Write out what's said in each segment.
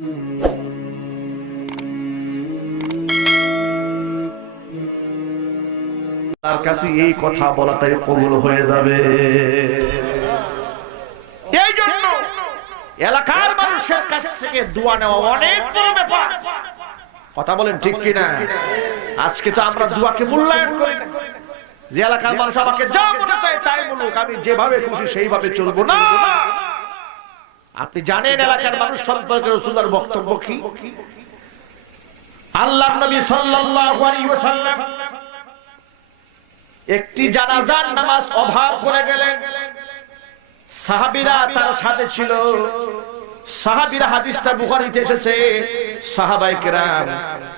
তার কাছে এই কথা বলাটাই কবুল হয়ে যাবে। এই জন্য এলাকার মানুষের কাছ থেকে দোয়া নেওয়া অনেক বড় ব্যাপার। কথা বলেন ঠিক কিনা? আজকে তো আমরা দোয়াকে মূল্যায়ন করি না, যে এলাকার মানুষ আমাকে যা মনে চায় তাই বলুক, আমি যেভাবে খুশি সেইভাবে চলবো না। আপনি জানেন এলাকার মানুষ সম্পর্কে রাসূলের বক্তব্য কি? আল্লাহর নবী সাল্লাল্লাহু আলাইহি ওয়াসাল্লাম একটি জানাজার নামাজ অভাব করে গেলেন। সাহাবীরা তার সাথে ছিল। সাহাবীরা, হাদিসটা বুখারীতে এসেছে, সাহাবায়ে কেরাম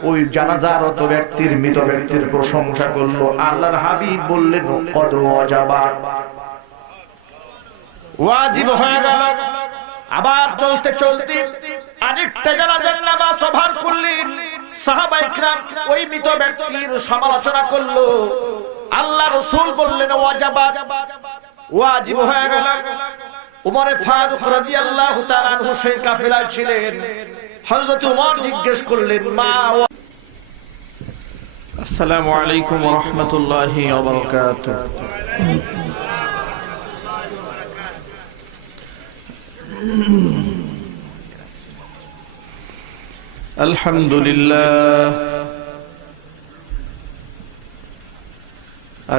ওই জানাজারত ব্যক্তির, মৃত ব্যক্তির প্রশংসা করলো। আল্লাহর হাবিব বললেন কদ ওয়াজাবা, ওয়াজিব হয়ে গেল। আবার চলতে চলতে আরেকটা জানাজার নামাজ অভাব করলেন। সাহাবায়ে কেরাম ওই মৃত ব্যক্তির সমালোচনা করলো। আল্লাহ রাসূল বললেন ওয়াজাবা, ওয়াজিব হয়ে গেল। উমর ফারুক রাদিয়াল্লাহু তাআলা আনহু সেই কাফেলায় ছিলেন। হযরত উমর জিজ্ঞেস করলেন মা। আসসালামু আলাইকুম ওয়া রাহমাতুল্লাহি ওয়া বারাকাতুহু। আলহামদুলিল্লাহ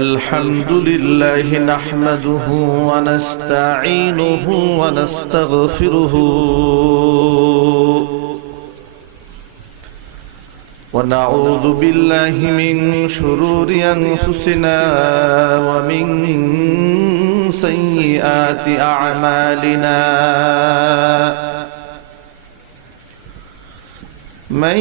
الحمد لله نحمده ونستعينه ونستغفره ونعوذ بالله من شرور أنفسنا ومن سيئات أعمالنا من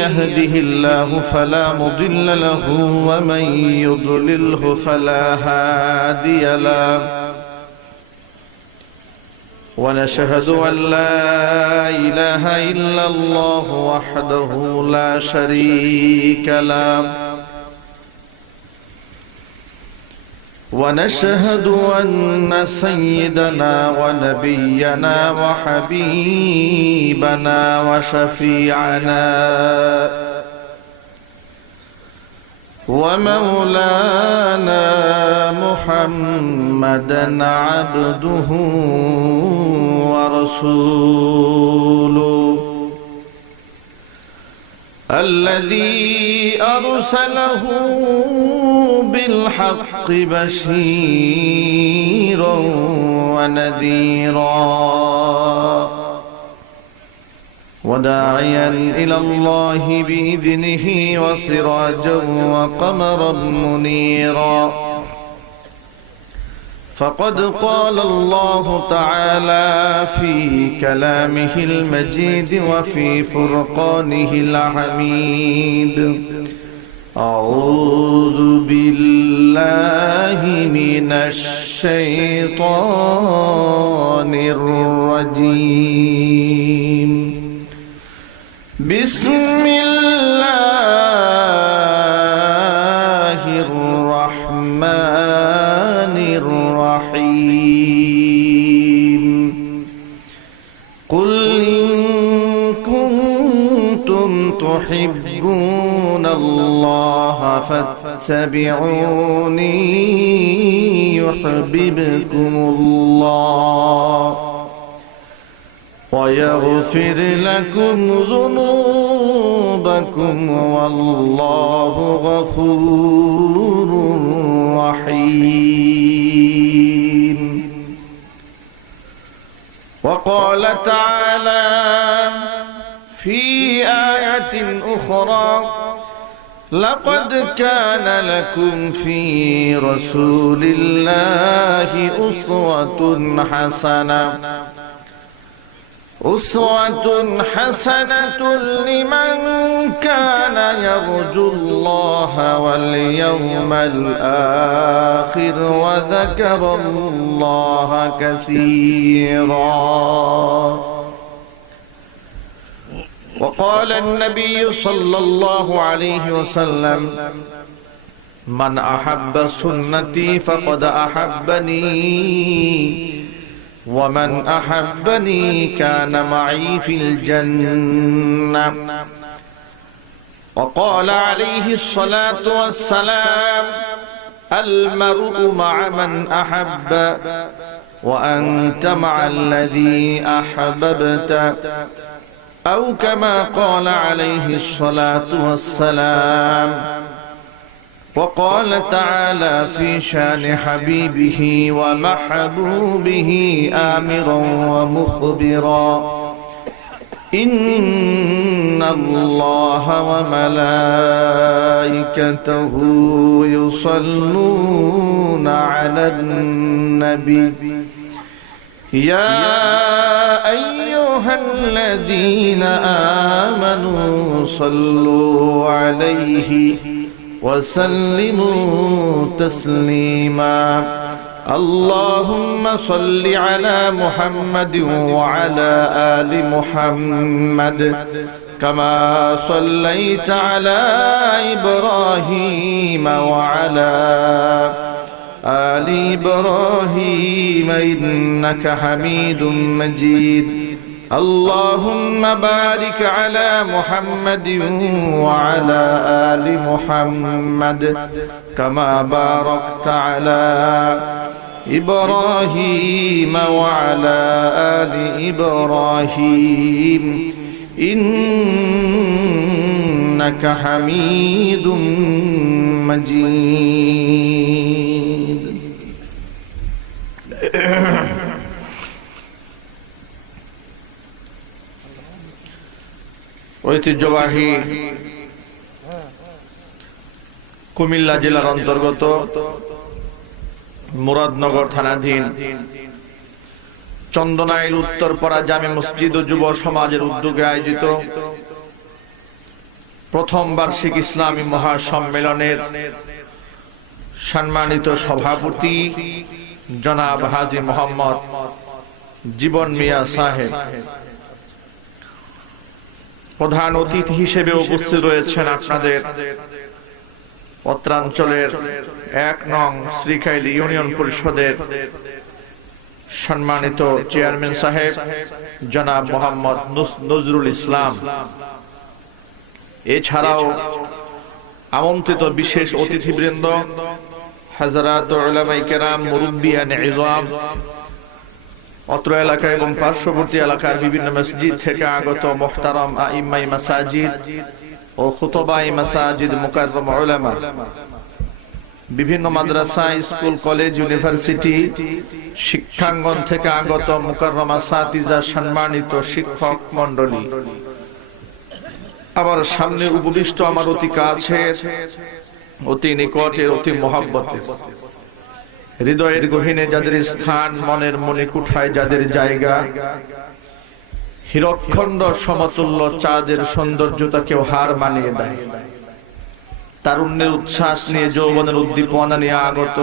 يهده الله فلا مضل له ومن يضلله فلا هادي له ونشهد أن لا إله إلا الله وحده لا شريك له ونشهد أن سيدنا ونبينا وحبيبنا وشفيعنا ومولانا محمدا عبده ورسوله الذي أرسله بالحق بشيرا ونذيرا وداعيا إلى الله بإذنه وسراجا وقمرا منيرا فقد قال الله تعالى في كلامه المجيد وفي فرقانه الحميد أعوذ بالله من الشيطان الرجيم بسم الله الرحمن الرحيم قل إن كنتم تحبون الله فاتبعوني يحببكم الله ويغفر لكم ذنوبكم والله غفور رحيم وقال تعالى في آية أخرى لقد كان لكم في رسول الله أسوة حسنة لمن كان يرجو الله واليوم الآخر وذكر الله كثيرا وقال النبي صلى الله عليه وسلم من أحب سنتي فقد أحبني ومن أحبني كان معي في الجنة وقال عليه الصلاة والسلام المرء مع من أحب وأنت مع الذي أحببت أو كما قال عليه الصلاة والسلام وقال تعالى في شان حبيبه ومحبوبه آمرا ومخبرا إن الله وملائكته يصلون على النبي يا أيها الذين آمنوا صلوا عليه وسلموا تسليما اللهم صل على محمد وعلى آل محمد كما صليت على إبراهيم وعلى آل إبراهيم إنك حميد مجيد اللهم بارك على محمد وعلى آل محمد كما باركت على إبراهيم وعلى آل إبراهيم إنك حميد مجيد ঐতিহ্যবাহী কুমিল্লা জেলার অন্তর্গত মুরাদনগর থানাধীন চন্দনাইল উত্তরপাড়া জামে মসজিদ ও যুব সমাজের উদ্যোগে আয়োজিত প্রথম বার্ষিক ইসলামী মহাসম্মেলনের সম্মানিত সভাপতি জনাব হাজী মোহাম্মদ জীবন মিয়া সাহেব, প্রধান অতিথি হিসেবে উপস্থিত রয়েছেন আপনাদের পত্রাঞ্চলের ১ নং শ্রীখাইল ইউনিয়ন পরিষদের সম্মানিত চেয়ারম্যান সাহেব জনাব মোহাম্মদ নজরুল ইসলাম। এছাড়াও আমন্ত্রিত বিশেষ অতিথিবৃন্দ, হযরত উলামায়ে কেরাম, মুরব্বিয়ানে ইযাম, অত্র এলাকা এবং পার্শ্ববর্তী এলাকার বিভিন্ন মসজিদ থেকে আগত মুহতারাম আইম্মায়ে মাসাজিদ ও খুতবায়ে মাসাজিদ, মুকাররম উলামা, বিভিন্ন মাদ্রাসা, স্কুল, কলেজ, ইউনিভার্সিটি, শিক্ষাঙ্গন থেকে আগত মুকাররম আসাতিজা, সম্মানিত শিক্ষক মণ্ডলী, আমার সামনে উপবিষ্ট আমার অতি কাছের, অতি নিকটের, অতি মহব্বতের, হৃদয়ের গহীনে যাদের স্থান, মনের মণিকুঠায় যাদের জায়গা, হীরকখণ্ড সমতুল্য চাঁদের সৌন্দর্যতাকেও হার মানিয়ে দেয়, তারুণ্যের উচ্ছ্বাস নিয়ে, যৌবনের উদ্দীপনা নিয়ে আগত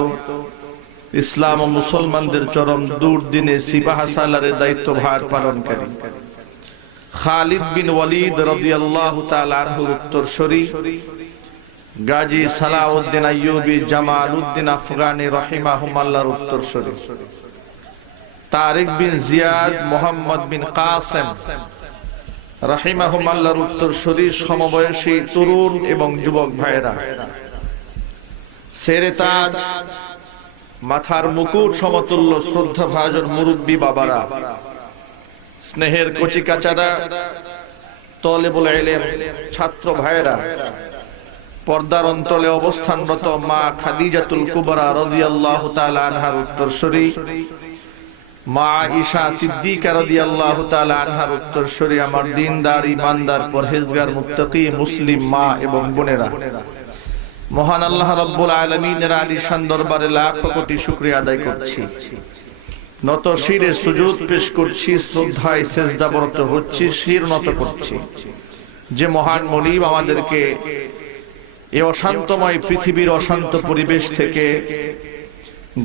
ইসলাম ও মুসলমানদের চরম দুর্দিনে সিপাহ সালারের দায়িত্বভার পালনকারী খালিদ বিন ওয়ালিদ রাদিয়াল্লাহু তাআলা আনহুর উত্তরসূরি গাজী সালাউদ্দিন আইয়ুবী জামালউদ্দিন আফগানি রাহিমাহুমাল্লাহর উত্তরসূরি তারিক বিন জিয়াদ মুহাম্মদ বিন কাসেম রাহিমাহুমাল্লাহর উত্তরসূরি সমবয়সী তরুণ এবং যুবক ভাইরা, সেরে তাজ, মাথার মুকুট সমতুল্য শ্রদ্ধাভাজন মুরব্বী বাবারা, স্নেহের কচিকাচারা, তলেবুল ইলম ছাত্র ভাইরা, পর্দার অন্তলে অবস্থানরত মা খাদিজাতুল কুবরা রাদিয়াল্লাহু তাআলা আনহার উত্তরসূরি, মা আয়েশা সিদ্দিকা রাদিয়াল্লাহু তাআলা আনহার উত্তরসূরি, আমার দ্বীনদার, ঈমানদার, পরহেজগার, মুত্তাকী মুসলিম মা এবং বোনেরা, মহান আল্লাহ রাব্বুল আলামিনের আলিশান দরবারে লাখ কোটি শুকরিয়া আদায় করছি, নত শিরে সুজুদ পেশ করছি, শ্রদ্ধায় সেজদাবরত হচ্ছি, শির নত করছি। যে মহান মুনিব আমাদেরকে এই অশান্তময় পৃথিবীর অশান্ত পরিবেশ থেকে,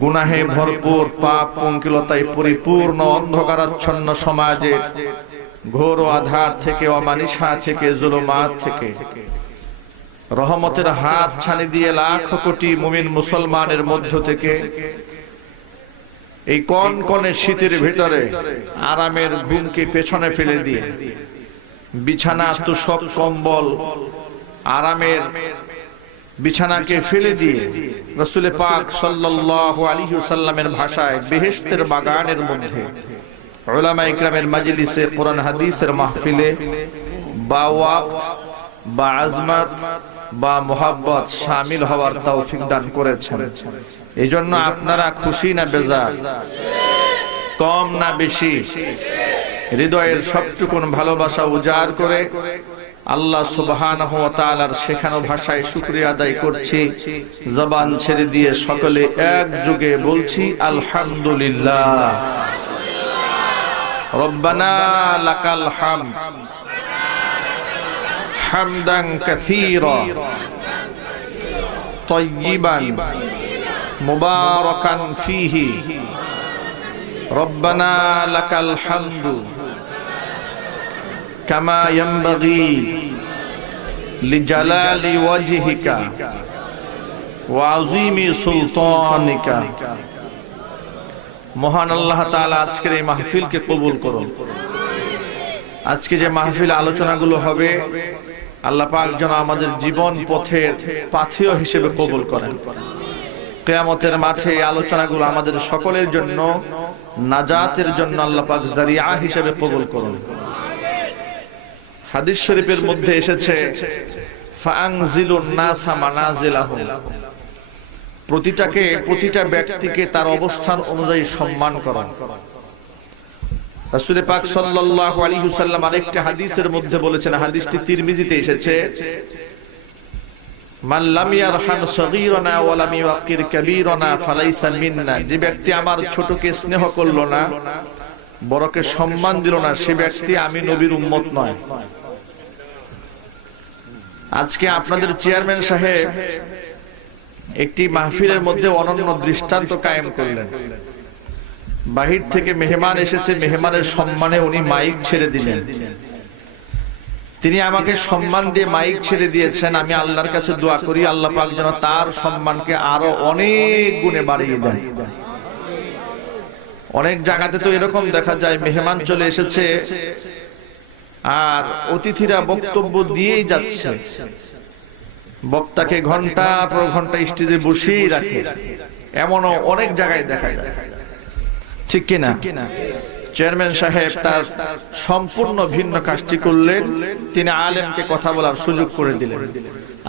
গুনাহে ভরপুর, পাপ পঙ্কিলতায় পরিপূর্ণ অন্ধকারাচ্ছন্ন সমাজে, ঘোর আধার থেকে, অমানিসা থেকে, জুলুমাত থেকে রহমতের হাত ছানি দিয়ে লাখ কোটি মুমিন মুসলমানের মধ্য থেকে এই কনকনে শীতের ভিতরে আরামের ঘুমকে পেছনে ফেলে দিয়ে বিছানা তোষক কম্বল আরামের বিছানাকে ফেলে দিয়ে রাসূল পাক সাল্লাল্লাহু আলাইহি ওয়াসাল্লামের ভাষায় বেহেশতের বাগানের মধ্যে উলামা ইকরামের মাজলিসে কোরআন হাদিসের মাহফিলে বা ওয়াক্ত বা আজমাত বা মোহাব্বত শামিল হওয়ার তৌফিক দান করেছেন। এজন্য আপনারা খুশি না বেজার, কম না বেশি, হৃদয়ের সবটুকুন ভালোবাসা উজাড় করে আল্লাহ সুবহানাহু ওয়া তাআলার শেখানো ভাষায় শুকরিয়া আদায় করছি। জবান ছেড়ে দিয়ে সকলে একযোগে বলছি আলহামদুলিল্লাহ। রব্বানা লাকাল হামদ হামদান কাসীরা তাইয়িবান মুবারাকান ফীহি। রব্বানা লাকাল হামদু কামা ইয়ানবাগি লিজালালি ওয়াজহিকা ওয়া আযীমি সুলতানিকা। মহান আল্লাহ তাআলা আজকের এই মাহফিলকে কবুল করুন। আজকে যে মাহফিল আলোচনাগুলো হবে আল্লাহ পাক যেন আমাদের জীবন পথের পাথেয় হিসেবে কবুল করেন। কিয়ামতের মাঠে এই আলোচনাগুলো আমাদের সকলের জন্য নাজাতের জন্য আল্লাহ পাক জারিয়া হিসেবে কবুল করুন। হাদিস শরীফের মধ্যে এসেছে ফাআনজিলুন নাসা মানাজিলাহুম, প্রতিটা ব্যক্তিকে তার অবস্থান অনুযায়ী সম্মান করুন। রাসূল পাক সাল্লাল্লাহু আলাইহি ওয়াসাল্লাম আরেকটা হাদিসের মধ্যে বলেছেন, হাদিসটি তিরমিজিতে এসেছে, মান লাম ইয়ারহাম সগীরানা ওয়া লাম ইউকির কাবীরানা ফালাইসা মিন্না, যে ব্যক্তি আমার ছোটকে স্নেহ করলো না, বড়কে সম্মান দিল না, সে ব্যক্তি আমি নবীর উম্মত নয়। আজকে আপনাদের চেয়ারম্যান সাহেব একটি মাহফিলের মধ্যে অনন্য দৃষ্টান্ত কায়েম করলেন। বাহির থেকে মেহমান এসেছে, মেহমানের সম্মানে উনি মাইক ছেড়ে দিলেন। তিনি আমাকে সম্মান দিয়ে মাইক ছেড়ে দিয়েছেন। আমি আল্লাহর কাছে দোয়া করি আল্লাহ পাক যেন তার সম্মানকে আরো অনেক গুণে বাড়িয়ে দেন। অনেক জায়গাতে তো এরকম দেখা যায়, মেহমান চলে এসেছে আর অতিথিরা বক্তব্য দিয়েই যাচ্ছে, বক্তাকে ঘন্টার পর ঘন্টা স্টেজে বসিয়েই রাখে, এমনও অনেক জায়গায় দেখা যায়, ঠিক কিনা? চেয়ারম্যান সাহেব তার সম্পূর্ণ ভিন্ন কাজটি করলেন, তিনি আলেমকে কথা বলার সুযোগ করে দিলেন।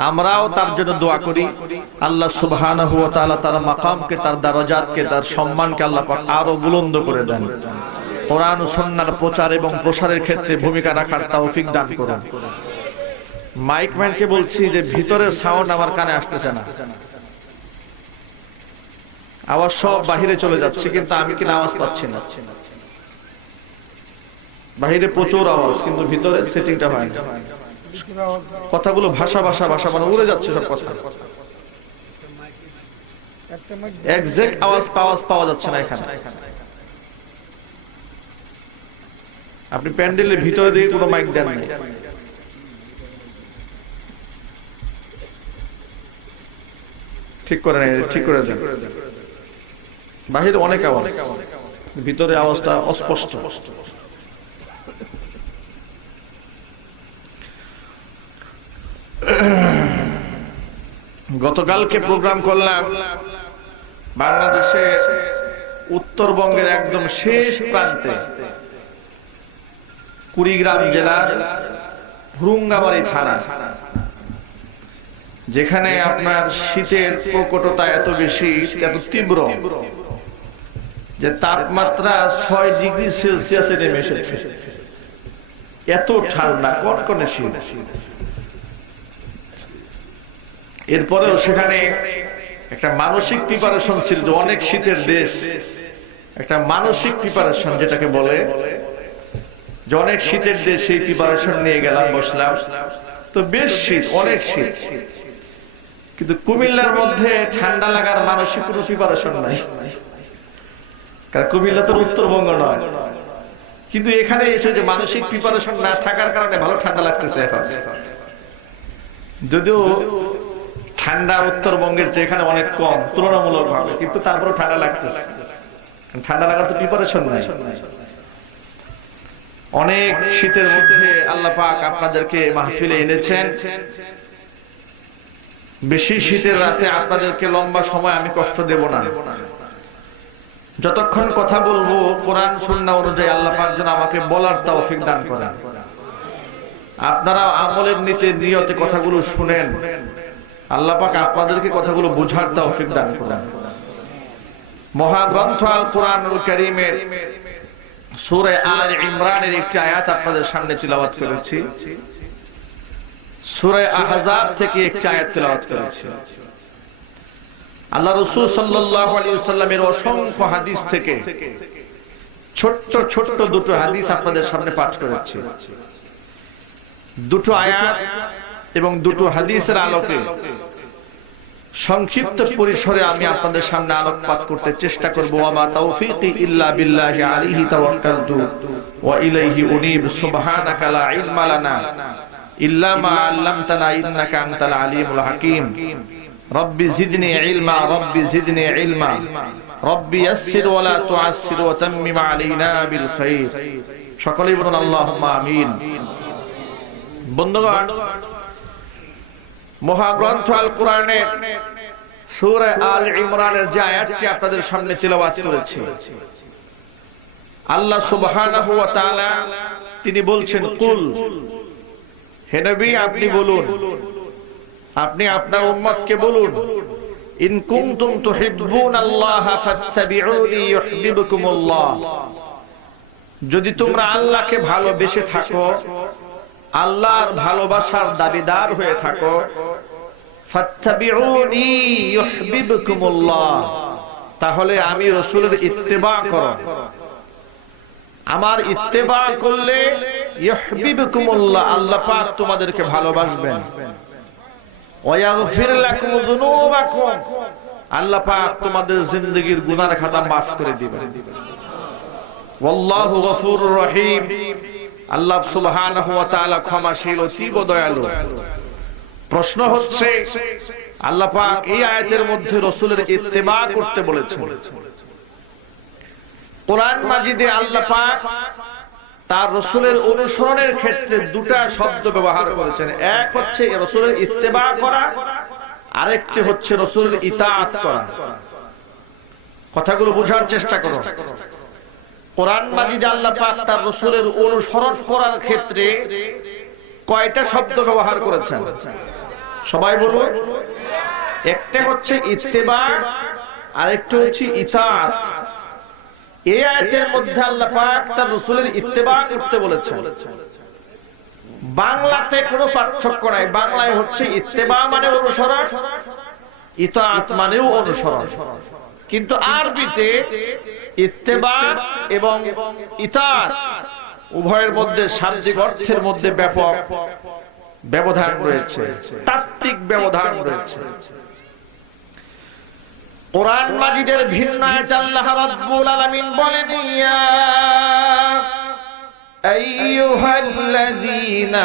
আমরাও তার জন্য দোয়া করি আল্লাহ সুবহানাহু ওয়া তাআলা তার মাকামকে, তার দারাজাতকে, তার সম্মানকে আল্লাহ পাক আরো বুলন্দ করে দেন। কোরআন ও সুন্নাহর প্রচার এবং প্রসারের ক্ষেত্রে ভূমিকা রাখার তৌফিক দান করুন। মাইক ম্যানকে বলছি যে ভিতরের সাউন্ড আমার কানে আসতেছে না, আওয়াজ সব বাহিরে চলে যাচ্ছে, কিন্তু আমি কি আওয়াজ পাচ্ছি না। বাহিরে প্রচুর আওয়াজ, কিন্তু ভিতরে সেটিংটা হয় না। কথাগুলো ভাষা মানে উড়ে যাচ্ছে সব কথা, এক্সাক্ট আওয়াজ পাওয়া যাচ্ছে না এখানে। আপনি প্যান্ডেলের ভিতরে দিয়ে কোনো মাইক দেন নাই, ঠিক করে দেন। বাহিরে অনেক আওয়াজ, ভিতরে আওয়াজটা অস্পষ্ট। গতকালকে প্রোগ্রাম করলাম বাংলাদেশে উত্তরবঙ্গের একদম শেষ প্রান্তে কুড়িগ্রাম জেলার ভুরুঙ্গাবাড়ি থানা, যেখানে আপনার শীতের প্রকটতা এত বেশি, এত তীব্র যে তাপমাত্রা 6 ডিগ্রি সেলসিয়াসে নেমে এসেছে। এত ঠান্ডা, কনকনে শীত। এরপরেও সেখানে একটা মানসিক প্রিপারেশন ছিল, যে অনেক শীতের দেশ, একটা মানসিক প্রিপারেশন যেটাকে বলে, যে অনেক শীতের দেশ, সেই প্রিপারেশন নিয়ে গেলাম, বসলাম। তো বেশ শীত, অনেক শীত, কিন্তু কুমিল্লার মধ্যে ঠান্ডা লাগার মানসিক কোনো প্রিপারেশন নাই, কারণ কুমিল্লা তো উত্তরবঙ্গ নয়। কিন্তু এখানে এসে যে মানসিক প্রিপারেশন না থাকার কারণে ভালো ঠান্ডা লাগতেছে এখন, যদিও ঠান্ডা উত্তরবঙ্গের যেখানে অনেক কম তুলনামূলক ভাবে, কিন্তু তারপরে ঠান্ডা লাগতেছে। ঠান্ডা লাগার তো প্রিপারেশন নাই। অনেক শীতের মধ্যে আল্লাহ পাক আপনাদেরকে মাহফিলে এনেছেন। বেশি শীতের রাতে আপনাদেরকে লম্বা সময় আমি কষ্ট দেব না। যতক্ষণ কথা বলবো কোরআন সুন্নাহ অনুযায়ী আল্লাহ পাক যেন আমাকে বলার তৌফিক দান করেন। আপনারা আমলের নিয়তে কথাগুলো শুনেন, আল্লাহ পাক আপনাদেরকে কথাগুলো বুঝার তৌফিক দান করেন। মহাগ্রন্থ আল কোরআনুল কারীমের সূরা আলে ইমরানের একটি আয়াত আপনাদের সামনে তিলাওয়াত করেছি। সূরা আহজাব থেকে একটি আয়াত তিলাওয়াত করেছি। আল্লাহ রাসূল সাল্লাল্লাহু আলাইহি ওয়াসাল্লামের অসংখ্য হাদিস থেকে ছোট্ট ছোট্ট দুটো হাদিস আপনাদের সামনে পাঠ করেছি। দুটো আয়াত এবং দুটো হাদিসের আলোকে সংক্ষিপ্ত পরিসরে আমি আপনাদের সামনে আলোকপাত করতে চেষ্টা করব। ওয়া তাওফীকি ইল্লা বিল্লাহি আলাইহি তাওয়াক্কালতু ওয়া ইলাইহি উনীব সুবহানাকা লা ইলমা লানা ইল্লা মা আল্লামতানা ইন্নাকা আনতাল আলিমুল হাকীম। রব্বি জিদনি ইলমা রব্বি জিদনি ইলমা রব্বি ইয়াসসির ওয়া লা তুআসসির ওয়া তাম্মিম আলাইনা বিল খাইর। সকলেই বলুন আল্লাহুম্মা আমিন। বন্ধুগণ, মহাগ্রন্থ আল কোরআনের সূরা আল ইমরানের যে আয়াতটি আপনাদের সামনে তিলাওয়াত করেছি, আল্লাহ সুবহানাহু ওয়া তাআলা তিনি বলছেন, কুল, হে নবী আপনি বলুন, আপনি আপনার উম্মতকে বলুন, ইন কুনতুম তুহিব্বুনাল্লাহ ফাত্তাবিউনি ইউহিব্বুকুমুল্লাহ, যদি তোমরা আল্লাহকে ভালোবেসে থাকো, আল্লাহর ভালোবাসার দাবিদার হয়ে থাকো, ফাত্তাবিউনি ইউহিব্বুকুমুল্লাহ, তাহলে আমি রাসূলের ইত্তেবা করো। আমার ইত্তেবা করলে ইউহিব্বুকুমুল্লাহ, আল্লাহ পাক তোমাদেরকে ভালোবাসবেন। ওয়া ইয়াগফির লাকুম যুনুবাকুম, আল্লাহ পাক তোমাদের জিন্দেগীর গুনার খাতা মাফ করে দিবেন। ওয়াল্লাহু গফুরুর রহিম, আল্লাহ সুবহানাহু ওয়া তাআলা ক্ষমাশীল অতীব দয়ালু। প্রশ্ন হচ্ছে, আল্লাহ পাক এই আয়াতের মধ্যে রাসূলের ইত্তেবা করতে বলেছেন। কোরআন মাজিদে আল্লাহ পাক তার রাসূলের অনুসরণের ক্ষেত্রে দুটো শব্দ ব্যবহার করেছেন। এক হচ্ছে রাসূলের ইত্তেবা করা, আরেকটি হচ্ছে রাসূলের ইতাআত করা। কথাগুলো বোঝার চেষ্টা করুন। কোরআন মাজিদে আল্লাহ পাক তার রাসূলের অনুসরণ করার ক্ষেত্রে কয়টা শব্দ ব্যবহার করেছেন? সবাই বলুন। একটা হচ্ছে ইত্তেবা, আরেকটা হচ্ছে ইতাআত। এই আয়াতের মধ্যে আল্লাহ পাক তার রাসূলের ইত্তেবা করতে বলেছেন। বাংলাতে কোনো পার্থক্য নাই, বাংলায় হচ্ছে ইত্তেবা মানে অনুসরণ, ইতাআত মানেও অনুসরণ। কিন্তু আরবিতে ইত্তেবা এবং ইতাআত উভয়ের মধ্যে শাব্দিক অর্থের মধ্যে ব্যাপক ব্যবধান রয়েছে, তাত্ত্বিক ব্যবধান রয়েছে। কোরআন মাজিদের ভিন্ন আয়াতে আল্লাহ রাব্বুল আলামিন বলেন, ইয়া আইয়ুহাল্লাযীনা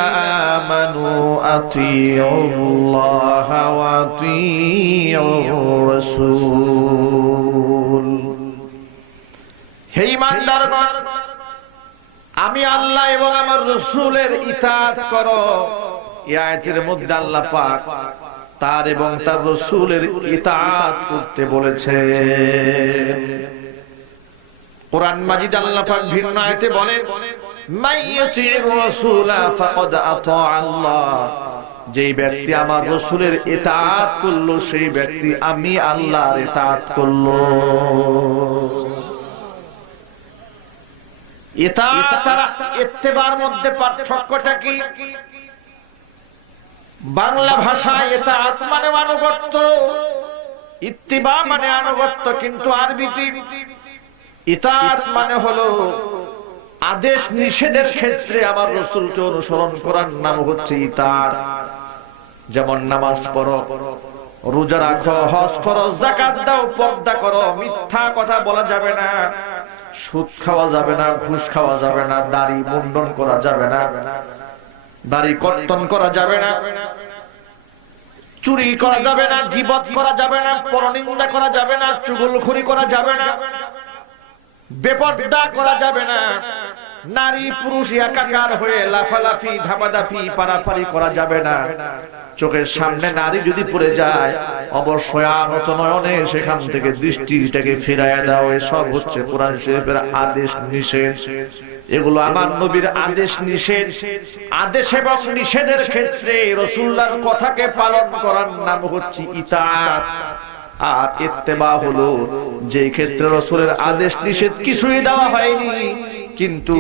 আমানু আতিউল্লাহ ওয়া আতিউর রাসূল, হে ঈমানদারগণ আমি আল্লাহ এবং আমার রাসূলের ইতাআত করো। এই আয়াতের মধ্যে আল্লাহ পাক তার এবং তার রাসূলের ইতাআত করতে বলেছেন। কোরআন মাজিদ আল্লাহ পাক ভিন্ন আয়াতে বলেন, মাইয়াতির রাসূলা ফাকাদ আতা আল্লাহ, যেই ব্যক্তি আমার রাসূলের ইতাআত করলো সেই ব্যক্তি আমি আল্লাহর ইতাআত করলো। ইতাআত আর ইত্তেবার মধ্যে পার্থক্যটা কি? বাংলা ভাষায় ইতাআত মানে আনুগত্য, ইত্তিবা মানে আনুগত্য, কিন্তু আরবিতে ইতাআত মানে হলো আদেশ নিষেধের ক্ষেত্রে আমার রাসূলকে অনুসরণ করার নাম হচ্ছে ইতাআত। যেমন নামাজ পড়ো, রোজা রাখো, হজ করো, যাকাত দাও, পর্দা করো, মিথ্যা কথা বলা যাবে না, সুদ খাওয়া যাবে না, ঘুষ খাওয়া যাবে না, দাড়ি মুন্ডন করা যাবে না, দাড়ি কর্তন করা যাবে না, চুরি করা যাবে না, গীবত করা যাবে না, পরনিন্দা করা যাবে না, চুগলখড়ি করা যাবে না, বেপরদা করা যাবে না, নারী পুরুষ একাকার হয়ে লাফালাফি ধাপাধাপি পারাপারি করা যাবে না। চোখের সামনে নারী যদি পড়ে যায় অবশ্যই আনত নয়নে সেখান থেকে দৃষ্টিটাকে ফিরাইয়া দাও। এসব হচ্ছে কোরআন শরীফের আদেশ নিষেধ। এগুলো আমার নবীর আদেশ নিষেধ। আদেশ এবং নিষেধের ক্ষেত্রে রাসূলুল্লাহর কথাকে পালন করার নাম হচ্ছে ইতাআত। আর ইত্তেবা হলো যে ক্ষেত্রে রাসূলের আদেশ নিষেধ কিছুই দেওয়া হয়নি, কিন্তু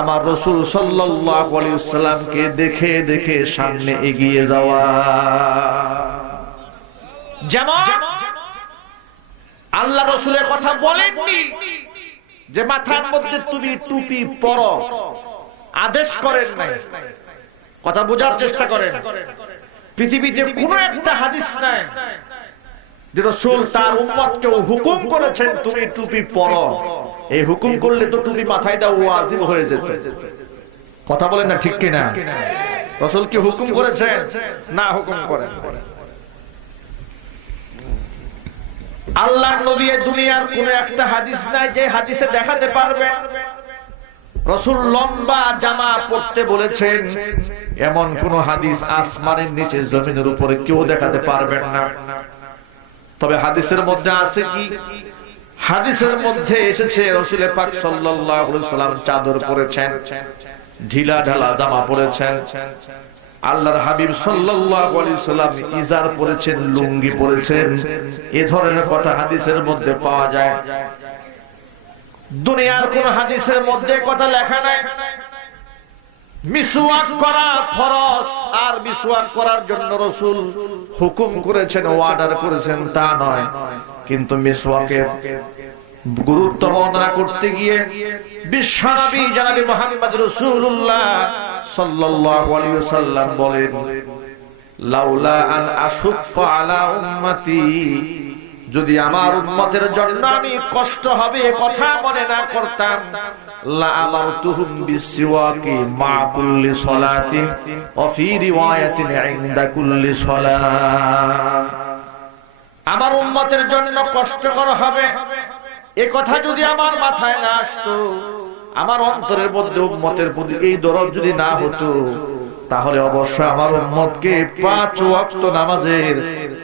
আমার রাসূল সাল্লাল্লাহু আলাইহি ওয়াসাল্লামকে দেখে দেখে সামনে এগিয়ে যাওয়া। যেমন আল্লাহ রাসূলের কথা বলেননি যে মাথার মধ্যে তুমি টুপি পরো, আদেশ করেন নাই। কথা বোঝার চেষ্টা করেন। পৃথিবীতে কোনো একটা হাদিস নাই যে রাসূল তার উম্মতকে হুকুম করেছেন তুমি টুপি পরো। এই হুকুম করলে তো টুপি মাথায় দেওয়া ওয়াজিব হয়ে যেত। কথা বলেন না, ঠিক কিনা? রাসূল কি হুকুম করেছেন? না, হুকুম করেন। আল্লাহর নবী দুনিয়ার কোন একটা হাদিস নাই যে হাদিসে দেখাতে পারবে রাসূল লম্বা জামা পরতে বলেছেন। এমন কোন হাদিস আসমানের নিচে জমিনের উপরে কেউ দেখাতে পারবেন না। তবে হাদিসের মধ্যে আছে কি? হাদিসের মধ্যে এসেছে রাসূল পাক সাল্লাল্লাহু আলাইহি ওয়াসাল্লাম চাদর পরেছেন, ঢিলা ঢালা জামা পরেছেন। আল্লাহর হাবিব সাল্লাল্লাহু আলাইহি ওয়াসাল্লাম ইজার পরেছেন, লুঙ্গি পরেছেন। এই ধরনের কথা হাদিসের মধ্যে পাওয়া যায়। দুনিয়ার কোন হাদিসের মধ্যে কথা লেখা নাই মিসওয়াক করা ফরজ, আর মিসওয়াক করার জন্য রাসূল হুকুম করেছেন, অর্ডার করেছেন, তা নয়। কিন্তু মিসওয়াকের গুরুত্ব বর্ণনা করতে গিয়ে বিশ্বনবী জনাবে মুহাম্মদ রাসূলুল্লাহ সাল্লাল্লাহু আলাইহি ওয়াসাল্লাম বলেন, লাউলা আন আশুক্কা আলা উম্মতি, যদি আমার উম্মতের জন্য আমি কষ্ট হবে কথা মনে না করতাম, লা আমারতুহুম বিসওয়াকি মা কুল্লি সালাতিন ওয়া ফি রিওয়ায়াতিন ইনদা কুল্লি সালাত। আমার উম্মতের জন্য কষ্টকর হবে এই কথা যদি আমার মাথায় না আসতো, আমার অন্তরের মধ্যে উম্মতের প্রতি এই দরদ যদি না হতো, তাহলে অবশ্যই আমার উম্মতকে 5 ওয়াক্ত নামাজের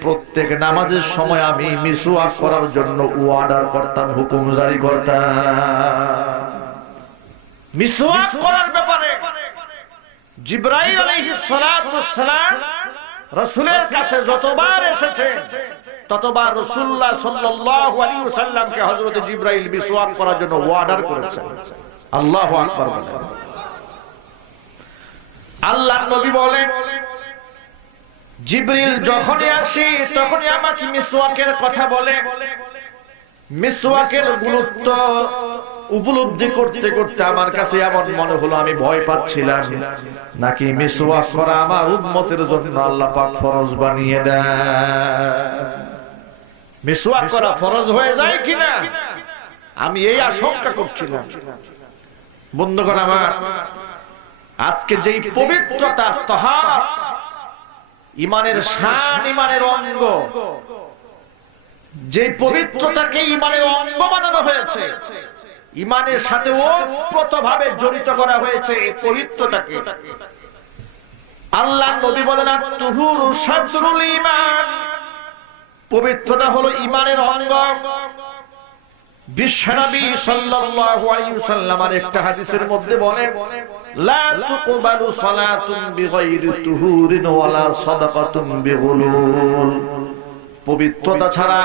প্রত্যেক নামাজের সময় আমি মিসওয়াক করার জন্য অর্ডার করতাম, হুকুম জারি করতাম। মিসওয়াক করার ব্যাপারে জিবরাইল আলাইহিস সালাতু ওয়াস সালাম রাসূলের কাছে যতবার এসেছে ততবার রাসূলুল্লাহ সাল্লাল্লাহু আলাইহি ওয়াসাল্লামকে হযরত জিবরাইল মিসওয়াক করার জন্য অর্ডার করেছেন। আল্লাহু আকবার বলেন। আল্লাহর নবী বলেন, জিবরিল যখনই আসে তখনই আমাকে মিসওয়াকের কথা বলে। মিসওয়াকের গুরুত্ব উপলব্ধি করতে করতে আমার কাছে এমন মনে হলো আমি ভয় পাচ্ছিলাম নাকি মিসওয়াক করা আমার উম্মতের জন্য আল্লাহ পাক ফরজ বানিয়ে দেন। মিসওয়াক করা ফরজ হয়ে যায় কিনা আমি এই আশঙ্কা করছিলাম। বন্ধুগণ আমার, আজকে যেই পবিত্রতা, তাহারাত, ইমানের শান, ইমানের অঙ্গ, যে পবিত্রতাকে ইমানের অঙ্গ বানানো হয়েছে, ইমানের সাথে ওতপ্রোতভাবে জড়িত করা হয়েছে এই পবিত্রতাকে। আল্লাহর নবী বলেন, আত-তুহুরু শাতরুল ঈমান, পবিত্রতা হলো ইমানের অঙ্গ। বিশ্বনবী সাল্লাল্লাহু আলাইহি ওয়াসাল্লামের একটা হাদিসের মধ্যে বলেন, লা তুকবালু সালাতুন বিগাইরি তুহুরিন ওয়ালা সাদাকাতুন বিগুলুল, পবিত্রতা ছাড়া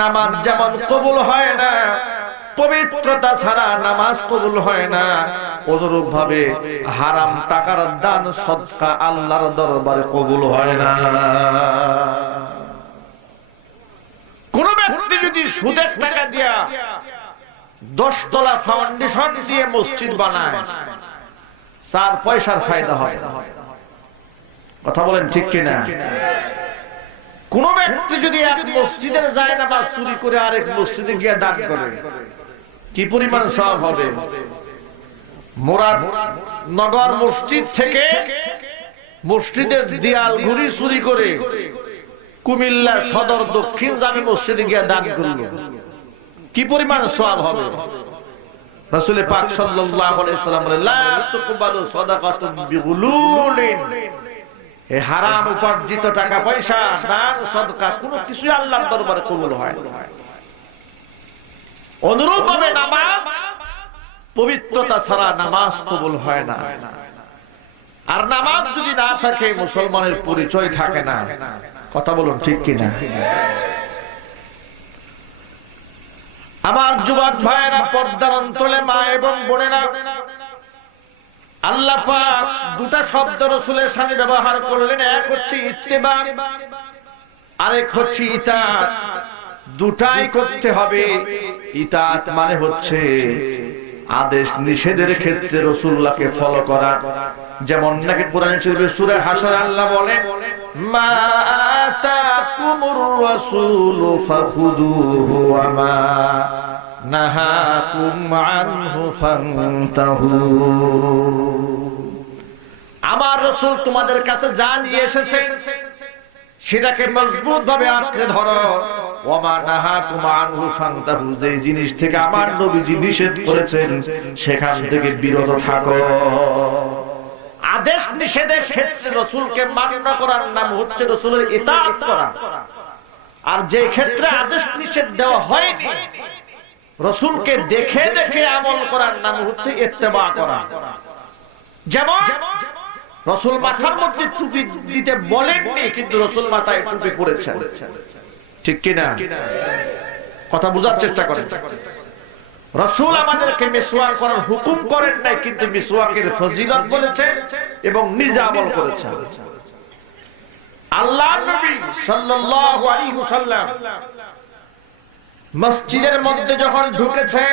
নামাজ যেমন কবুল হয় না, পবিত্রতা ছাড়া নামাজ কবুল হয় না, অনুরূপ ভাবে হারাম টাকার দান সদকা আল্লাহর দরবারে কবুল হয় না। কোন ব্যক্তি যদি সুদের টাকা দিয়া 10 তলা ফাউন্ডেশন দিয়ে মসজিদ বানায়, 4 পয়সার ফায়দা হয়। কথা বলেন ঠিক কিনা? কোন ব্যক্তি যদি এক মসজিদের যায় না বা চুরি করে আরেক মসজিদে গিয়ে দান করে, কি পরিমাণ সওয়াব হবে? মুরাদনগর মসজিদ থেকে মসজিদের দেয়াল ঘুরি চুরি করে কুমিল্লা সদর দক্ষিণ জামে মসজিদে গিয়ে দান করলো, কি পরিমাণ সওয়াব হবে? রাসূল পাক সাল্লাল্লাহু আলাইহি ওয়াসাল্লাম বলেন লা তুকবালু সাদাকাতুন বিগুলুলিন, এই হারাম উপার্জিত টাকা পয়সা, দান সদকা কোনো কিছুই আল্লাহর দরবারে কবুল হয় না। অনুরূপভাবে নামাজ, পবিত্রতা ছাড়া নামাজ কবুল হয় না। আর নামাজ যদি না থাকে মুসলমানের পরিচয় থাকে না। কথা বলুন ঠিক কিনা? আমার যুবক ভাইয়েরা, পর্দার অন্তরে মা এবং বোনেরা, আল্লাহ পাক দুটা শব্দ রাসূলের সামনে ব্যবহার করলেন। এক হচ্ছে ইত্তেবা, আরেক হচ্ছে ইতাআত। দুটাই করতে হবে। ইতাআত মানে হচ্ছে আদেশ নিষেধের ক্ষেত্রে রাসূলুল্লাহকে ফলো করা। যেমন নাকি কোরআন শরীফে সূরা হাসর আল্লাহ বলেন মা আতাকুমুর রাসূলু ফাখুদুহু ওয়া মা নাহাকুম আনহু ফান্তাহু। আমার রাসূল তোমাদের কাছে যা নিয়ে এসেছেন সেটাকে মজবুত ভাবে আঁকড়ে ধরো। ওয়া মা নাহাকুম আনহু ফান্তাহু, যে জিনিস থেকে আমার নবীজি নিষেধ করেছেন সেখান থেকে বিরত থাকো। আদেশ নিষেধের ক্ষেত্রে রাসূলকে মান্য করার নাম হচ্ছে রাসূলের ইতাআত করা। আর যে ক্ষেত্রে আদেশ নিষেধ দেওয়া হয়নি, রাসূলকে দেখে দেখে আমল করার নাম হচ্ছে ইত্তেবা করা। যেমন রাসূল মাথার মধ্যে টুপি দিতে বলেননি, কিন্তু রাসূল মাথায় টুপি পরেছেন। ঠিক কি না? কথা বোঝার চেষ্টা করেন। রাসূল আমাদেরকে মিসওয়াক করার হুকুম করেন নাই, কিন্তু মিসওয়াকের ফজিলত বলেছেন এবং নিজে আমল করেছেন। আল্লাহর নবী সাল্লাল্লাহু আলাইহি ওয়াসাল্লাম মসজিদের মধ্যে যখন ঢুকেছেন,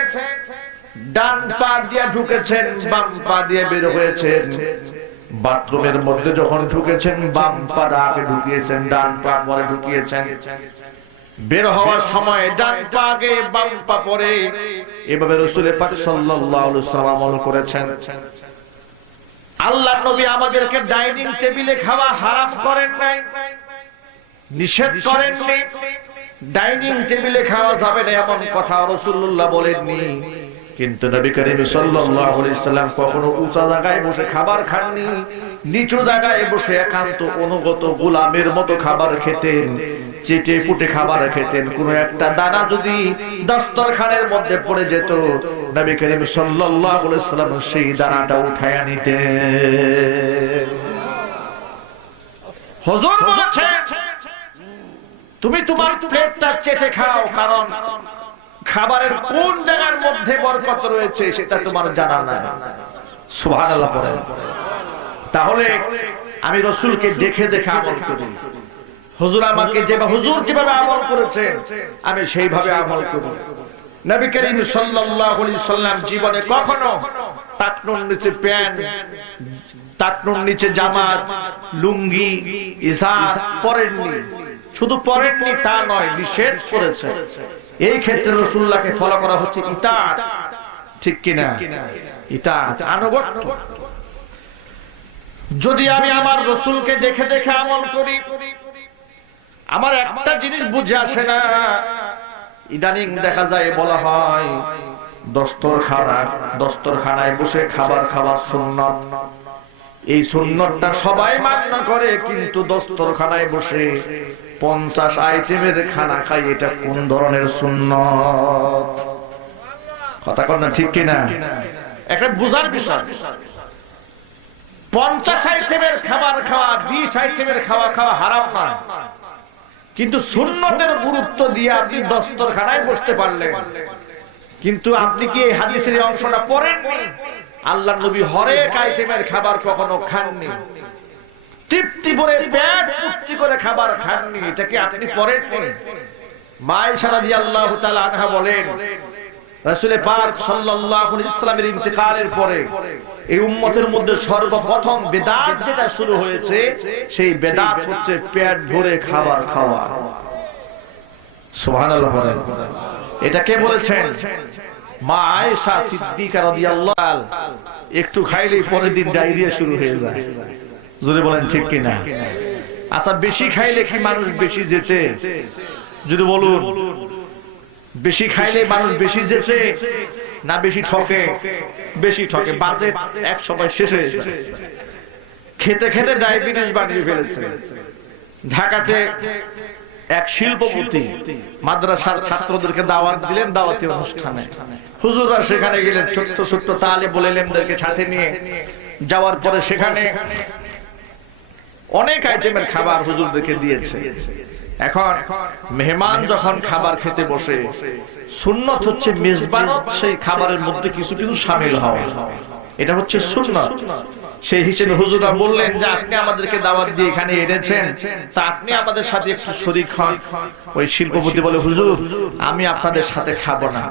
ডান পা দিয়ে ঢুকেছেন, বাম পা দিয়ে বের হয়েছেন। বাথরুমের মধ্যে যখন ঢুকেছেন, বাম পা আগে ঢুকিয়েছেন, ডান পা পরে ঢুকিয়েছেন। বের হওয়ার সময় ডান পা আগে, বাম পা পরে। এভাবে রাসূল পাক সাল্লাল্লাহু আলাইহি ওয়াসাল্লাম আমল করেছেন। আল্লাহর নবী আমাদেরকে ডাইনিং টেবিলে খাওয়া হারাম করেন নাই, নিষেধ করেননি। ডাইনিং টেবিলে খাওয়া যাবে না এমন কথা রাসূলুল্লাহ বলেননি। কিন্তু নবী করিম সাল্লাল্লাহু আলাইহি ওয়াসাল্লাম কখনো উঁচা জায়গায় বসে খাবার খাননি, নিচু জায়গায় বসে একান্ত অনুগত গোলামের মতো খাবার খেতেন, চেটে পুটে খাবার খেতেন। কোন একটা দানা যদি দস্তরখানের মধ্যে পড়ে যেত, নবী করিম সাল্লাল্লাহু আলাইহি ওয়াসাল্লাম সেই দানাটা উঠায়া নিতেন। হুজুর বলেছেন তুমি তোমার পেটটা চেটে খাও, কারণ খাবারের কোন জায়গার মধ্যে বরকত রয়েছে সেটা তোমার জানা নাই। সুবহানাল্লাহ পড়েন। তাহলে আমি রাসূলকে দেখে দেখে আমল করি। হুজুর আমাকে যেভাবে, হুজুর কিভাবে আমল করেছেন আমি সেইভাবে আমল করি। নবী করিম সাল্লাল্লাহু আলাইহি ওয়াসাল্লাম জীবনে কখনো টাকনুর নিচে প্যান্ট, টাকনুর নিচে জামা, লুঙ্গি, ইজার পরেননি। শুধু পরেননি তা নয়, নিষেধ করেছেন। এই ক্ষেত্রে রাসূলুল্লাহকে ফলো করা হচ্ছে ইতাআত। ঠিক কিনা? ইতাআত, আনুগত্য। যদি আমি আমার রাসূলকে দেখে দেখে আমল করি, আমার একটা জিনিস বুঝে আসে না। ইদানিং দেখা যায় বলা হয় দস্তরখানায় বসে খাবার খাওয়া সুন্নাত। এই সুন্নতটা সবাই মান্য করে, কিন্তু দস্তরখানায় বসে 50 আইটেমের খানা খাই, এটা কোন ধরনের সুন্নত? কথা কর না, ঠিক কিনা? একটা বুঝার বিষয়। 50 আইটেমের খাবার খাওয়া, 20 আইটেমের খাওয়া খাওয়া হারাম না, কিন্তু সুন্নতের গুরুত্ব দিয়ে আপনি দস্তরখানায় বসতে পারলেন। কিন্তু আপনি কি এই হাদিসের অংশটা পড়েননি? আল্লাহর নবী হরেক আইটেমের খাবার কখনো খাননি, তৃপ্তি ভরে পেট পূর্তি করে খাবার খাননি। এটাকে আপনি পড়েননি? মা আয়েশা রাদিয়াল্লাহু তাআলা আনহা বলেন, রাসূল পাক সাল্লাল্লাহু আলাইহি ওয়াসাল্লামের ইন্তেকালের পরে এই উম্মতের মধ্যে সর্বপ্রথম বিদআত যেটা শুরু হয়েছে, সেই বিদআত হচ্ছে পেট ভরে খাবার খাওয়া। সুবহানাল্লাহ বলেন। এটা কে বলেছেন? মা আয়েশা সিদ্দিকা রাদিয়াল্লাহু তাআলা। একটু খাইলেই পরের দিন ডায়রিয়া শুরু হয়ে যায়। জোরে বলেন ঠিক কিনা? আচ্ছা, বেশি খাইলে কি মানুষ বেশি যেতে? যদি বলুন বেশি খাইলে মানুষ বেশি যেতে, না বেশি ঠকে? বেশি ঠকে। বাজেট এক সময় শেষ হয়ে যায়, খেতে খেতে ডায়াবেটিস বানিয়ে ফেলেছে। ঢাকাতে এক শিল্পপতি মাদ্রাসার ছাত্রদেরকে দাওয়াত দিলেন, দাওয়াতি অনুষ্ঠানে হুজুররা সেখানে গেলেন, ছোট্ট ছোট্ট তালিব ইলমদেরকে সাথে নিয়ে যাওয়ার পরে সেখানে অনেক আইটেমের খাবার হুজুরদেরকে দিয়েছে। এখন মেহমান যখন খাবার খেতে বসে, সুন্নত হচ্ছে মেজবানত সেই খাবারের মধ্যে কিছু কিছু শামিল হওয়া, এটা হচ্ছে সুন্নত। সেই হিসেবে হুজুররা বললেন যে আপনি আমাদেরকে দাওয়াত দিয়ে এখানে এনেছেন, তা আপনি আমাদের সাথে একটু শরীক হন। ওই শিল্পপতি বলে, হুজুর আমি আপনাদের সাথে খাবো না।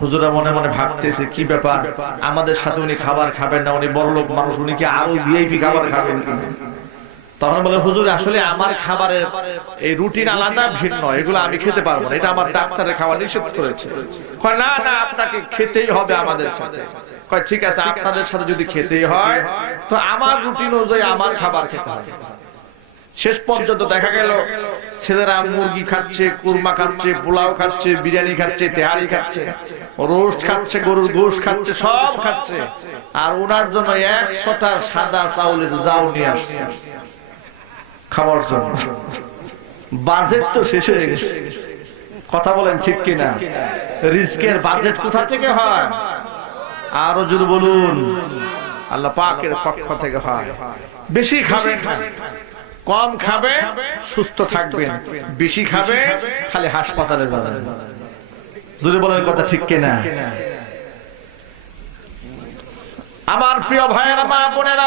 হুজুররা মনে মনে ভাবতেছে কি ব্যাপার, আমাদের সাথে উনি খাবার খাবেন না, উনি বড়লোক মানুষ, উনি কি আরো ভিআইপি খাবার খাবেন কিনা? তখন বলে, হুজুর আসলে আমার খাবারের এই রুটিন আলাদা, ভিন্ন, এগুলো আমি খেতে পারবো না, এটা আমার ডাক্তারের খাবার নিষেধ করেছে। না না, আপনাকে খেতেই হবে আমাদের সাথে। ঠিক আছে, আপনাদের সাথে যদি খেতেই হয় তো আমার রুটিন অনুযায়ী আমার খাবার খেতে হবে। শেষ পর্যন্ত দেখা গেল ছেলেরা মুরগি খাচ্ছে, কুরমা খাচ্ছে, পোলাও খাচ্ছে, বিরিয়ানি খাচ্ছে, তেহারি খাচ্ছে, রোস্ট খাচ্ছে, গরুর গোশত খাচ্ছে, সব খাচ্ছে। আর ওনার জন্য 100টা সাদা চাউলের জাউ নিয়ে আসছে খাবার জন্য। বাজেট তো শেষ হয়ে গেছে। কথা বলেন ঠিক কিনা? রিজকের বাজেট কোথা থেকে হয়? আরো জোরে বলুন, আল্লাহ পাকের পক্ষ থেকে হয়। বেশি খাবে, কম খাবে সুস্থ থাকবেন, বেশি খাবে খালি হাসপাতালে যাবেন। জোরে বলেন কথা ঠিক কিনা? আমার প্রিয় ভাইয়েরা, মা বোনেরা,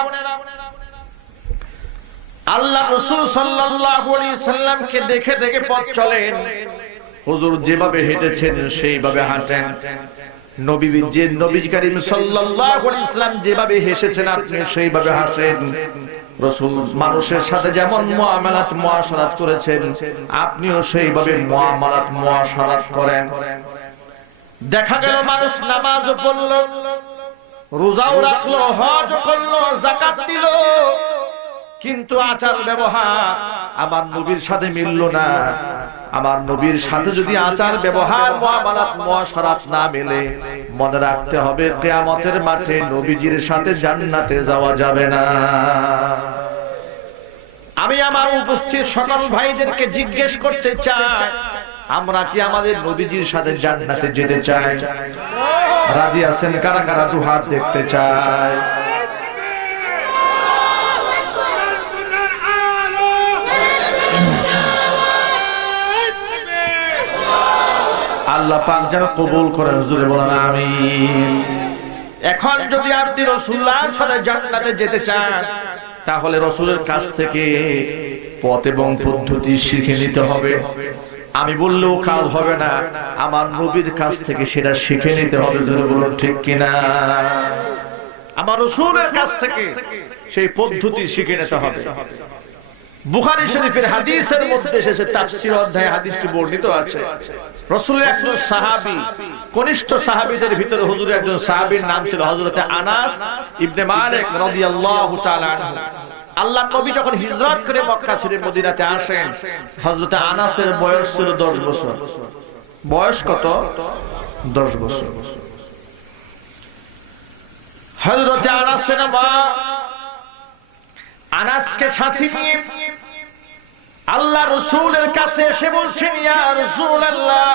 আল্লাহ রাসূল সাল্লাল্লাহু আলাইহি সাল্লামকে দেখে দেখে পথ চলেন। হুজুর যেভাবে হেঁটেছেন সেইভাবে হাঁটেন। নবী করিম সাল্লাল্লাহু আলাইহি সাল্লাম যেভাবে হেসেছেন আপনি সেইভাবে হাসেন। রাসূল মানুষের সাথে যেমন মুআশারাত করেছেন আপনিও সেইভাবে মুআশারাত করেন। দেখা গেল মানুষ নামাজও পড়লো, রোজাও রাখলো, হজ করলো, যাকাত দিল, কিন্তু আচার ব্যবহার আমার নবীর সাথে মিলল না। আমার নবীর সাথে যদি আচার ব্যবহার মুআশারাত না মেলে, মনে রাখতে হবে কিয়ামতের মাঠে নবীজির সাথে জান্নাতে যাওয়া যাবে না। আমি আমার উপস্থিত সকল ভাইদেরকে জিজ্ঞেস করতে চাই, আমরা কি আমাদের নবীজির সাথে জান্নাতে যেতে চাই? রাজি আছেন কারা কারা? দুহাত দেখতে চাই। আল্লাহ পাক যেন কবুল করেন, জোরে বলেন আমিন। এখন যদি আপনি রাসূলুল্লাহর সাথে জান্নাতে যেতে চান, তাহলে রাসূলের কাছ থেকে পথ এবং পদ্ধতি শিখে নিতে হবে। আমি বললেও কাজ হবে না, আমার নবীর কাছ থেকে সেটা শিখে নিতে হবে। জোরে বলুন ঠিক কিনা? আমার রাসূলের কাছ থেকে সেই পদ্ধতি শিখে নিতে হবে। বুখারী শরীফের হাদিসের মধ্যে এসেছে, তাফসীর অধ্যায়ে হাদিসটি বর্ণিত আছে। রাসূলের একজন সাহাবী, কনিষ্ঠ সাহাবীদের ভিতরে হুজুরের একজন সাহাবীর নাম ছিল হযরত আনাস ইবনে মালিক রাদিয়াল্লাহু তাআলা আনহু। আল্লাহর নবী যখন হিজরত করে মক্কা ছেড়ে মদিনাতে আসেন, হযরত আনাসের বয়স ছিল 10 বছর। বয়স কত? 10 বছর। হযরত আনাসের মা আনাসকে সাথে নিয়ে আল্লাহ রাসূলের কাছে এসে বলছেন, ইয়া রাসূলুল্লাহ,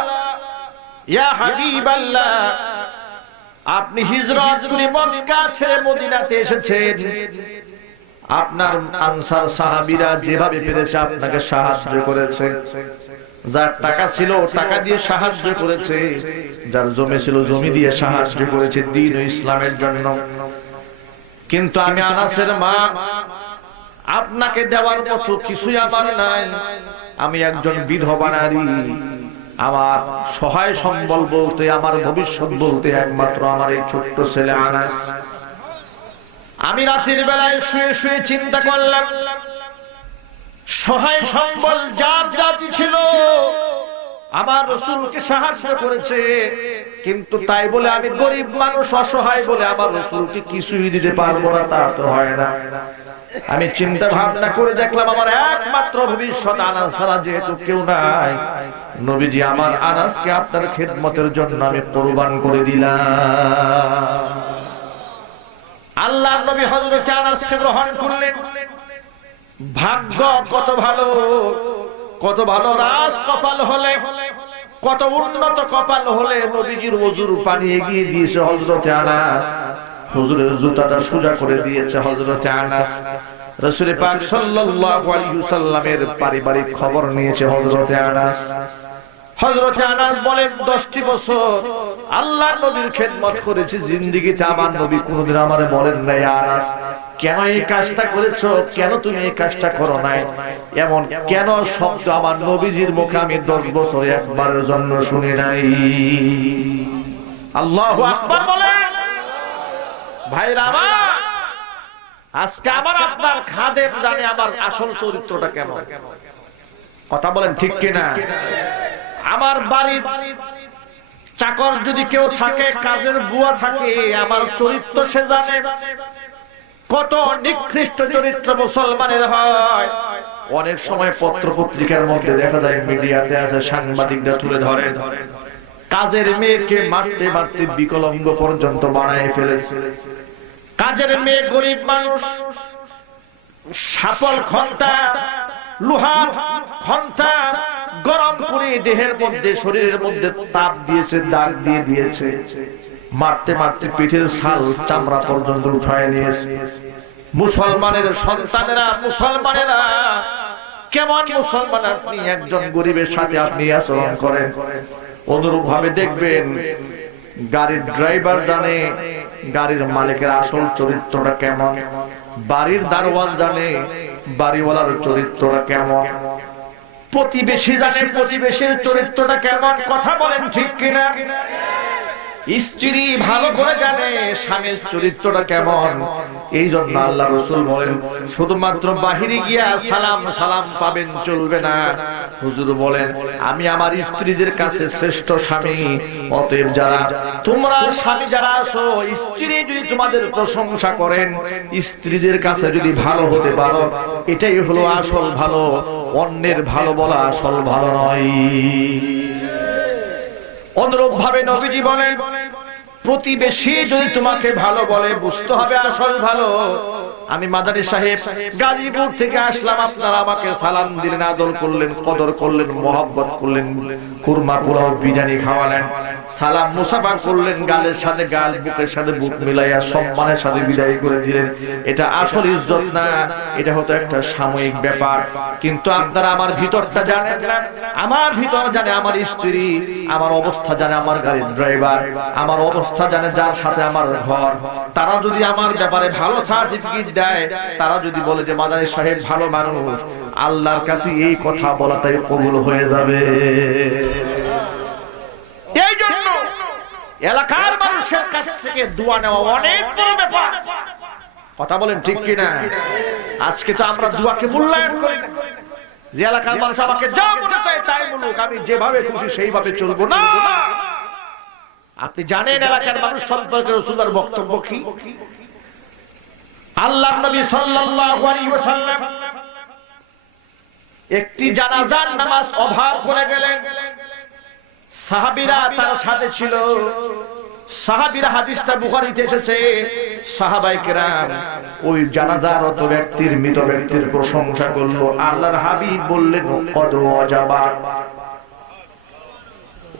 ইয়া হাবিবাল্লাহ, আপনি হিজরত করে মক্কা ছেড়ে মদিনাতে এসেছেন। আপনার আনসার সাহাবীরা যেভাবে পেরেছে আপনাকে সাহায্য করেছে। যার টাকা ছিল টাকা দিয়ে সাহায্য করেছে, যার জমি ছিল জমি দিয়ে সাহায্য করেছে দ্বীন ও ইসলামের জন্য। কিন্তু আমি আনাসের মা, আপনাকে দেওয়ার মতো কিছুই আমার নাই। আমি একজন বিধবা নারী, আমার সহায় সম্বল বলতে, আমার ভবিষ্যৎ বলতে একমাত্র আমার এই ছোট্ট ছেলে আনাস। আমি রাতের বেলায় শুয়ে শুয়ে চিন্তা করলাম, সহায় সম্বল যার জাতি ছিল আমার রাসূলকে সাহায্য করেছে, কিন্তু তাই বলে আমি গরিব মানুষ, অসহায় বলে আমার রাসূলকে কিছুই দিতে পারবো না, তা তো হয় না। আমি চিন্তা ভাবনা করে দেখলাম আমার একমাত্র ভবিষ্যৎ আনাস ছাড়া যেহেতু কেউ নাই, নবীজি আমার আনাসকে আপনার খেদমতের জন্য আমি কুরবান করে দিলাম। আল্লাহর নবী হযরত আনাসকে গ্রহণ করলেন। ভাগ্য কত ভালো, কত ভালো রাজ কপাল হলে, কত উন্নত কপাল হলে নবীজির ওযুর পানি এগিয়ে দিয়েছে হযরত আনাস, হুজুরের জুতাটা সোজা করে দিয়েছে হযরত আনাস, রাসূল পাক সাল্লাল্লাহু আলাইহি ওয়াসাল্লামের পারিবারিক খবর নিয়েছে হযরত আনাস। হযরত আনাস বলেন 10টি বছর আল্লাহর নবীর খেদমত করেছি, জিন্দেগিতে আমার নবী কোনদিন আমারে বলেন নাই আনাস কেন এই কাজটা করেছো, কেন তুমি এই কাজটা করো নাই, এমন কেন শব্দ আমার নবীজির মুখে আমি 10 বছর একবারের জন্য শুনি নাই। আল্লাহু আকবার বলেন। ভাইরা আমার, আজকে আমার আপনার খাদেম জানে আমার আসল চরিত্রটা কেমন। কথা বলেন ঠিক কিনা? আমার বাড়ির চাকর যদি কেউ থাকে, কাজের বুয়া থাকে, আমার চরিত্র সে জানে। কত নিকৃষ্ট চরিত্র মুসলমানের হয়। অনেক সময় পত্র পত্রিকার মধ্যে দেখা যায়, মিডিয়াতে আছে, সাংবাদিকরা তুলে ধরেন কাজের মেয়েকে মারতে মারতে বিকলাঙ্গ পর্যন্ত বানায় ফেলেছে। কাজের মেয়ে গরিব মানুষ, সাপল খন্তা, লোহার খন্তা গরম করে দেহের মধ্যে, শরীরের মধ্যে তাপ দিয়েছে, দাগ দিয়ে দিয়েছে, মারতে মারতে পিঠের ছাল চামড়া পর্যন্ত উঠায় নিয়েছে। মুসলমানের সন্তানেরা, মুসলমানেরা কেমন মুসলমান আপনি একজন গরিবের সাথে আপনি আচরণ করেন, অনুরূপ ভাবে দেখবেন গাড়ির ড্রাইভার জানে গাড়ির মালিকের আসল চরিত্রটা কেমন, বাড়ির দারোয়ান জানে বাড়িওয়ালার চরিত্রটা কেমন, প্রতিবেশী জানে প্রতিবেশীর চরিত্রটা কেমন। কথা বলেন ঠিক কিনা? স্ত্রী ভালো করে জানে স্বামীর চরিত্রটা কেমন। এই জন্য আল্লাহ রাসূল বলেন শুধুমাত্র বাহিরে গিয়া সালাম সালাম পাবেন চলবে না। হুজুর বলেন আমি আমার স্ত্রীদের কাছে শ্রেষ্ঠ স্বামী, অতএব যারা তোমরা স্বামী যারা আছো, স্ত্রী যদি তোমাদের প্রশংসা করেন, স্ত্রীদের কাছে যদি ভালো হতে পারো, এটাই হলো আসল ভালো, অন্যের ভালো বলা আসল ভালো নয়। অনুরূপ ভাবে নবীজি বলেন প্রতিবেশী যদি তোমাকে ভালো বলে, বুঝতে হবে আসল ভালো। আমি মাদানী সাহেব গাজীপুর থেকে আসলাম, আপনারা আমাকে সালাম দিলেন, আদর করলেন, কদর করলেন, মহব্বত করলেন, কুরমা পোলাও বিরিয়ানি খাওয়ালেন, সালাম মুসাফা করলেন, গালের সাথে গাল, বুকের সাথে বুক মিলাইয়া সম্মানের সাথে বিদায় করে দিলেন। এটা আসল ইজ্জত না, এটা হতো একটা সাময়িক ব্যাপার। কিন্তু আপনারা আমার ভিতরটা জানেন না, আমার ভিতর জানে আমার স্ত্রী, আমার অবস্থা জানে আমার গাড়ির ড্রাইভার, আমার অবস্থা জানে যার সাথে আমার ঘর। তারা যদি আমার ব্যাপারে ভালো সার্টিফিকেট দেয়, তারা যদি বলে যে মাদানী সাহেব ভালো মানুষ, আল্লাহর কাছে এই কথা বলাটাই কবুল হয়ে যাবে। এই জন্য এলাকার মানুষের কাছ থেকে দোয়া নেওয়া অনেক বড় ব্যাপার। কথা বলেন ঠিক কিনা? আজকে তো আমরা দোয়াকে মূল্যায়ন করি না, যে এলাকার মানুষ আমাকে যা মনে চায় তাই বলুক, আমি যেভাবে খুশি সেইভাবে চলবো না। আপনি জানেন এলাকার মানুষ সম্পর্কে রাসূলের বক্তব্য কি? আল্লাহর নবী সাল্লাল্লাহু আলাইহি ওয়াসাল্লাম একটি জানাজার নামাজ অভাব করে গেলেন, সাহাবীরা তার সাথে ছিল। সাহাবীরা, হাদিসটা বুখারীতে এসেছে, সাহাবায়ে কেরাম ওই জানাজারত ব্যক্তির, মৃত ব্যক্তির প্রশংসা করলো। আল্লাহর হাবিব বললেন কদ ওয়াজাবা,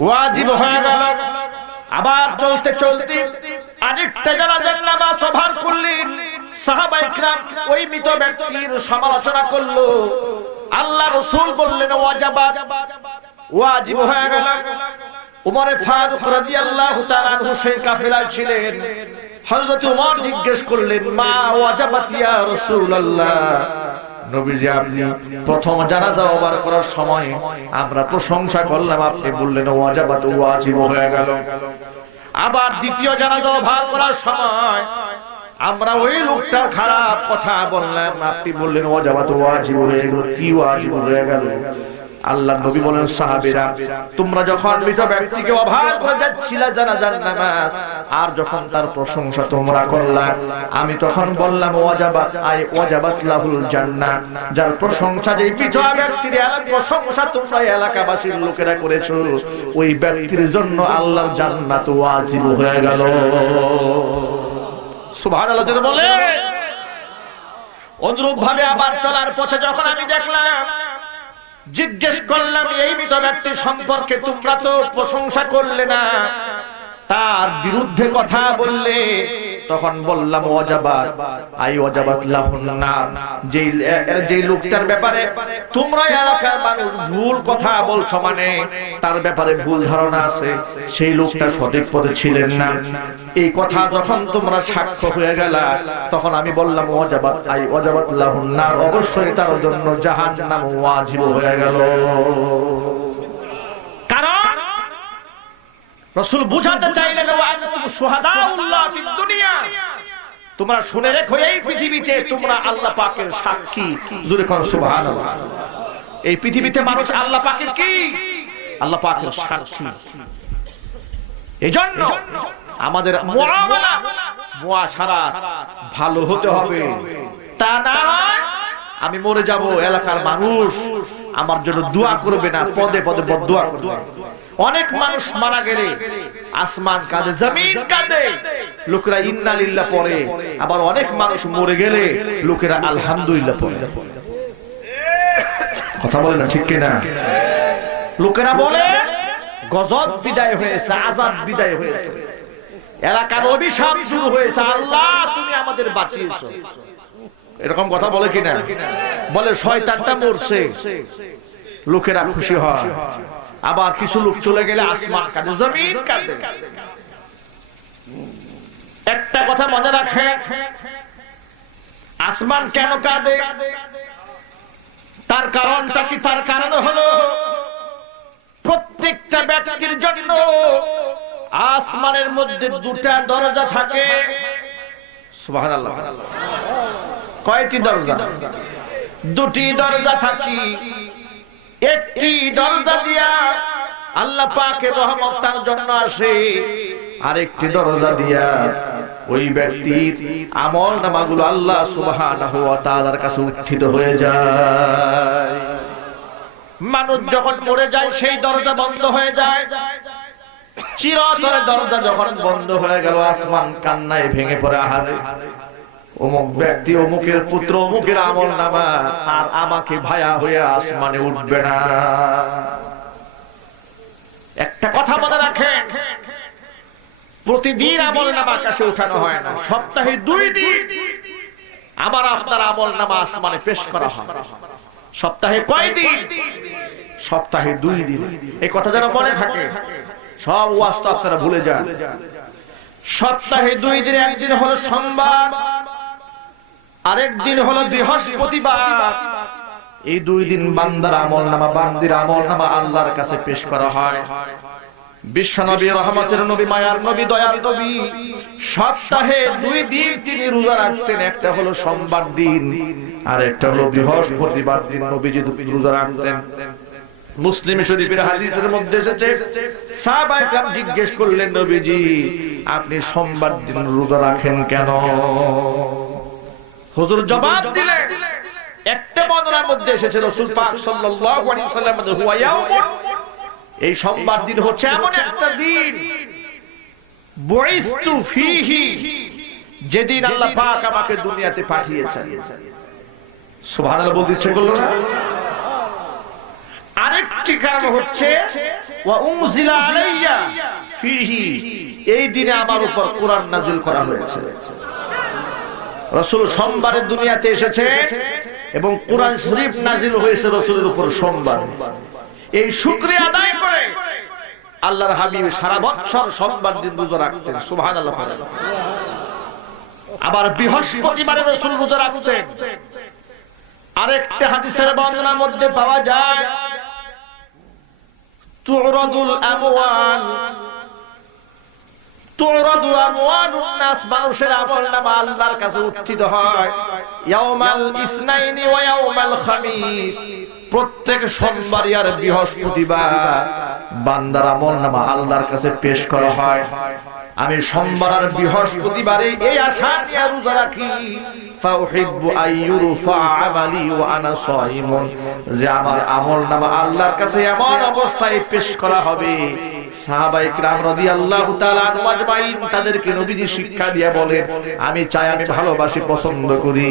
ওয়াজিব হয়ে গেল। আবার চলতে চলতে আরেকটা জানাজার নামাজ অভাব করলেন। সাহাবায়ে কেরাম ওই মৃত ব্যক্তির সমালোচনা করলো। আল্লাহ রাসূল বললেন ওয়াজাবা, ওয়াজিব হয়ে গেল। উমর ফারুক রাদিয়াল্লাহু তাআলা আনহু সেই কাফেলায় ছিলেন। হযরত উমর জিজ্ঞেস করলেন মা ওয়াজাবাত ইয়া রাসূলুল্লাহ, নবীজি আপনি প্রথম জানাজা ওভার করার সময় আমরা প্রশংসা করলাম, আপনি বললেন ওয়াজাবাত, ওয়াজিব হয়ে গেল। আবার দ্বিতীয় জানাজা ওভার করার সময় আমরা ওই লোকটার খারাপ কথা বললাম, আপনি বললেন ওয়াজাবাত, ওয়াজিব হয়ে গেল। কি ওয়াজিব হয়ে গেল? আল্লাহ নবী বলেন সাহাবীরা তোমরা যখন মৃত ব্যক্তিকে অভাব করে যাচ্ছিলা জানাজার নামাজ আর যখন তার প্রশংসা তোমরা করলা আমি তখন বললাম ওয়াজাবাত আই ওয়াজাবাত লাহুল জান্নাহ যার প্রশংসা যেই মৃত ব্যক্তির প্রশংসা তোমরা এলাকাবাসীর লোকেরা করেছো ওই ব্যক্তির জন্য আল্লাহর জান্নাত ওয়াজিব হয়ে গেল সুবহানাল্লাহ জোরে বলে অনুরূপ ভাবে আবার চলার পথে যখন আমি দেখলাম জিজ্ঞেস করলাম এই মৃত ব্যক্তি সম্পর্কে তোমরা তো প্রশংসা করলে না তার বিরুদ্ধে কথা বললে তখন বললাম ওয়াজাবাত আই ওয়াজাবাত লাহুন নার যেই লোকটার ব্যাপারে তোমরা এলাকার মানুষ ভুল কথা বলছো মানে তার ব্যাপারে ভুল ধারণা আছে সেই লোকটা সঠিক পথে ছিলেন না এই কথা যখন তোমরা সাক্ষ্য হয়ে গেলা তখন আমি বললাম ওয়াজাবাত আই ওয়াজাবাত লাহুন নার অবশ্যই তার জন্য জাহান্নাম ওয়াজিব হয়ে গেল রাসূল বুঝাতে চাইলেন ওয়া আনতুম শুহাদাউল্লাহ ফিদ দুনিয়া তোমরা শুনে রেখো এই পৃথিবীতে তোমরা আল্লাহ পাকের সাক্ষী জোরে করো সুবহানাল্লাহ এই পৃথিবীতে মানুষ আল্লাহ পাকের কি আল্লাহ পাকের সাক্ষী এজন্য আমাদের মুআমালাত মুআশারাত ভালো হতে হবে তা না আমি মরে যাব এলাকার মানুষ আমার জন্য দোয়া করবে না পদে পদে বদদোয়া করবে অনেক মানুষ মারা গেলে আসমান কাঁদে জমিন কাঁদে লোকেরা ইন্না লিল্লাহ পড়ে আবার অনেক মানুষ মরে গেলে লোকেরা আলহামদুলিল্লাহ পড়ে কথা বলে না ঠিক কিনা লোকেরা বলে গজব বিদায় হয়েছে আযাব বিদায় হয়েছে এলাকার অভিশাপ শুরু হয়েছে আল্লাহ তুমি আমাদের বাঁচিয়েছো এরকম কথা বলে কিনা বলে শয়তানটা মরছে লোকেরা খুশি হয় আবার কিছু লোক চলে গেলে আসমান কাঁদে জমিন কাঁদে একটা কথা মনে রাখেন আসমান কেন কাঁদে তার কারণটা কি তার কারণ হলো প্রত্যেকটা ব্যক্তির জন্য আসমানের মধ্যে দুটা দরজা থাকে সুবহানাল্লাহ কয়টি দরজা দুটি দরজা থাকি একটি দরজা দিয়া আল্লাহ পাকের রহমত তার জন্য আসে আরেকটি দরজা দিয়া ওই ব্যক্তির আমল নামাগুলো আল্লাহ সুবহানাহু ওয়া তাআলার কাছে উত্থিত হয়ে যায় মানুষ যখন মরে যায় সেই দরজা বন্ধ হয়ে যায় চিরতরে দরজা যখন বন্ধ হয়ে গেল আসমান কান্নায় ভেঙে পড়ে আহারে অমুক ব্যক্তি অমুকের পুত্র অমুকের আমল নামা আর আমাকে ভায়া হয়ে আসমানে উঠবে না একটা কথা মনে রাখেন প্রতিদিন আমল নামা আকাশে উঠানো হয় না সপ্তাহে 2 দিন আবার আপনার আমল নামা আসমানে পেশ করা হয় সপ্তাহে কয় দিন সপ্তাহে 2 দিন এই কথা যেন মনে থাকে সব ওয়াজ তো আপনারা ভুলে যান সপ্তাহে 2 দিন একদিন হলো সোমবার আরেক দিন হলো বৃহস্পতিবার এই 2 দিন বান্দার আমলনামা বান্দির আমলনামা আল্লাহর কাছে পেশ করা হয় বিশ্বনবী রহমতের নবী মায়ার নবী দয়ার নবী সপ্তাহে 2 দিন তিনি রোজা রাখতেন একটা হলো সোমবার দিন আর একটা হলো বৃহস্পতিবার দিন নবীজি রোজা রাখতেন মুসলিম শরীফের হাদিসের মধ্যে এসেছে সাহাবায়ে কেরাম জিজ্ঞেস করলেন নবীজি আপনি সোমবার দিন রোজা রাখেন কেন হুজুর জবাব দিলেন একটা বর্ণনার মধ্যে এসেছে রাসূল পাক সাল্লাল্লাহু আলাইহি ওয়াসাল্লাম হুয়া ইয়াউমুন এই সোমবার দিন হচ্ছে এমন একটা দিন বুইস্তু ফীহি যেদিন আল্লাহ পাক আমাকে দুনিয়াতে পাঠিয়েছেন সুবহানাল্লাহ বলতে ইচ্ছে করলো না আরেকটি কারণ হচ্ছে ওয়া উনজিলা আলাইয়া ফীহি এই দিনে আমার উপর কোরআন নাযিল করা হয়েছে রাসূল সোমবারে দুনিয়াতে এসেছে এবং কোরআন শরীফ নাযিল হয়েছে রাসূলের উপর সোমবার এই শুকরিয়া আদায় করে আল্লাহর হাবিব সারা বছর সোমবার দিন রোজা রাখতেন সুবহানাল্লাহ আবার বৃহস্পতিবারে রাসূল রোজা রাখতেন আরেকটা হাদিসের বর্ণনার মধ্যে পাওয়া যায় তুরাদুল আমওয়াল তুরাদু আমওয়ালুন নাস মানুষের আমলনামা আল্লাহর কাছে উত্থিত হয় ইয়াউমাল ইসনাইনি ওয়া ইয়াউমাল খামিস প্রত্যেক সোমবার আর বৃহস্পতিবার বান্দার আমলনামা আল্লাহর কাছে পেশ করা হয়। আমি সোমবার আর বৃহস্পতিবারে এই আশা নিয়ে রোজা রাখি, ফাউহিব্বু আইয়ুরফা আমালি ওয়া আনা সাইমুন, যে আমার আমলনামা আল্লাহর কাছে এমন অবস্থায় পেশ করা হবে। সাহাবায়ে কিরাম রাদিয়াল্লাহু তাআলা আনহুম আজমাইন তাদেরকে নবীজি শিক্ষা দিয়ে বলেন, আমি চাই, আমি ভালোবাসি, পছন্দ করি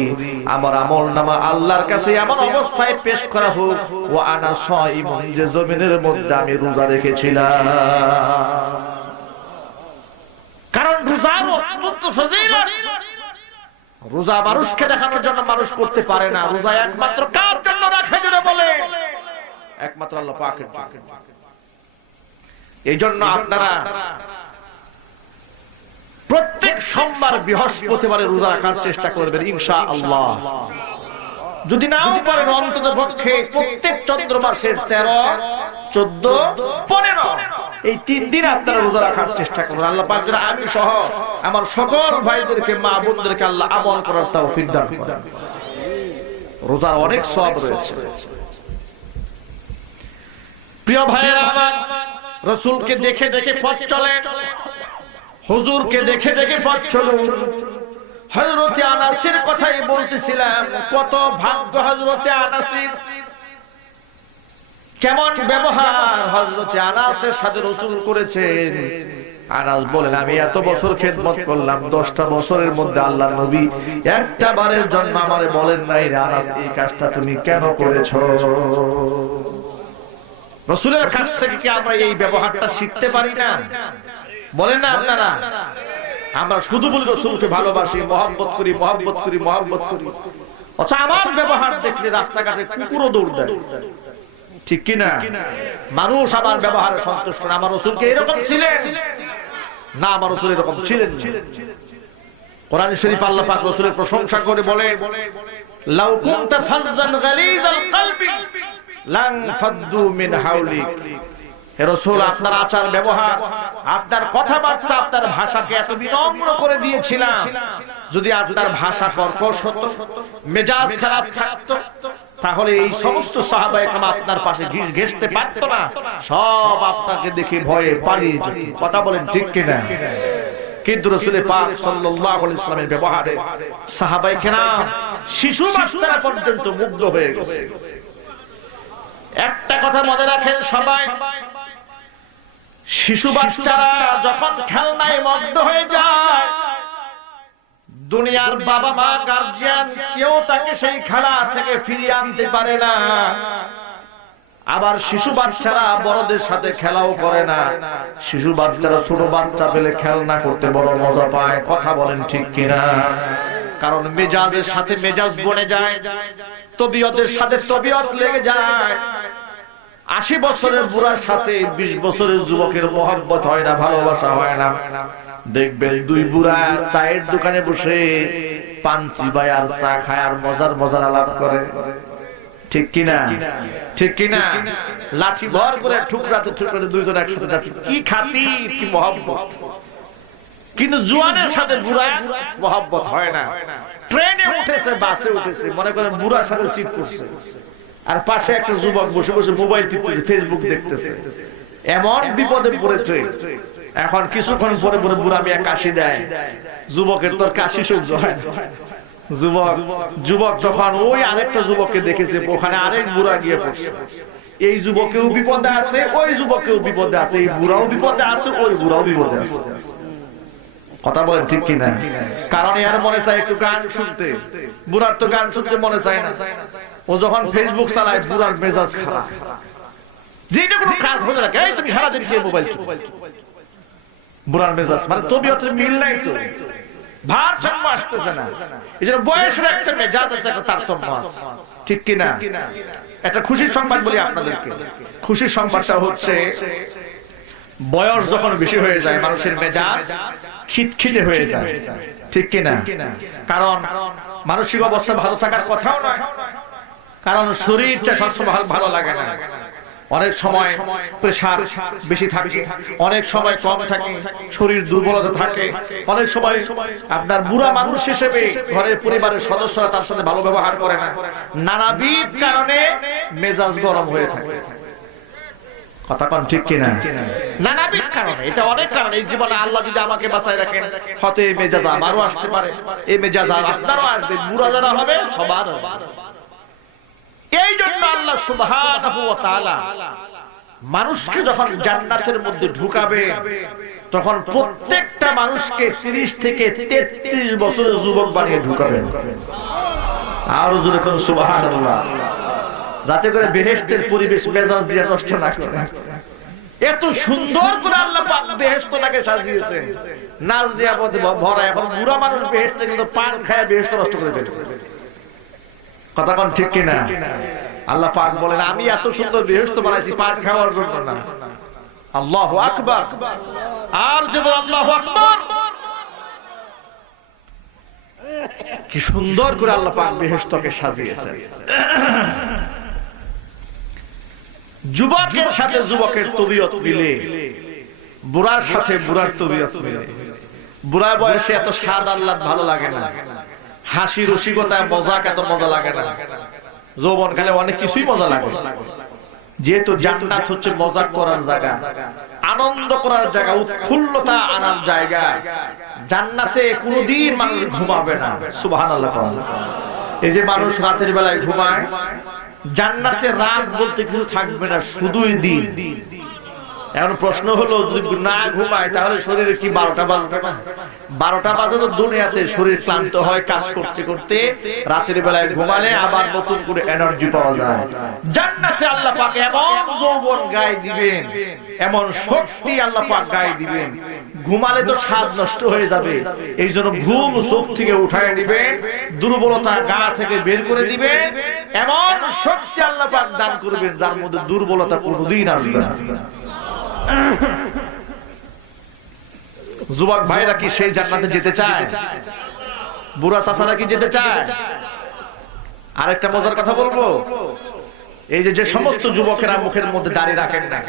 আমার আমলনামা আল্লাহর কাছে এমন অবস্থায় পেশ করা হোক ওয়া আনা সাইমুন, যে জমিনের মধ্যে আমি রোজা রেখেছিলাম। কারণ রোজার অত্যন্ত ফজিলত। রোজা মানুষকে দেখানোর জন্য মানুষ করতে পারে না। রোজা একমাত্র কার জন্য রাখে জন্য বলে, একমাত্র আল্লাহ পাকের জন্য। এই জন্য আপনারা প্রত্যেক সোমবার বৃহস্পতিবারে রোজা রাখার চেষ্টা করবেন ইনশাআল্লাহ। যদি নাও পারেন অন্তত পক্ষে প্রত্যেক চন্দ্র মাসের 13, 14, 15 এই 3 দিন আপনারা রোজা রাখার চেষ্টা করুন। আল্লাহ পাক যেন আমি সহ আমার সকল ভাইদেরকে, মা বোনদেরকে আল্লাহ আমল করার তৌফিক দান করেন। রোজার অনেক সওয়াব রয়েছে। প্রিয় ভাইয়েরা আমার, রাসূলকে দেখে দেখে পথ চলেন, হুজুরকে দেখে দেখে পথ চলুন। হযরতে আনাসের কথাই বলতেছিলাম, কত ভাগ্য হযরতে আনাসের, কেমন ব্যবহার হযরতে আনাসের সাথে রাসূল করেছেন। আনাস বলেন, আমি এত বছর খেদমত করলাম, 10টা বছরের মধ্যে আল্লাহর নবী একটা বারের জন্য আমারে বলেন নাই, আনাস এই কাজটা তুমি কেন করেছো। রাসূলের কাছ থেকে কি আমরা এই ব্যবহারটা শিখতে পারি না? বলেন না আপনারা? আমরা শুধু বলি রাসূলকে ভালোবাসি, মহব্বত করি, মহব্বত করি, মহব্বত করি, অথচ আমার ব্যবহার দেখলে রাস্তাঘাটে কুকুরও দৌড় দেয়, ঠিক কি না? মানুষ আমার ব্যবহারে সন্তুষ্ট না। আমার রাসূল কি এরকম ছিলেন? না, আমার রাসূল এরকম ছিলেন না। কোরআন শরীফ আল্লাহ পাক রাসূলের প্রশংসা করে বলে, লাউ কুনতা ফাজ্জান গালিজাল কলবি লান ফাদ্দু মিন হাওলিক। হে রাসূল, আপনার আচার ব্যবহার, আপনার কথাবার্তা, আপনার ভাষাকে এত বিনম্র করে দিয়েছিলাম, যদি আপনার ভাষা কর্কশ হতো, মেজাজ খারাপ থাকতো, তাহলে এই সমস্ত সাহাবায়ে কেরাম আপনার পাশে ঘেঁষতে পারত না, সব আপনাকে দেখে ভয়ে পালিয়ে যেত। কথা বলেন ঠিক কিনা? কিন্তু রাসূল পাক সাল্লাল্লাহু আলাইহি ওয়াসাল্লামের ব্যবহারে সাহাবায়ে কেরাম, শিশু বাচ্চারা পর্যন্ত মুগ্ধ হয়ে গেছে। একটা কথা মনে রাখেন সবাই, শিশু বাচ্চারা যখন খেলনায় মগ্ন হয়ে যায়, দুনিয়ার বাবা মা গার্জিয়ান কেউ তাকে সেই খেলা থেকে ফিরিয়ে আনতে পারে না। আবার শিশু বাচ্চারা বড়দের সাথে খেলাও করে না। শিশু বাচ্চারা ছোট বাচ্চা পেলে খেলনা করতে বড় মজা পায়। কথা বলেন ঠিক কিনা? কারণ মেজাজের সাথে মেজাজ বনে যায়, তবিয়তের সাথে তবিয়ত লেগে যায়। 80 বছরের বুড়ার সাথে 20 বছরের যুবকের মহব্বত হয় না, ভালোবাসা হয় না। দেখবেন দুই বুড়া চায়ের দোকানে বসে পান চিবায় আর চা খায় আর মজার মজার আলাপ করে, ঠিক কিনা? ঠিক কিনা? লাঠি ভর করে ঠুকরাতে ঠুকরাতে দুইজন একসাথে যাচ্ছে, কি খাতির, কি মহব্বত। কিন্তু জুয়ানের সাথে বুড়া মহব্বত হয় না। ট্রেনে উঠেছে, বাসে উঠেছে, মনে করেন বুড়ার সাথে সিট করছে, আর পাশে একটা যুবক বসে বসে মোবাইল টিপতেছে, ফেসবুক দেখতেছে। এমন বিপদে পড়েছে, এখন কিছুক্ষণ পরে পরে বুড়া মিয়া কাশি দেয়, যুবকের তোর কাশি সহ্য হয়। যুবক যখন ওই আরেকটা যুবককে দেখেছে, ওখানে আরেক বুড়া গিয়ে পড়ছে। এই যুবকেও বিপদে আছে, ওই যুবকেও বিপদে আছে, এই বুড়াও বিপদে আছে, ওই বুড়াও বিপদে আছে। কথা বলেন ঠিক কিনা? কারণ এর মনে চায় একটু গান শুনতে, বুড়ার তো গান শুনতে মনে চায় না। ও যখন ফেসবুক চালায়, বুড়ার মেজাজ খারাপ, যেটা কোনো কাজ হয়ে না, এই তুমি সারাদিন কে মোবাইল চলো, বুড়ার মেজাজ মানে তবিয়তের মিল নাই, তো ভারসাম্য আসতেছে না। এই জন্য বয়সের একটা মেজাজ আছে, একটা তারতম্য আছে, ঠিক কিনা? একটা খুশির সংবাদ বলি আপনাদেরকে। খুশির সংবাদটা হচ্ছে, বয়স যখন বেশি হয়ে যায় মানুষের মেজাজ খিটখিটে হয়ে যায়, ঠিক কিনা? কারণ মানসিক অবস্থা ভালো থাকার কথাও নয়, কারণ শরীরটা সবসময় ভালো লাগে না। অনেক সময় প্রেসার বেশি থাকে, অনেক সময় কম থাকে, শরীর দুর্বলতা থাকে, অনেক সময় আপনার বুড়া মানুষ হিসেবে ঘরের পরিবারের সদস্যরা তার সাথে ভালো ব্যবহার করে না, নানাবিধ কারণে মেজাজ গরম হয়ে থাকে। কথা কোন ঠিক কিনা? নানাবিধ কারণে, এটা অনেক কারণে। এই জীবনে আল্লাহ যদি আমাকে বাঁচায় রাখেন, হয়তো এই মেজাজ আমারও আসতে পারে, এই মেজাজ আপনারও আসবে, বুড়া যারা হবে সবার। এই জন্য আল্লাহ সুবহানাহু ওয়া তাআলা মানুষকে যখন জান্নাতের মধ্যে ঢুকাবে, তখন প্রত্যেকটা মানুষকে 30 থেকে 33 বছরের যুবক বানিয়ে ঢুকাবেন। আর জোরে কোন সুবহানাল্লাহ, যাতে করে বেহেশতের পরিবেশ মেজাজ দিয়ে নষ্ট না করে। এত সুন্দর করে আল্লাহ পাক বেহেশতটাকে সাজিয়েছে, নাচ দিয়া মধ্যে ভরা। এখন বুড়া মানুষ বেহেশতে কিন্তু পান খায় বেহেশত নষ্ট করে ফেলে। কথা কোন ঠিক কিনা? আল্লাহ পাক বলেন আমি এত সুন্দর বেহেশত বানাইছি পান খাওয়ার জন্য না। আল্লাহু আকবার। আর যুবক আল্লাহু আকবার। কি সুন্দর করে আল্লাহ পাক বেহেশতকে সাজিয়েছেন। যুবকের সাথে যুবকের তবিয়ত মিলে, বুড়ার সাথে বুড়ার তবিয়ত মিলে। বুড়া বয়সে এত স্বাদ আল্লাহ ভালো লাগে না, হাসি রসিকতা মজাক এত মজা লাগে না। যৌবন কালে অনেক কিছুই মজা লাগে, যেহেতু জান্নাত হচ্ছে মজা করার জায়গা, আনন্দ করার জায়গা, উৎফুল্লতা আনার জায়গা। জান্নাতে কোনদিন মানুষ ঘুমাবে না। সুবহানাল্লাহ। এই যে মানুষ রাতের বেলায় ঘুমায়, জান্নাতে রাত বলতে কিছু থাকবে না, শুধুই দিন। এখন প্রশ্ন হলো যদি না ঘুমায় তাহলে শরীরে কি 12টা বাজবে না? 12টা বাজে তো দুনিয়াতে শরীর ক্লান্ত হয় কাজ করতে করতে, রাতের বেলায় ঘুমালে আবার নতুন করে এনার্জি পাওয়া যায়। জান্নাতে আল্লাহ পাক এমন যৌবন গায়ে দিবেন, এমন শক্তি আল্লাহ পাক গায়ে দিবেন, ঘুমালে তো স্বাদ নষ্ট হয়ে যাবে। এই জন্য ঘুম চোখ থেকে উঠায় দিবেন, দুর্বলতা গা থেকে বের করে দিবেন, এমন শক্তি আল্লাহ পাক দান করবেন যার মধ্যে দুর্বলতা কোনোদিন আসবে না। যুবক ভাইরা কি সেই জান্নাতে যেতে চায়? বুড়া চাচারা কি যেতে চায়? আরেকটা মজার কথা বলবো, এই যে সমস্ত যুবকেরা মুখের মধ্যে দাড়ি রাখেন না,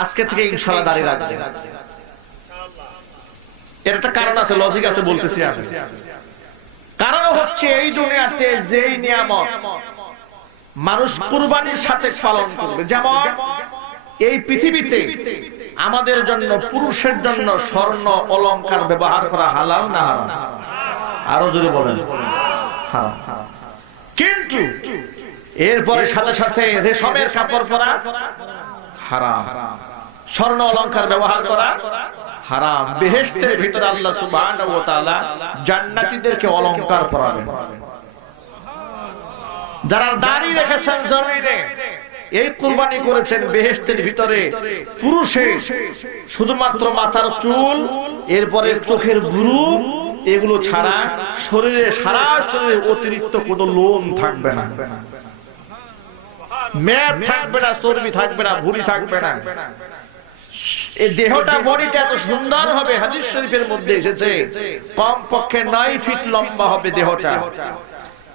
আজকে থেকে ইনশাআল্লাহ দাড়ি রাখবেন। এর একটা কারণ আছে, লজিক আছে, বলতেছি আমি। কারণ হচ্ছে এই দুনিয়াতে যেই নিয়ামত মানুষ কুরবানির সাথে পালন করবে, যেমন এই পৃথিবীতে আমাদের জন্য পুরুষের জন্য স্বর্ণ অলংকার ব্যবহার করা হালাল না হারাম? আরো জোরে বলেন হারাম। কিন্তু এরপরে সাথে সাথে রেশমের কাপড় পরা হারাম, স্বর্ণ অলংকার ব্যবহার করা হারাম। বেহেশতের ভিতরে আল্লাহ সুবহানাহু ওয়া তাআলা জান্নাতীদেরকে অলংকার পরাবেন। যারা দাড়ি রেখেছেন জমিনে, এই কুরবানি করেছেন বেহেশতের ভিতরে, পুরুষে শুধুমাত্র মাথার চুল, এরপরে চোখের ভ্রু, এগুলো ছাড়া শরীরে সারা শরীরে অতিরিক্ত কোনো লোম থাকবে না, মেদ থাকবে না, চর্বি থাকবে না, ভুঁড়ি থাকবে না। এই দেহটা, বডিটা এত সুন্দর হবে, হাদিস শরীফের মধ্যে এসেছে কমপক্ষে 9 ফিট লম্বা হবে দেহটা।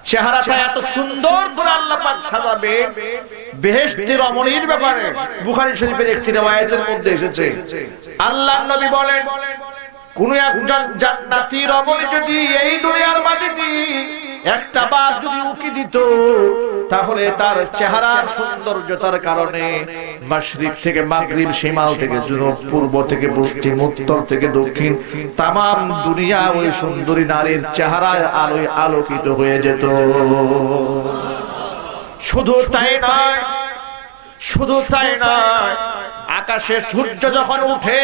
চেহারাটা এত সুন্দর করে আল্লাহ পাক সাজাবে। বেহেশতের রমণীর ব্যাপারে বুখারী শরীফের একটি riwayat-এর মধ্যে এসেছে, আল্লাহর নবী বলেন, কোন একজন জান্নাতি রমণী যদি এই দুনিয়ার মাটিতে একটা বার যদি উকি দিত, তাহলে তার চেহারার সৌন্দর্যতার কারণে মাশরিক থেকে মাগরিব, শিমাল থেকে জুনুব, পূর্ব থেকে পশ্চিম, উত্তর থেকে দক্ষিণ, তামাম দুনিয়া ওই সুন্দরী নারীর চেহারায় আলোয় আলোকিত হয়ে যেত। শুধু তাই নয়, শুধু তাই নয়, আকাশে সূর্য যখন উঠে,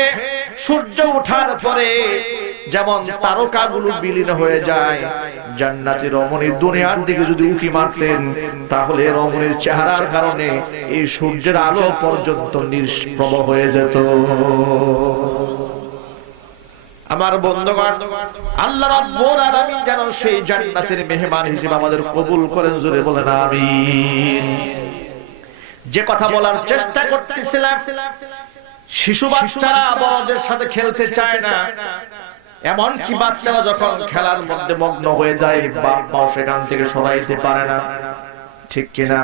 সূর্য ওঠার পরে যেমন তারকাগুলো বিলীন হয়ে যায়, জান্নাতি রমণী দুনিয়ার দিকে যদি উকি মারতেন, তাহলে রমণীর চেহারার কারণে এই সূর্যের আলো পর্যন্ত নিষ্প্রভ হয়ে যেত। আমার বন্ধুগণ, আল্লাহ রাব্বুল আলামিন যেন সেই জান্নাতের মেহমান হিসেবে আমাদের কবুল করেন। জোরে বলেন আমিন। যে কথা বলার চেষ্টা করতেছিলাম, শিশু বাচ্চারা বড়দের সাথে খেলতে চায় না, এমনকি বাচ্চারা যখন খেলার মধ্যে মগ্ন হয়ে যায়, বাপ মাও সেখান থেকে সরাইতে পারে না, ঠিক কিনা?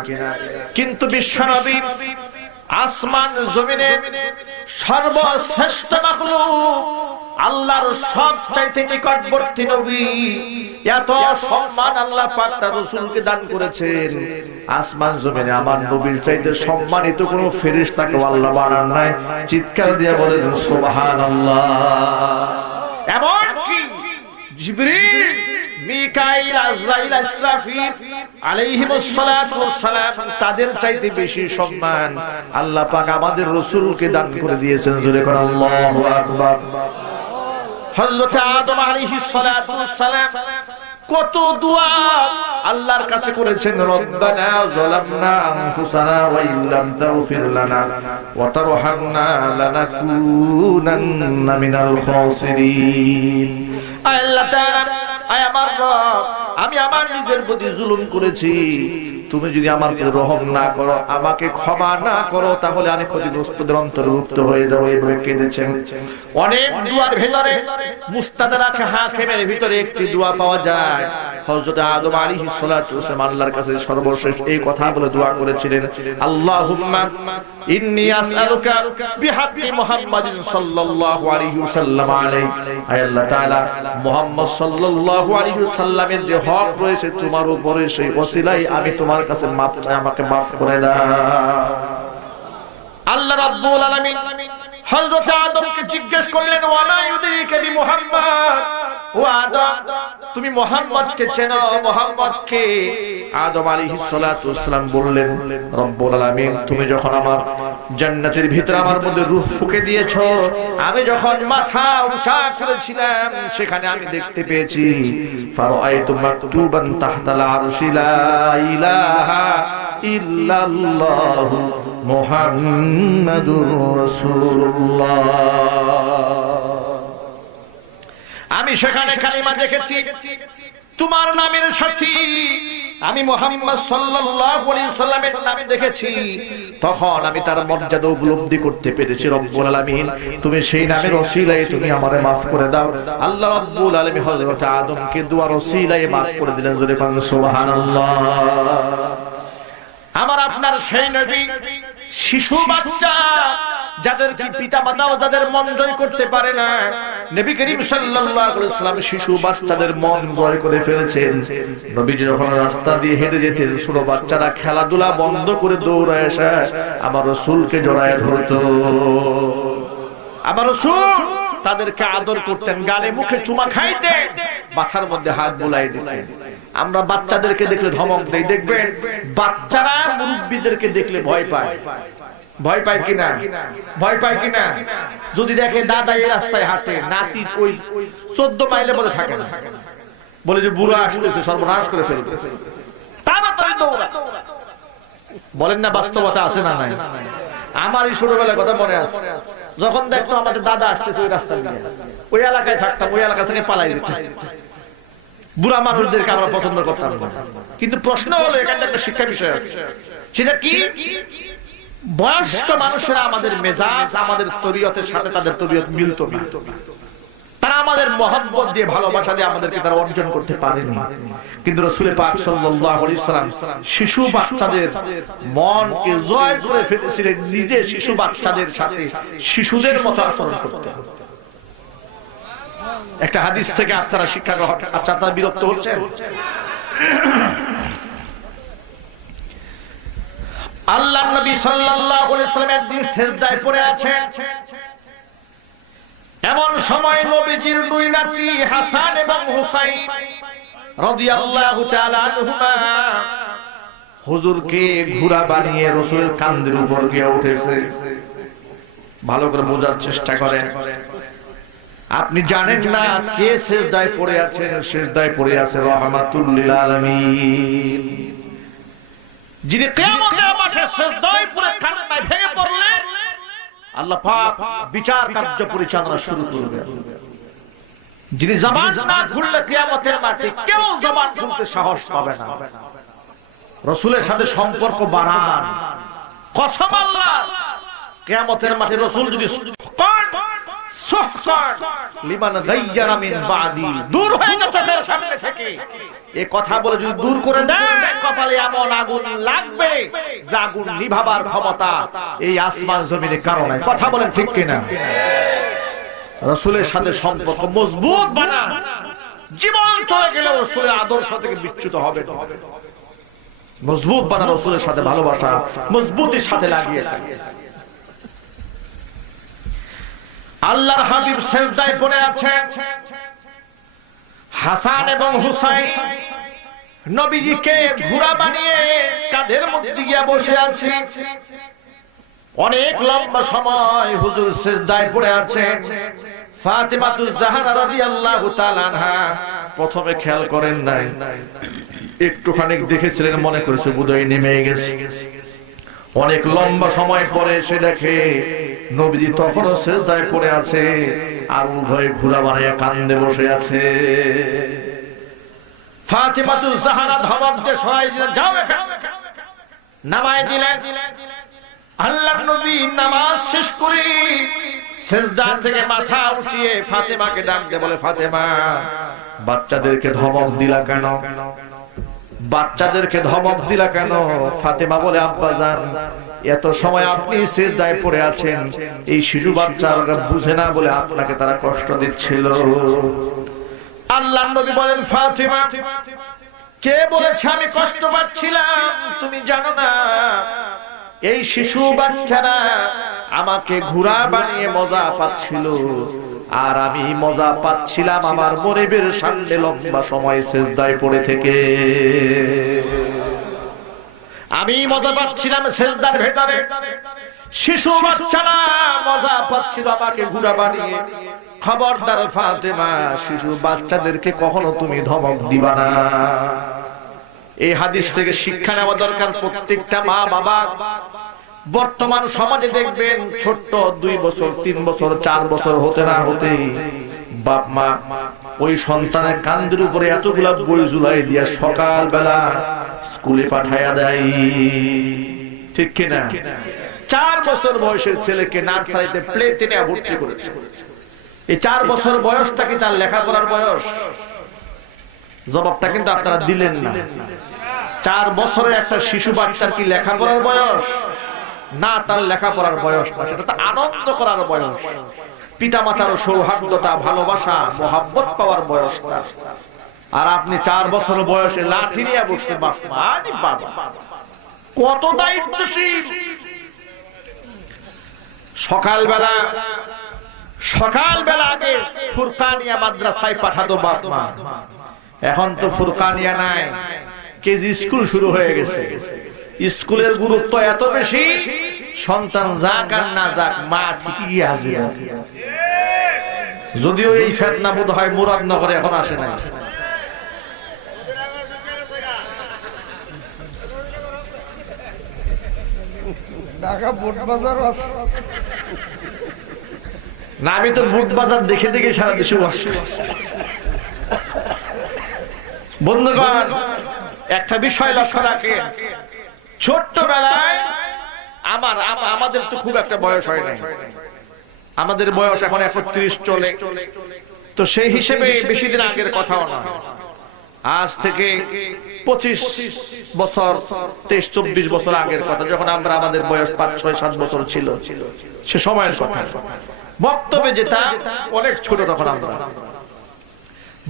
কিন্তু বিশ্বনবী আসমান জমিনে সর্বশ্রেষ্ঠ মাখলুক, আল্লাহর সবচাইতে নিকটবর্তী নবী। এত সম্মান আল্লাহ পাক তার রাসূলকে দান করেছেন। আসমান জমিনে আমার নবীর চাইতে সম্মানিত কোন ফেরেশতাকে আল্লাহ বানান নাই। চিৎকার দিয়ে বলেন সুবহানাল্লাহ। এমন কি জিবরিল, মিকাইল, আজরাইল, ইসরাফিল আলাইহিমুস সালাতু ওয়াস সালাম তাদের চাইতে বেশি সম্মান আল্লাহ পাক আমাদের রাসূলকে দান করে দিয়েছেন। জোরে করে আল্লাহু আকবার। হযরত আদম আলাইহিস সালাতু ওয়াস সালাম কত দোয়া আল্লাহর কাছে করেছেন। রব্বানা যালামনা আনফুসানা ওয়া ইল্লাম তাগফির লানা ওয়া তারহামনা লানাকুনান্না মিনাল খাসিরিন। আল্লাহ তাআলা, আয় আমার রব, আমি আমার নিজের প্রতি জুলুম করেছি, তুমি যদি আমার প্রতি রহম না করো, আমাকে ক্ষমা না করো, তাহলে আমি ক্ষতিগ্রস্তদের অন্তর্ভুক্ত হয়ে যাবো। এভাবে কেঁদেছেন। অনেক দুয়ার ভেতরে মুস্তাদরাক হাকিমের ভিতরে একটি দোয়া পাওয়া যায়। হযরত আদম আলাইহিস সালাতু ওয়াস সালাম আল্লাহর কাছে সর্বশেষ এই কথা বলে দোয়া করেছিলেন, আল্লাহুম্মা ইন্নী আসআলুকা বিহাক্কি মুহাম্মাদিন সাল্লাল্লাহু আলাইহি ওয়াসাল্লাম আলাইহি। আয় আল্লাহ তাআলা, মুহাম্মদ সাল্লাল্লাহু আলাইহি ওয়াসাল্লামের যে হক রয়েছে তোমার উপরে, সেই ওসিলায় আমি তোমার কাছে মাফ চাই, আমাকে মাফ করে দাও। আল্লাহ রাব্বুল আলামিন হযরত আদমকে জিজ্ঞেস করলেন, ওয়া মা ইউদরিকা বি মুহাম্মদ, ও আদম তুমি মুহাম্মদকে চেনো? মুহাম্মদকে? আদম আলাইহিস সালাতু ওয়াস সালাম বললেন, রব্বুল আলামিন তুমি যখন আমার জান্নাতের ভিতরে আমার মধ্যে রূহ ফুঁকে দিয়েছো, আমি যখন মাথা উঁচা করেছিলাম সেখানে আমি দেখতে পেয়েছি ফারাআইতু মাকতুবান তাহতাল আরশি লা ইলাহা ইল্লাল্লাহু মুহাম্মাদুর রাসূলুল্লাহ। আমি সেখানে কালিমা দেখেছি, তোমার নামের সাথী আমি মুহাম্মদ সাল্লাল্লাহু আলাইহি ওয়াসাল্লামের নাম দেখেছি। তখন আমি তার মর্যাদা উপলব্ধি করতে পেরেছি। রব্বুল আলামিন তুমি সেই নামের ওসিলায় তুমি আমারে maaf করে দাও। আল্লাহ রাব্বুল আলামিন হযরত আদমকে দুয়ার ওসিলায় maaf করে দিলেন। জোরে বলেন সুবহানাল্লাহ। আমার আপনার সেই নবী, শিশু বাচ্চা যাদের কি পিতা মাতাও যাদের মন জয় করতে পারে না, নবী করিম সাল্লাল্লাহু আলাইহি ওয়াসাল্লাম শিশু বাচ্চাদের মন জয় করে ফেলেছেন। নবীজি যখন রাস্তা দিয়ে হেঁটে যেতেন, ছোট বাচ্চারা খেলাধুলা বন্ধ করে দৌড়ায় এসে আমার রাসূলকে জড়ায় ধরতো। আমার রাসূল তাদেরকে আদর করতেন, গালে মুখে চুমা খাইতেন, মাথার মধ্যে হাত বুলাই দিতেন। আমরা বাচ্চাদেরকে দেখলে ধমক দেই, দেখবেন বাচ্চারা মুরব্বিদেরকে দেখলে ভয় পায়। ভয় পায় কিনা? ভয় পায় কিনা? যদি দেখে দাদা এই রাস্তায় হাঁটে, নাতি ওই 14 মাইলে বলে থাকে না, বলে যে বুড়া আসতেছে সর্বনাশ করে ফেলবে, তাড়াতাড়ি দৌড়া। বলেন না বাস্তবতা আছে না নাই? আমার এই ছোটবেলার কথা মনে আছে, যখন দেখতো আমাদের দাদা আসতেছে ওই রাস্তা দিয়ে, ওই এলাকায় থাকতাম, ওই এলাকা থেকে পালাই যেতাম। বুড়া মানুষদেরকে আমরা পছন্দ করতাম না। কিন্তু প্রশ্ন হলো, এখানে একটা শিক্ষা বিষয় আছে, সেটা কি? বয়স্ক মানুষেরা আমাদের মেজাজ, আমাদের তরিয়তের সাথে তাদের তরিয়ত মিলতো না। তারা আমাদের মহব্বত দিয়ে, ভালোবাসা দিয়ে আমাদেরকে তারা অর্জন করতে পারেনি। কিন্তু রাসূল পাক সাল্লাল্লাহু আলাইহি ওয়াসাল্লাম শিশু বাচ্চাদের মনকে জয় করে ফেলেছিলেন। নিজে শিশু বাচ্চাদের সাথে শিশুদের মতো আচরণ করতেন। একটা হাদিস থেকে আপনারা শিক্ষা গ্রহণ, আচ্ছা আপনারা বিরক্ত হচ্ছেন? আল্লাহর নবী সাল্লাল্লাহু আলাইহি ওয়াসাল্লাম একদিন সিজদায় পড়ে আছেন। এমন সময় নবীজির দুই নাতি হাসান এবং হুসাইন রাদিয়াল্লাহু তাআলা আনহুমা হুজুরকে ঘোড়া বানিয়ে রাসূলের কাঁধের উপর গিয়ে উঠেছে। ভালো করে বোঝার চেষ্টা করেন। আপনি জানেন না কে সিজদায় পড়ে আছেন? সিজদায় পড়ে আছে রাহমাতুল লিল আলামিন, যিনি কিয়ামতের মাঠে সিজদায় পড়ে কান্নায় ভেঙে পড়লেন, আল্লাহ পাক বিচার কার্য পরিচালনা শুরু করবেন। যিনি জবান না খুললে কিয়ামতের মাঠে কেউ জবান খুলতে সাহস পাবে না। রাসূলের সাথে সম্পর্ক বাড়ান, কসম আল্লাহ, কিয়ামতের মাঠে রাসূল যদি সুহকান লিমান গায়্যারা মিন বাদি, দূর হয়ে যা চোখের সামনে থেকে। এই কথা বলে যদি দূর করে দেয়, কপালে এমন আগুন লাগবে যে আগুন নিভাবার ক্ষমতা এই আসমান জমিনের কারণে। কথা বলেন ঠিক কিনা? রাসূলের সাথে সম্পর্ক মজবুত বানান, জীবন চলে গেলেও রাসূলের আদর্শ থেকে বিচ্যুত হবে না। মজবুত বানান, রাসূলের সাথে ভালোবাসা মজবুতির সাথে লাগিয়ে থাকে। আল্লাহর হাবিব সিজদায় পড়ে আছেন, হাসান এবং হুসাইন নবীজিকে ঘোড়া বানিয়ে কাঁধের মধ্যে গিয়ে বসে আছে। অনেক লম্বা সময় হুজুর সিজদায় পড়ে আছেন। ফাতিমাতুজ জাহরা রাদিয়াল্লাহু তাআলা আনহা প্রথমে খেয়াল করেন নাই, একটুখানি দেখেছিলেন, মনে করেছে বোধহয় নেমে গেছে। অনেক লম্বা সময় পরে এসে দেখে নবীজি তখনও সিজদায় পড়ে আছে, আর উভয়ে ঘোড়া বানিয়ে কাঁধে বসে আছে। ফাতিমাতুজ জাহরা ধমক দিয়ে সরাই দিলেন, যাও এখান থেকে, নামায় দিলেন। আল্লাহর নবী নামাজ শেষ করে সিজদা থেকে মাথা উঠিয়ে ফাতেমাকে ডাক দিয়ে বলে, ফাতেমা, বাচ্চাদেরকে ধমক দিলা কেন? বাচ্চাদেরকে ধমক দিলা কেন? ফাতেমা বলে, আব্বাজান, এত সময় আপনি সিজদায় পড়ে আছেন, এই শিশু বাচ্চারা বুঝে না বলে আপনাকে তারা কষ্ট দিচ্ছিল। আল্লাহর নবী বলেন, ফাতেমা, কে বলেছে আমি কষ্ট পাচ্ছিলাম? তুমি জানো না এই শিশু বাচ্চারা আমাকে ঘোড়া বানিয়ে মজা পাচ্ছিল, আর আমি মজা পাচ্ছিলাম আমার মনিবের সামনে লম্বা সময় সিজদায় পড়ে থেকে। আমি মজা পাচ্ছিলাম সিজদার ভেতরে, শিশু বাচ্চারা মজা পাচ্ছিল আমাকে ঘোড়া বানিয়ে। খবরদার ফাতেমা, শিশু বাচ্চাদেরকে কখনো তুমি ধমক দিবা না। এই হাদিস থেকে শিক্ষা নেওয়া দরকার প্রত্যেকটা মা বাবা। বর্তমান সমাজে দেখবেন ছোট্ট 2 বছর 3 বছর 4 বছর হতে না হতেই বাপ মা ওই সন্তানের কাঁধের উপরে এতগুলা বই ঝুলাই দিয়া সকাল বেলা স্কুলে পাঠায়া দেয়, ঠিক কিনা? 4 বছর বয়সের ছেলেকে নার্সারিতে প্লে টেনে ভর্তি করেছে। এই 4 বছর বয়সটা কি তার লেখাপড়ার বয়স? জবাবটা কিন্তু আপনারা দিলেন না। 4 বছরের একটা শিশু বাচ্চার কি লেখাপড়ার বয়স? না, তার লেখাপড়ার বয়স না, সেটা তো আনন্দ করার বয়স, পিতা মাতার সৌহার্দ্যতা, ভালোবাসা, মহাব্বত পাওয়ার বয়স। আর আপনি 4 বছর বয়সে লাঠি নিয়ে বসছে। বাবা, কত দায়িত্বশীল! সকালবেলা আগে ফুরকানিয়া মাদ্রাসায় পাঠাতো বাপ মা, এখন তো ফুরকানিয়া নাই, কেজি স্কুল শুরু হয়ে গেছে। স্কুলের গুরুত্ব এত বেশি, সন্তান যাক আর না যাক মা ঠিকই আসবে। যদিও এই ফেতনা বোধ হয় মুরাদনগরে এখন আসে না। ঢাকা বুট বাজার না, আমি তো বুট বাজার দেখে দেখে সারা দেশে বসে। বন্ধুগণ, একটা বিষয় লক্ষ্য রাখেন, ছোট্টবেলায় আমাদের তো খুব একটা বয়স হয় না, আমাদের বয়স এখন 31 চলে, তো সেই হিসেবে বেশি দিন আগের কথাও না, আজ থেকে 25 বছর 23-24 বছর আগের কথা, যখন আমাদের বয়স 5, 6, 7 বছর ছিল, সে সময়ের কথা। বক্তব্যে যেটা অনেক ছোট, তখন আমরা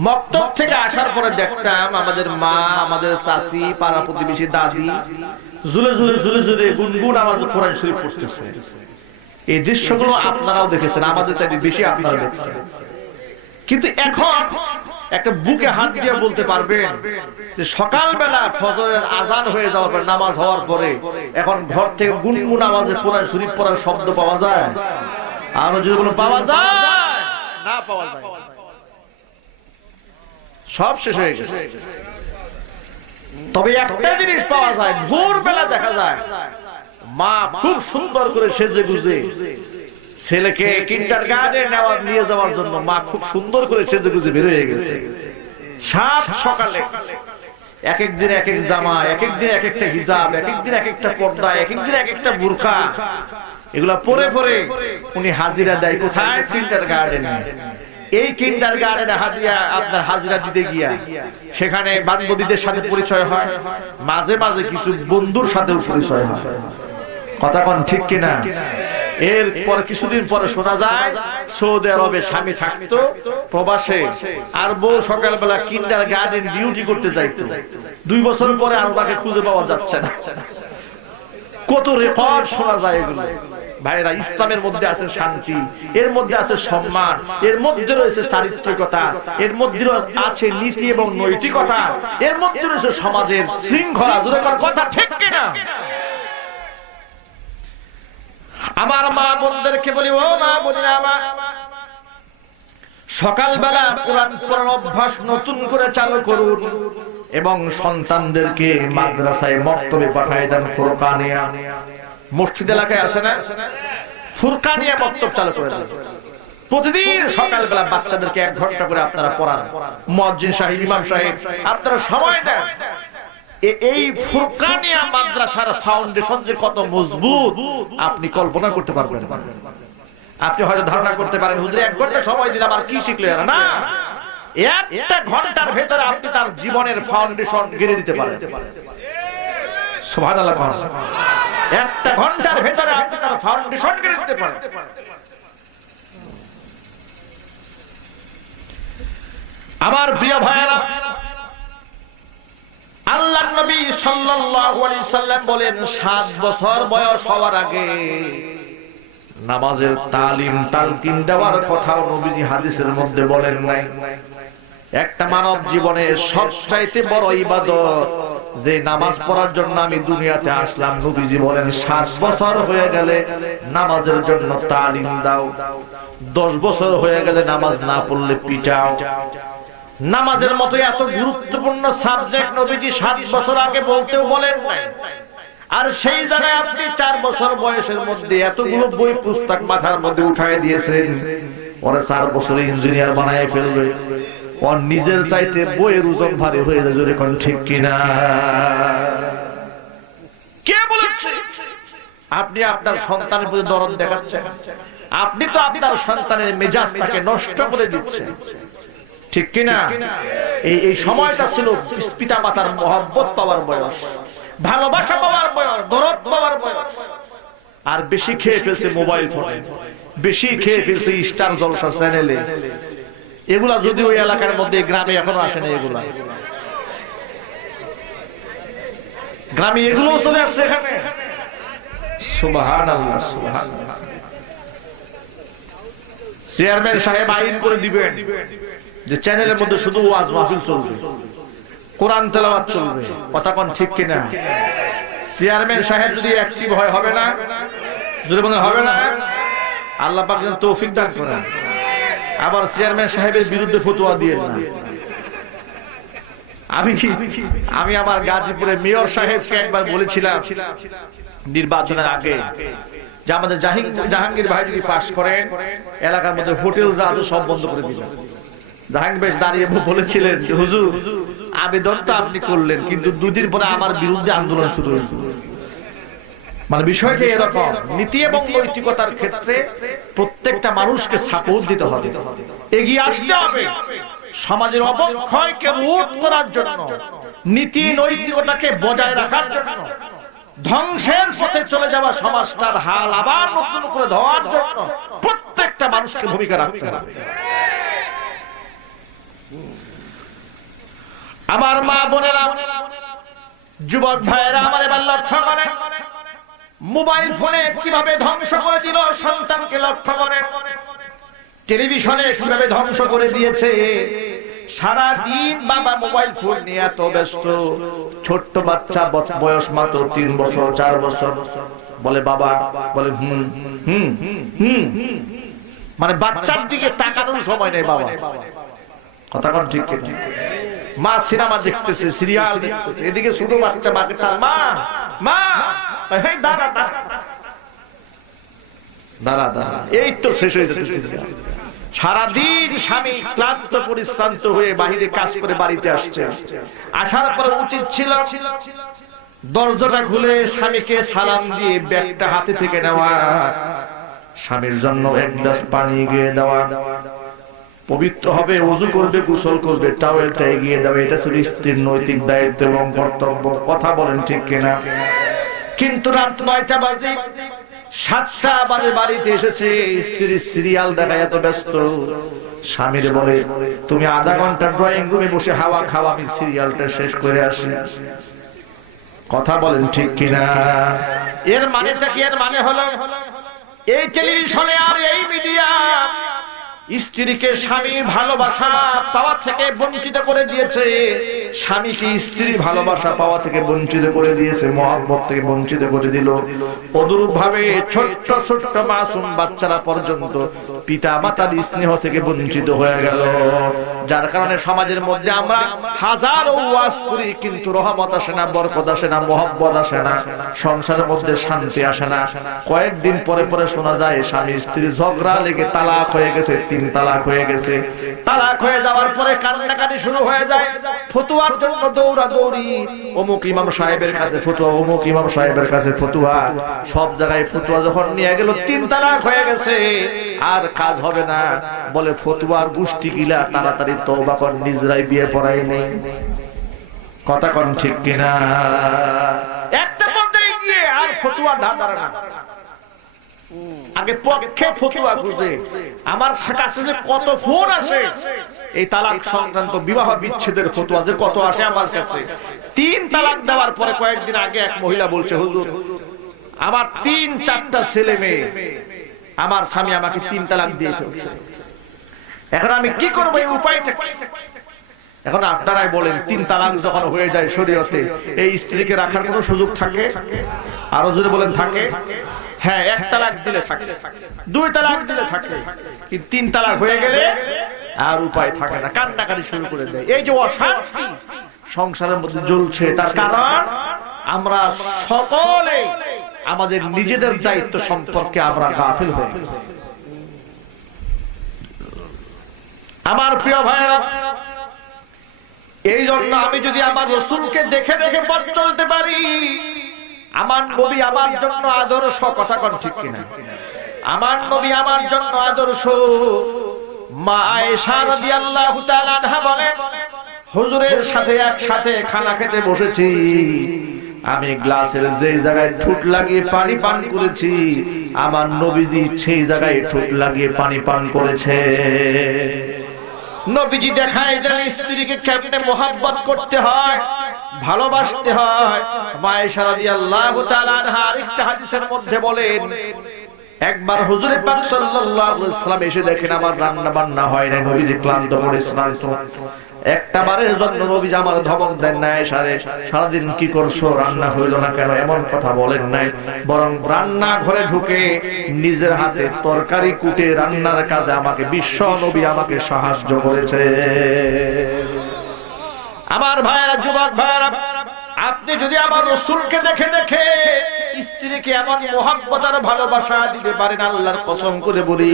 মক্তব থেকে আসার পরে দেখতাম আমাদের মা, আমাদের চাচি, পাড়া প্রতিবেশী দাদি জুলে জুলে জুলে জুলে গুনগুন আমাদের কোরআন শরীফ পড়তেছে। এই দৃশ্যগুলো আপনারাও দেখেছেন, আমাদের চাইতে বেশি আপনারা দেখছেন। কিন্তু এখন একটা বুকে হাত দিয়ে বলতে পারবেন যে সকালবেলা ফজরের আজান হয়ে যাওয়ার পর, নামাজ হওয়ার পরে এখন ঘর থেকে গুনগুন আওয়াজে কোরআন শরীফ পড়ার শব্দ পাওয়া যায়? আর যদি কোনো পাওয়া যায় না, পাওয়া যায়, সব শেষ হয়ে গেছে। তবে একটা জিনিস পাওয়া যায়, ভোরবেলা দেখা যায় মা খুব সুন্দর করে সেজে গুজে ছেলেকে কিন্ডারগার্টেনে নিয়ে যাওয়ার জন্য মা খুব সুন্দর করে সেজে গুজে বের হয়ে গেছে। সাত সকালে এক এক দিন এক এক জামা, এক এক দিন এক একটা হিজাব, এক এক দিন এক একটা পর্দা, এক এক দিন এক একটা বুরকা, এগুলা পরে পরে উনি হাজিরা দেয় কোথায়? কিন্ডার গার্ডেনে। এই কিন্ডার গার্ডেনে আপনার হাজিরা দিতে গিয়া সেখানে বান্ধবীদের সাথে পরিচয় হয়, মাঝে মাঝে কিছু বন্ধুর সাথেও পরিচয় হয়। কথা কোন ঠিক কিনা? এরপর কিছুদিন পরে শোনা যায় সৌদি আরবে স্বামী থাকতো প্রবাসে, আর বউ সকালবেলা কিন্ডার গার্ডেন ডিউটি করতে যাইতো। 2 বছর পরে আর তাকে খুঁজে পাওয়া যাচ্ছে না। কত রেকর্ড শোনা যায় এগুলো। ভাইরা, ইসলামের মধ্যে আছে শান্তি, এর মধ্যে আছে সম্মান, এর মধ্যে রয়েছে চারিত্রিকতা, এর মধ্যে আছে নীতি এবং নৈতিকতা, এর মধ্যে রয়েছে সমাজের শৃঙ্খলা। জোরে কোন কথা ঠিক কিনা? আমার মা বোনদেরকে বলি, ও মা বোনেরা আমার, সকালবেলা কোরআন পড়ার অভ্যাস নতুন করে চালু করুন এবং সন্তানদেরকে মাদ্রাসায় মক্তবে পাঠায় দেন। ফুরকানিয়া মসজিদ এলাকায় আছে না, ফুরকানিয়া মক্তব চালু করে দেন। প্রতিদিন সকালবেলা বাচ্চাদেরকে 1 ঘন্টা করে আপনারা পড়ান। মুয়াজ্জিন সাহেব, ইমাম সাহেব, আপনারা সময় দেন। এই ফুরকানিয়া মাদ্রাসার ফাউন্ডেশন যে কত মজবুত আপনি কল্পনা করতে পারবেন। আপনি হয়তো ধারণা করতে পারেন, হুজুর 1 ঘন্টা সময় দিলে আমার কি শিখলে? না, 1 ঘন্টার ভেতরে আপনি তার জীবনের ফাউন্ডেশন গেড়ে দিতে পারেন। সুবহানাল্লাহ। 1 ঘন্টার ভেতরে আপনি তার ফাউন্ডেশন গেড়ে দিতে পারেন। আমার প্রিয় ভাইরা, আল্লাহর নবী সাল্লাল্লাহু আলাইহি সাল্লাম বলেন 7 বছর বয়স হওয়ার আগে নামাজের তালকিন দেওয়ার কথাও নবীজি হাদিসের মধ্যে বলেন নাই। একটা মানব জীবনে সবচাইতে বড় ইবাদত যে নামাজ পড়ার জন্য আমি দুনিয়াতে আসলাম, নবীজি বলেন 7 বছর হয়ে গেলে নামাজের জন্য তালিম দাও। 10 বছর হয়ে গেলে নামাজ না পড়লে পিটাও। নামাজের মতো এত গুরুত্বপূর্ণ সাবজেক্ট নবীজি 7 বছর আগে বলতেও বলেন নাই। আর সেই জায়গায় আপনি 4 বছর বয়সের মধ্যে এতগুলো বই পুস্তক মাথার মধ্যে উঠায় দিয়েছেন। ওরা 4 বছরে ইঞ্জিনিয়ার বানায় ফেলবে। ওর নিজের চাইতে বইয়ের ওজন ভারী হয়ে যায়। জোরে কোন ঠিক কিনা? কে বলেছে? আপনি আপনার সন্তানের প্রতি দরদ দেখাচ্ছেন। আপনি তো আপনার সন্তানের মেজাজটাকে নষ্ট করে দিচ্ছেন, ঠিক কিনা? এই সময়টা ছিল পিতা মাতার মহব্বত পাওয়ার বয়স, ভালোবাসা পাওয়ার বয়স, দরদ পাওয়ার বয়স। আর বেশি খেয়ে ফেলছে মোবাইল ফোনে, বেশি খেয়ে ফেলছে স্টার জলসা চ্যানেলে। এগুলা যদি ওই এলাকার মধ্যে, গ্রামে এখনো আসে না, এগুলা গ্রামে এগুলো চলে আসছে এখানে। সুবহানাল্লাহ, সুবহানাল্লাহ। চেয়ারম্যান সাহেব আইন করে দিবেন যে চ্যানেলের মধ্যে শুধু ওয়াজ মাহফিল চলবে, কোরআন তেলাওয়াত চলবে। কথা কোন ঠিক কিনা? চেয়ারম্যান সাহেব যদি অ্যাকটিভ হয়, হবে না? যদি বলেন হবে না, আল্লাহ পাক যেন তৌফিক দান করেন। আবার চেয়ারম্যান সাহেবের বিরুদ্ধে ফতোয়া দিয়েন না। আমি আমার গাজীপুরে মেয়র সাহেবকে একবার বলেছিলাম নির্বাচনের আগে যে আমাদের জাহাঙ্গীর ভাই যদি পাস করেন, এলাকার মধ্যে হোটেল যা আছে সব বন্ধ করে দিবেন। জাহাঙ্গীর ভাই দাঁড়িয়ে বলেছিলেন, হুজুর আবেদন তো আপনি করলেন, কিন্তু 2 দিন পরে আমার বিরুদ্ধে আন্দোলন শুরু হয়েছে। মানে বিষয়টা এরকম, নীতি এবং নৈতিকতার ক্ষেত্রে প্রত্যেকটা মানুষকে সাপোর্ট দিতে হবে, এগিয়ে আসতে হবে। সমাজের অবক্ষয়কে রোধ করার জন্য, নীতি নৈতিকতাকে বজায় রাখার জন্য, ধ্বংসের পথে চলে যাওয়া সমাজটার হাল আবার নতুন করে ধোয়ার জন্য প্রত্যেকটা মানুষকে ভূমিকা রাখতে হবে। আমার মা বোনেরা, যুবক ভাইয়েরা আমার এবার লক্ষ্য করেন, মোবাইল ফোনে কিভাবে ধ্বংস করেছিল সন্তানকে লক্ষ্য করেন। টেলিভিশনে কিভাবে ধ্বংস করে দিয়েছে। সারা দিন বাবা মোবাইল ফোন নিয়ে এত ব্যস্ত, ছোট্ট বাচ্চা বয়স মাত্র 3 বছর 4 বছর, বলে বাবা, বলে হুম হুম হুম, মানে বাচ্চার দিকে তাকানোর সময় নেই বাবা। কথা কোন ঠিক কিনা? মা সিনেমা দেখতেছে, সিরিয়াল দেখতেছে, এদিকে ছোট বাচ্চা বাচ্চা, মা মা এই দাঁড়া দাঁড়া দাঁড়া দাঁড়া, এই তো শেষ হয়ে যাচ্ছে। সারাদিন স্বামী ক্লান্ত পরিশ্রান্ত হয়ে বাহিরে কাজ করে বাড়িতে আসছে। আসার পর উচিত ছিল দরজাটা খুলে স্বামীকে সালাম দিয়ে ব্যাগটা হাতে থেকে নেওয়া, স্বামীর জন্য এক গ্লাস পানি এগিয়ে দেওয়া, পবিত্র হবে, ওযু করবে, গোসল করবে, টাওয়েলটা এগিয়ে দেবে, এটা ছিল স্ত্রীর নৈতিক দায়িত্ব এবং কর্তব্য। কথা বলেন ঠিক কিনা? কিন্তু রাত 9টা বাজে, 7টা বাজে বাড়িতে এসেছে, স্ত্রীর সিরিয়াল দেখায় এত ব্যস্ত। স্বামীর বলে, তুমি আধা ঘন্টা ড্রয়িং রুমে বসে হাওয়া খাওয়া, আমি সিরিয়ালটা শেষ করে আসি। কথা বলেন ঠিক কিনা? এর মানেটা কি? এর মানে হলো এই টেলিভিশনে আর এই মিডিয়া স্ত্রীকে স্বামী ভালোবাসা পাওয়া থেকে বঞ্চিত করে দিয়েছে, স্বামীকে স্ত্রী ভালোবাসা পাওয়া থেকে বঞ্চিত করে দিয়েছে, মহব্বত থেকে বঞ্চিত করে দিল। অনুরূপ ভাবে ছোট্ট ছোট্ট মাসুম বাচ্চারা পর্যন্ত পিতা মাতার স্নেহ থেকে বঞ্চিত হয়ে গেল। যার কারণে সমাজের মধ্যে আমরা হাজারো ওয়াজ করি, কিন্তু রহমত আসে না, বরকত আসে না, মহব্বত আসে না, সংসারের মধ্যে শান্তি আসে না। কয়েকদিন পরে পরে শোনা যায় স্বামী স্ত্রী ঝগড়া লেগে তালাক হয়ে গেছে, 3 তালাক হয়ে গেছে। তালাক হয়ে যাওয়ার পরে কান্নাকাটি শুরু হয়ে যায়, ফতুয়ার জন্য দৌড়াদৌড়ি, অমুক ইমাম সাহেবের কাছে ফতুয়া, অমুক ইমাম সাহেবের কাছে ফতুয়া, সব জায়গায় ফতুয়া যখন নিয়ে গেল 3 তালাক হয়ে গেছে, আর কাজ হবে না, বলে ফতুয়ার গোষ্ঠী গিলা তাড়াতাড়ি তওবা কর, নিজেরাই বিয়ে পড়াই নেই। কথা কোন ঠিক কিনা? একটা পর্যায়ে গিয়ে আর ফতুয়া ধার না, আগে পক্ষে ফতুয়া খুঁজে। আমার কাছে যে কত ফোন আসে এই তালাক সংক্রান্ত, বিবাহ বিচ্ছেদের ফতুয়া যে কত আসে আমার কাছে। 3 তালাক দেওয়ার পরে কয়েকদিন আগে এক মহিলা বলছে, হুজুর আমার 3-4টা ছেলে মেয়ে, আমার স্বামী আমাকে 3 তালাক দিয়ে ফেলছে, এখন আমি কি করবো, এই উপায়টা কি? এখন আপনারাই বলেন, 3 তালাক যখন হয়ে যায় শরীয়তে, এই স্ত্রীকে রাখার কোনো সুযোগ থাকে? আরো জোরে বলেন, থাকে? হ্যাঁ, 1 তালাক দিলে থাকে, 2 তালাক দিলে থাকে, কিন্তু 3 তালাক হয়ে গেলে আর উপায় থাকে না, কান্নাকাটি শুরু করে দেয়। এই যে অশান্তি সংসারের মধ্যে জ্বলছে, তার কারণ আমরা সকলে আমাদের নিজেদের দায়িত্ব সম্পর্কে আমরা গাফিল হয়ে গেছি। আমার প্রিয় ভাইরা, এই জন্য আমি যদি আমার রাসূলকে দেখে দেখে পথ চলতে পারি, আমার নবী আমার জন্য আদর্শ। কথা কোন ঠিক কিনা? আমার নবী আমার জন্য আদর্শ। মা আয়েশা রাদিয়াল্লাহু তাআলা আনহা বলেন, হুজুরের সাথে একসাথে খানা খেতে বসেছি, আমি গ্লাসের যে জায়গায় ঠোঁট লাগিয়ে পানি পান করেছি, আমার নবীজি সেই জায়গায় ঠোঁট লাগিয়ে পানি পান করেছে। নবীজি দেখায় দেন স্ত্রীকে কেমনে মহব্বত করতে হয়, ভালোবাসতে হয়। মা আয়েশা রাদিয়াল্লাহু তাআলা আনহা আরেকটা হাদিসের মধ্যে বলেন, একবার হুজুর পাক সাল্লাল্লাহু আলাইহি ওয়াসাল্লাম এসে দেখেন আমার রান্না বান্না হয় না, নবীজি ক্লান্ত পরিশ্রান্ত। একটা বারের জন্য নবীজি আমার ধমক দেন না, আয়েশারে সারাদিন কি করছো, রান্না হইল না কেন, এমন কথা বলেন নাই, বরং রান্না ঘরে ঢুকে নিজের হাতে তরকারি কুটে রান্নার কাজে আমাকে বিশ্ব নবী আমাকে সাহায্য করেছে। আমার ভাইরা, যুবক ভাইরা, আপনি যদি আমার রাসূলকে দেখে দেখে স্ত্রীকে এমন মহব্বত আর ভালোবাসা দিতে পারেন, আল্লাহর কসম করে বলি,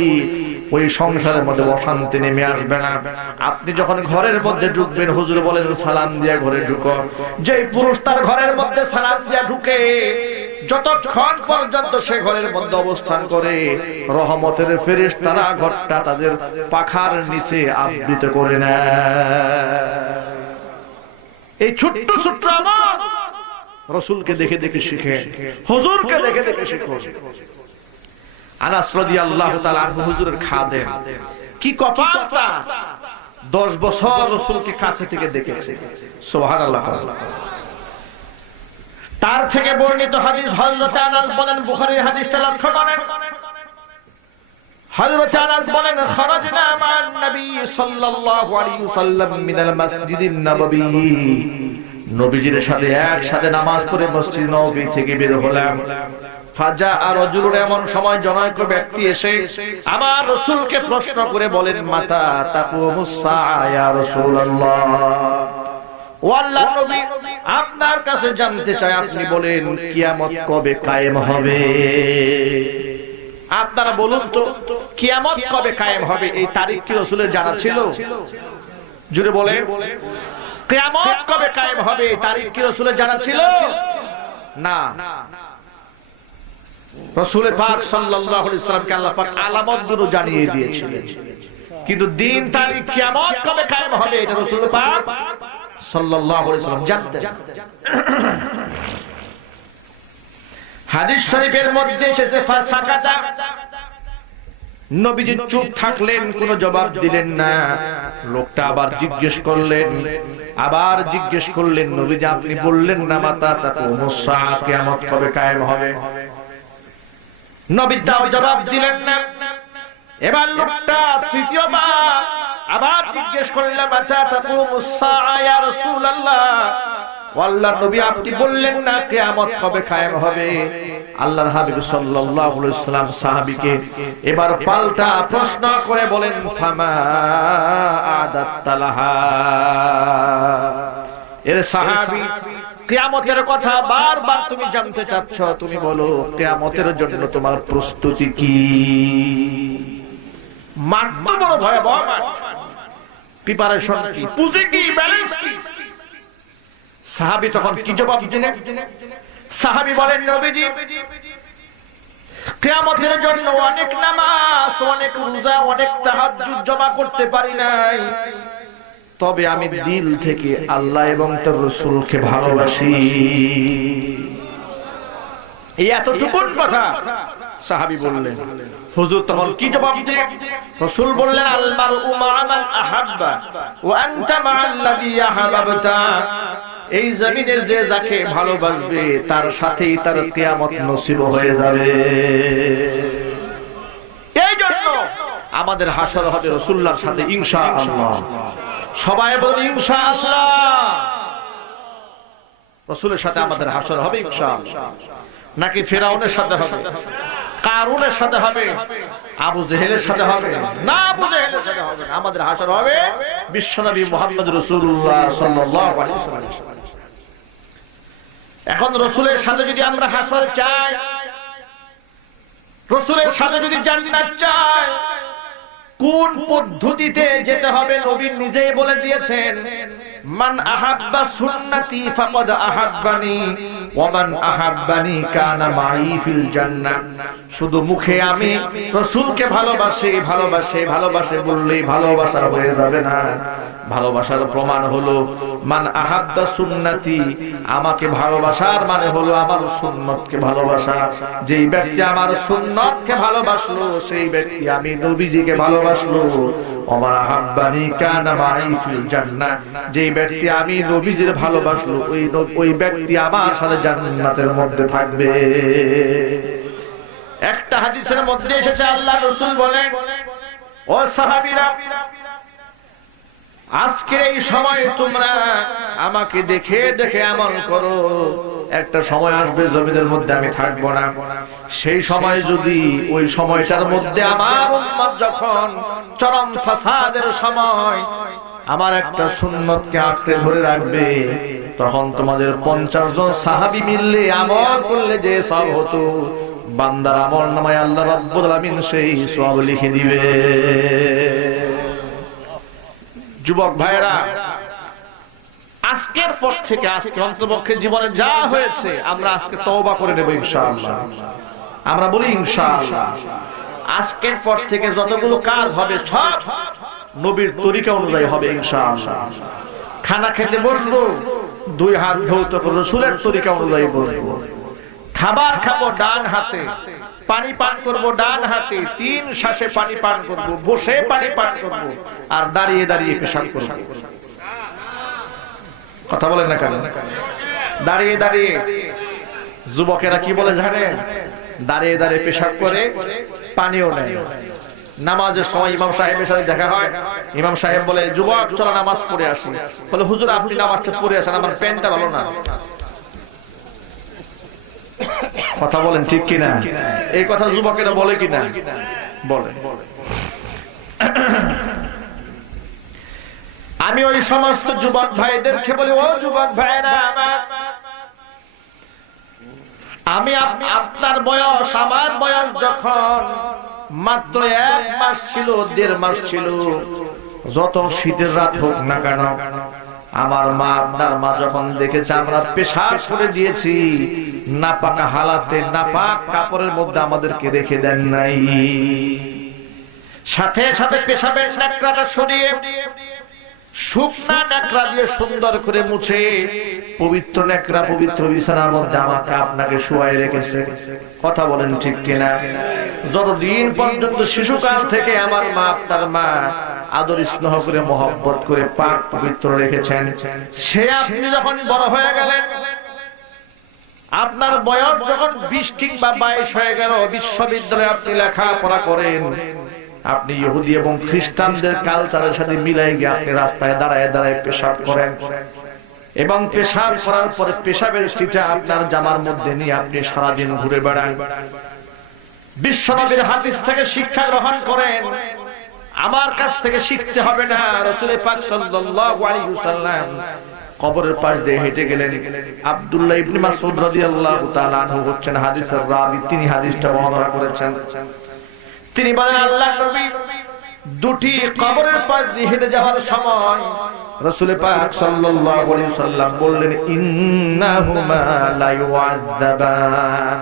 ওই সংসারের মধ্যে অশান্তি নেমে আসবে না। আপনি যখন ঘরের মধ্যে ঢুকবেন, হুজুর বলেন সালাম দিয়া ঘরে ঢুকো। যেই পুরুষ তার ঘরের মধ্যে সালাম দিয়া ঢুকে, যতক্ষণ পর্যন্ত সে ঘরের মধ্যে অবস্থান করে, রহমতের ফেরেশতারা ঘরটা তাদের পাখার নিচে আবৃত করে নেয়। এই ছোট্ট ছোট্ট আমল রাসূলকে দেখে দেখে শিখে, হুজুরকে দেখে দেখে শিখো। আনাস রাদিয়াল্লাহু তাআলা আনহু হুজুরের খাদেম, কি কপাল তার, 10 বছর রাসূলকে কাছে থেকে দেখেছে। সুবহানাল্লাহ। তার থেকে বর্ণিত হাদিস হযরত আনাস বলেন, বুখারীর হাদিসটা লক্ষ্য করেন, হযরত আনাস বলেন, খারাজনা মান নবী সাল্লাল্লাহু আলাইহি ওয়াসাল্লাম মিনাল মসজিদিন নববী, নবীজির সাথে একসাথে নামাজ পড়ে মসজিদ নববী থেকে বের হলাম। ফাজা আর রাজুল, এমন সময় জনৈক ব্যক্তি এসে আমার রাসূলকে প্রশ্ন করে বলেন, মাতা তাকুমুস সাআ ইয়া রাসূলুল্লাহ, ও আল্লাহর নবী, আপনার কাছে জানতে চাই, আপনি বলেন কিয়ামত কবে কায়েম হবে? আপনারা বলুন তো, কিয়ামত কবে কায়েম হবে? এই তারিখ কি রাসূলের জানা ছিল? জুড়ে বলেন, কিয়ামত কবে কায়েম হবে এই তারিখ কি রাসূলের জানা ছিল? না, রাসূল পাক সাল্লাল্লাহু আলাইহি ওয়াসাল্লামকে আল্লাহ পাক আলামতগুলো জানিয়ে দিয়েছিলেন, কিন্তু দিন তারিখ কিয়ামত কবে কায়েম হবে এটা রাসূল পাক সাল্লাল্লাহু আলাইহি ওয়াসাল্লাম জানতেন। হাদিস শরীফের মধ্যে এসেছে ফাসাকাতা, নবীজি চুপ থাকলেন, কোনো জবাব দিলেন না। লোকটা আবার জিজ্ঞেস করলেন, নবীজি আপনি বললেন না মাতা তাকুমুস সাআ, কিয়ামত কবে কায়েম হবে? নবী তাও জবাব দিলেন না। এবার লোকটা তৃতীয়বার আবার জিজ্ঞেস করলেন, মাতা তাকুমুস সাআ ইয়া রাসূলুল্লাহ, আল্লাহর নবী আপনি বললেন না কিয়ামত কবে কায়েম হবে? আল্লাহর হাবিব সাল্লাল্লাহু আলাইহি ওয়াসাল্লাম সাহাবীকে এবার পাল্টা প্রশ্ন করে বলেন, ফামা আদাত্তালাহা, এর সাহাবী কিয়ামতের কথা বারবার তুমি জানতে চাচ্ছ, তুমি বলো কিয়ামতের জন্য তোমার প্রস্তুতি কি? মাঠ বড় ভয়াবহ মাঠ, প্রিপারেশন কি, পুঁজি কি, ব্যালেন্স কি? সাহাবী তখন কি জবাব দিলেন? সাহাবী বলেন, নবীজি কিয়ামতের জন্য অনেক নামাজ, অনেক রোজা, অনেক তাহাজ্জুদ জমা করতে পারি নাই, তবে আমি দিল থেকে আল্লাহ এবং তার রাসূলকে ভালোবাসি। এই এতটুকু কথা সাহাবী বললেন। হুজুর তখন কি জবাব দিলেন? রাসূল বললেন, আল মারউ মা মান আহাব্বা ওয়া আনতা মা'আল্লাযী আহাব্বাতা, এই জমিনের যে যাকে ভালোবাসবে তার সাথেই তার কিয়ামত নসিব হয়ে যাবে। এই জন্য আমাদের হাসর হবে রাসূলুল্লাহর সাথে ইনশাআল্লাহ। সবাই বলুন ইনশাআল্লাহ। রাসূলের সাথে আমাদের হাসর হবে ইনশাআল্লাহ। নাকি ফিরাউনের সাথে হবে, কারুনের সাথে হবে, আবু জেহেলের সাথে হবে না? আবু জেহেলের সাথে হবে না। আমাদের হাসর হবে বিশ্বনবী মুহাম্মদ রাসূলুল্লাহ সাল্লাল্লাহু আলাইহি ওয়াসাল্লাম। এখন রাসূলের সাথে যদি আমরা হাসর চাই, রাসূলের সাথে যদি জান্নাত চাই, কোন পদ্ধতিতে যেতে হবে নবী নিজেই বলে দিয়েছেন, মান আহাব্বা সুন্নতি ফাকাদ আহাব্বানি ওয়া মান আহাব্বানি কানা মাই ফিল জান্নাহ। শুধু মুখে আমি রাসূলকে ভালোবাসি বললেই ভালোবাসা হয়ে যাবে না। ভালোবাসার প্রমাণ হলো মান আহাব্বা সুন্নতি, আমাকে ভালোবাসার মানে হলো আমার সুন্নতকে ভালোবাসা। যেই ব্যক্তি আমার সুন্নতকে ভালোবাসলো সেই ব্যক্তি আমি নবীজিকে ভালোবাসলো। ওয়া মান আহাব্বানি কানা মাই ফিল জান্নাহ, যেই ব্যক্তি আমি নবীজির ভালোবাসলো ওই ব্যক্তি আমার সাথে জান্নাতের মধ্যে থাকবে। একটা হাদিসের মধ্যে এসেছে আল্লাহর রাসূল বলেন, ও সাহাবীরা, আজকের এই সময় তোমরা আমাকে দেখে দেখে আমল করো। একটা সময় আসবে জমিনের মধ্যে আমি থাকবো না, সেই সময় যদি ওই সময়টার মধ্যে আমার উম্মত যখন চরম ফাসাদের সময় আমার একটা সুন্নতকে আঁকড়ে ধরে রাখবে, তখন তোমাদের 50 জন সাহাবী মিললে আমল করলে যে সওয়াব হতো, বান্দার আমল নামায় আল্লাহ রাব্বুল আলামিন সেই সওয়াব লিখে দিবে। যুবক ভাইরা, আজকের পর থেকে, আজকে অন্তপক্ষে জীবনে যা হয়েছে আমরা আজকে তওবা করে নেব ইনশাআল্লাহ। আমরা বলি ইনশাআল্লাহ। আজকের পর থেকে যতগুলো কাজ হবে সব নবীর তরিকা অনুযায়ী হবে ইনশাআল্লাহ। খানা খেতে বসবো, 2 হাত ধৌত করে রাসূলের তরিকা অনুযায়ী বসবো। খাবার খাবো ডান হাতে, পানি পান করবো ডান হাতে, 3 শ্বাসে পানি পান করবো, বসে পানি পান করবো, আর দাঁড়িয়ে দাঁড়িয়ে পেশাব করবো। কথা বলেন না কেন? দাঁড়িয়ে দাঁড়িয়ে যুবকেরা কি বলে জানেন? দাঁড়িয়ে দাঁড়িয়ে পেশাব করে, পানিও নেয়। নামাজের সময় ইমাম সাহেবের সাথে দেখা হয়, ইমাম সাহেব বলে, যুবক চলো নামাজ পড়ে আসি। বলে, হুজুর আপনি নামাজটা পড়ে আসেন, আমার প্যান্টটা ভালো না। কথা বলেন ঠিক কিনা? এই কথা যুবকেরা বলে কিনা? বলে। আমি ওই সমস্ত যুবক ভাইদেরকে বলি, ও যুবক ভাইরা আমার, আমি আপনার বয়স, আমার বয়স যখন মাত্র 1 মাস ছিল, 1.5 মাস ছিল, যত শীতের রাত হোক না কেন আমার মা আপনার মা যখন দেখেছে আমরা পেশাব করে দিয়েছি, নাপাকা হালাতে নাপাক কাপড়ের মধ্যে আমাদেরকে রেখে দেন নাই, সাথে সাথে পেশাবের ন্যাকড়াটা সরিয়ে শুকনা ন্যাকড়া দিয়ে সুন্দর করে মুছে পবিত্র ন্যাকড়া পবিত্র বিছানার মধ্যে আমাকে আপনাকে শুয়াই রেখেছে। কথা বলেন ঠিক কিনা? যতদিন পর্যন্ত শিশুকাল থেকে আমার মা আপনার মা আদর স্নেহ করে মহব্বত করে পাক পবিত্র রেখেছেন, সে আপনি যখন বড় হয়ে গেলেন, আপনার বয়স যখন 20 কিংবা 22 হয়ে গেল, বিশ্ববিদ্যালয়ে আপনি লেখাপড়া করেন, আপনি ইহুদি এবং খ্রিস্টানদের কালচারের সাথে মিলাই গিয়ে আপনি রাস্তায় দাঁড়ায় দাঁড়ায় পেশাব করেন এবং পেশাব করার পরে পেশাবের সিটা আপনার জামার মধ্যে নিয়ে আপনি সারাদিন ঘুরে বেড়ান। বিশ্বনবীর হাদিস থেকে শিক্ষা গ্রহণ করেন, আমার কাছ থেকে শিখতে হবে না। রাসূল পাক সাল্লাল্লাহু আলাইহি ওয়াসাল্লাম কবরের পাশ দিয়ে হেঁটে গেলেন। আব্দুল্লাহ ইবনে মাসউদ রাদিয়াল্লাহু তাআলা আনহু হচ্ছেন হাদিসের রাবী, তিনি হাদিসটা বর্ণনা করেছেন। তিনি বলেন, আল্লাহর নবী দুটি কবরের পাশ দিয়ে হেঁটে যাওয়ার সময় রাসূল পাক সাল্লাল্লাহু আলাইহি ওয়াসাল্লাম বললেন, ইন্নাহুমা লা ইউআযাবান,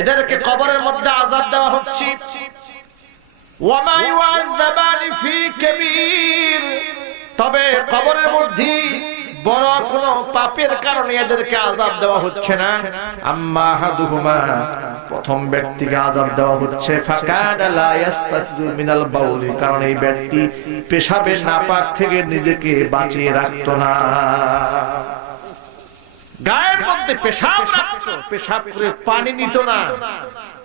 এদেরকে কবরের মধ্যে আযাব দেওয়া হচ্ছে। ওয়া মা ইউআযাবানি ফি কাবীর, তবে কবরের মধ্যে বড় কোনো পাপের কারণে এদেরকে আযাব দেওয়া হচ্ছে না। আম্মা হাদুহুমা, প্রথম ব্যক্তিকে আযাব দেওয়া হচ্ছে ফাকানা লা ইস্তাতিরু মিনাল বাউলি, কারণ এই ব্যক্তি পেশাবের নাপাক থেকে নিজেকে বাঁচিয়ে রাখতো না, গায়ের মধ্যে পেশাব রাখতো, পেশাব করে পানি নিত না,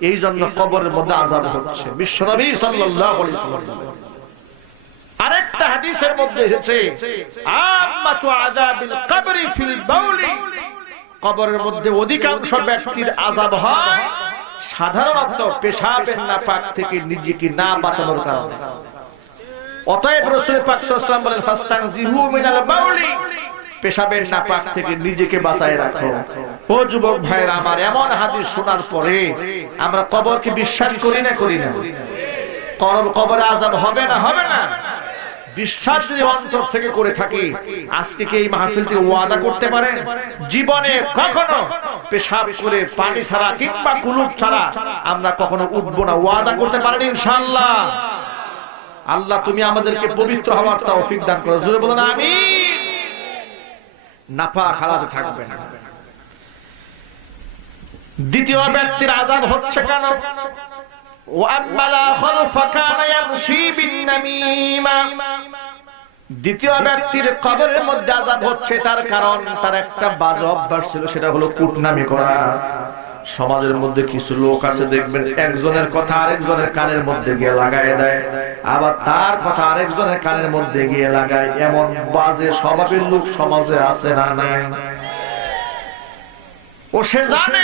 এই জন্য কবরের মধ্যে আযাব হচ্ছে। বিশ্বনবী সাল্লাল্লাহু আলাইহি ওয়াসাল্লাম আরেকটা হাদিসের মধ্যে এসেছে, আম্মাতু আযাবিল কবরি ফিল বাউলি, কবরের মধ্যে অধিকাংশ ব্যক্তির আযাব হয় সাধারণত পেশাবের নাপাক থেকে নিজেকে না বাঁচানোর কারণে। অতএব রাসূল পাক সাল্লাল্লাহু আলাইহি ওয়াসাল্লাম বলেন, ফাস্তানজিহু মিনাল বাউলি, পেশাবের নাপাক থেকে নিজেকে বাঁচায় রাখো। ও যুবক ভাইরা আমার, এমন হাদিস শোনার পরে আমরা কবরকে বিশ্বাস করি না করি না? কবরে আযাব হবে না হবে না? বিশ্বাস যদি অন্তর থেকে করে থাকি, আজকে কি এই মাহফিল থেকে ওয়াদা করতে পারেন জীবনে কখনো পেশাব করে পানি ছাড়া কিংবা কুলুপ ছাড়া আমরা কখনো উঠবো না? ওয়াদা করতে পারেন ইনশাআল্লাহ? আল্লাহ তুমি আমাদেরকে পবিত্র হওয়ার তৌফিক দান করো, জোরে বলুন আমিন। নাপাক হালাতে থাকবে না। দ্বিতীয় ব্যক্তির আযাব হচ্ছে কেন? দ্বিতীয় ব্যক্তির কবরের মধ্যে আযাব হচ্ছে তার কারণ তার একটা বাজে অভ্যাস ছিল, সেটা হলো কুটনামি করা। সমাজের মধ্যে কিছু লোক আছে দেখবেন, একজনের কথা আরেকজনের কানের মধ্যে গিয়ে লাগায় দেয়, আবার তার কথা আরেকজনের কানের মধ্যে গিয়ে লাগায়। এমন বাজে স্বভাবের লোক সমাজে আছে না নাই? ও সে জানে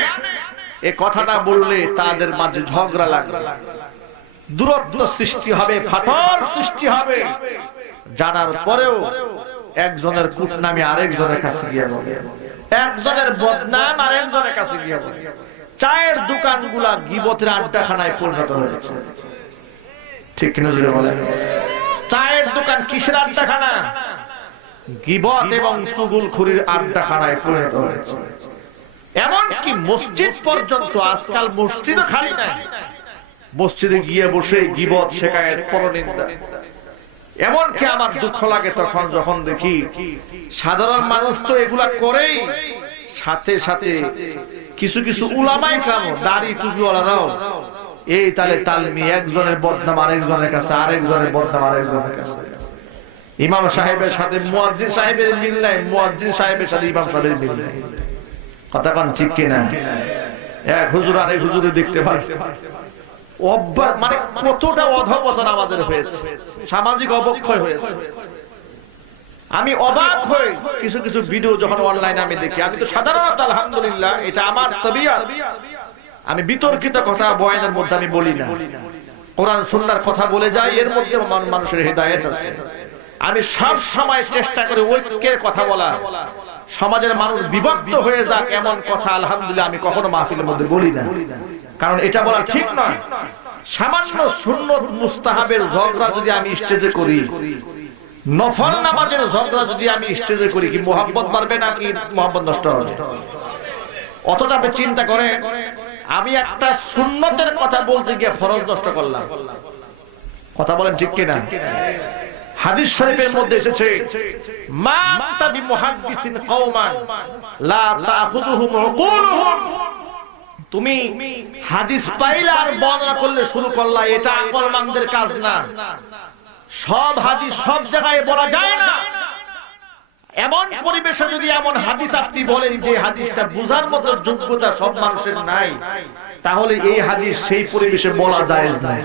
এই কথাটা বললে তাদের মাঝে ঝগড়া লাগবে, দূরত্ব সৃষ্টি হবে, ফাটল সৃষ্টি হবে। জানার পরেও একজনের কুটনামি আরেকজনের কাছে গিয়ে বলে, একজনের বদনাম আরেকজনের কাছে গিয়ে বলে। চায়ের দোকানগুলা গীবতের আড্ডাখানায় পরিণত হয়েছে, ঠিক কিনা জোরে বলেন? চায়ের দোকান কিসের আড্ডাখানা? গীবত এবং চুগলখুরির আড্ডাখানায় পরিণত হয়েছে। এমনকি মসজিদ পর্যন্ত, আজকাল মসজিদও খালি নাই, মসজিদে গিয়ে বসে গীবত শিকায়েত পরনিন্দা। এমনকি আমার দুঃখ লাগে তখন যখন দেখি সাধারণ মানুষ তো এগুলা করেই, সাথে সাথে কিছু কিছু উলামায়ে কেরাম দাড়ি টুপিওয়ালারাও এই তালে তাল নিয়ে একজনের বদনাম আরেকজনের কাছে, আরেকজনের বদনাম আরেকজনের কাছে। ইমাম সাহেবের সাথে মুয়াজ্জিন সাহেবের মিল নাই, মুয়াজ্জিন সাহেবের সাথে ইমাম সাহেবের মিল নাই। কথা কোন ঠিক কিনা? এক হুজুর আরেক হুজুরে দেখতে পারে, মানে কতটা অধঃপতন আমাদের হয়েছে, সামাজিক অবক্ষয় হয়েছে। আমি অবাক হই কিছু কিছু ভিডিও যখন অনলাইনে আমি দেখি। আমি তো সাধারণত আলহামদুলিল্লাহ, এটা আমার তবিয়ত, আমি বিতর্কিত কথা বয়ানের মধ্যে আমি বলি না, কোরআন সুন্নাহর কথা বলে যাই, এর মধ্যে মানুষের হেদায়েত আছে। আমি সব সময় চেষ্টা করি ঐক্যের কথা বলা, সমাজের মানুষ বিভক্ত হয়ে যাক এমন কথা আলহামদুলিল্লাহ আমি কখনো মাহফিলের মধ্যে বলি না, কারণ এটা বলা ঠিক নয়। সামান্য সুন্নত মুস্তাহাবের ঝগড়া যদি আমি স্টেজে করি, নফল নামাজের ঝগড়া যদি আমি স্টেজে করি কি মোহাব্বত বাড়বে নাকি মোহাব্বত নষ্ট হবে? অতটা আপনি চিন্তা করে আমি একটা সুন্নতের কথা বলতে গিয়ে ফরজ নষ্ট করলাম। কথা বলেন ঠিক কিনা? হাদিস শরীফের মধ্যে এসেছে মা তাবি মুহাদ্দিসিন কওমান লা তাখুযুহুম উকুলুহুম, তুমি হাদিস পাইলে আর বর্ণনা করলে শুরু করলা, এটা আকলমানদের কাজ না। সব হাদিস সব জায়গায় বলা যায় না। এমন পরিবেশে যদি এমন হাদিস আপনি বলেন যে হাদিসটা বুঝার মতো যোগ্যতা সব মানুষের নাই, তাহলে এই হাদিস সেই পরিবেশে বলা জায়েজ নাই।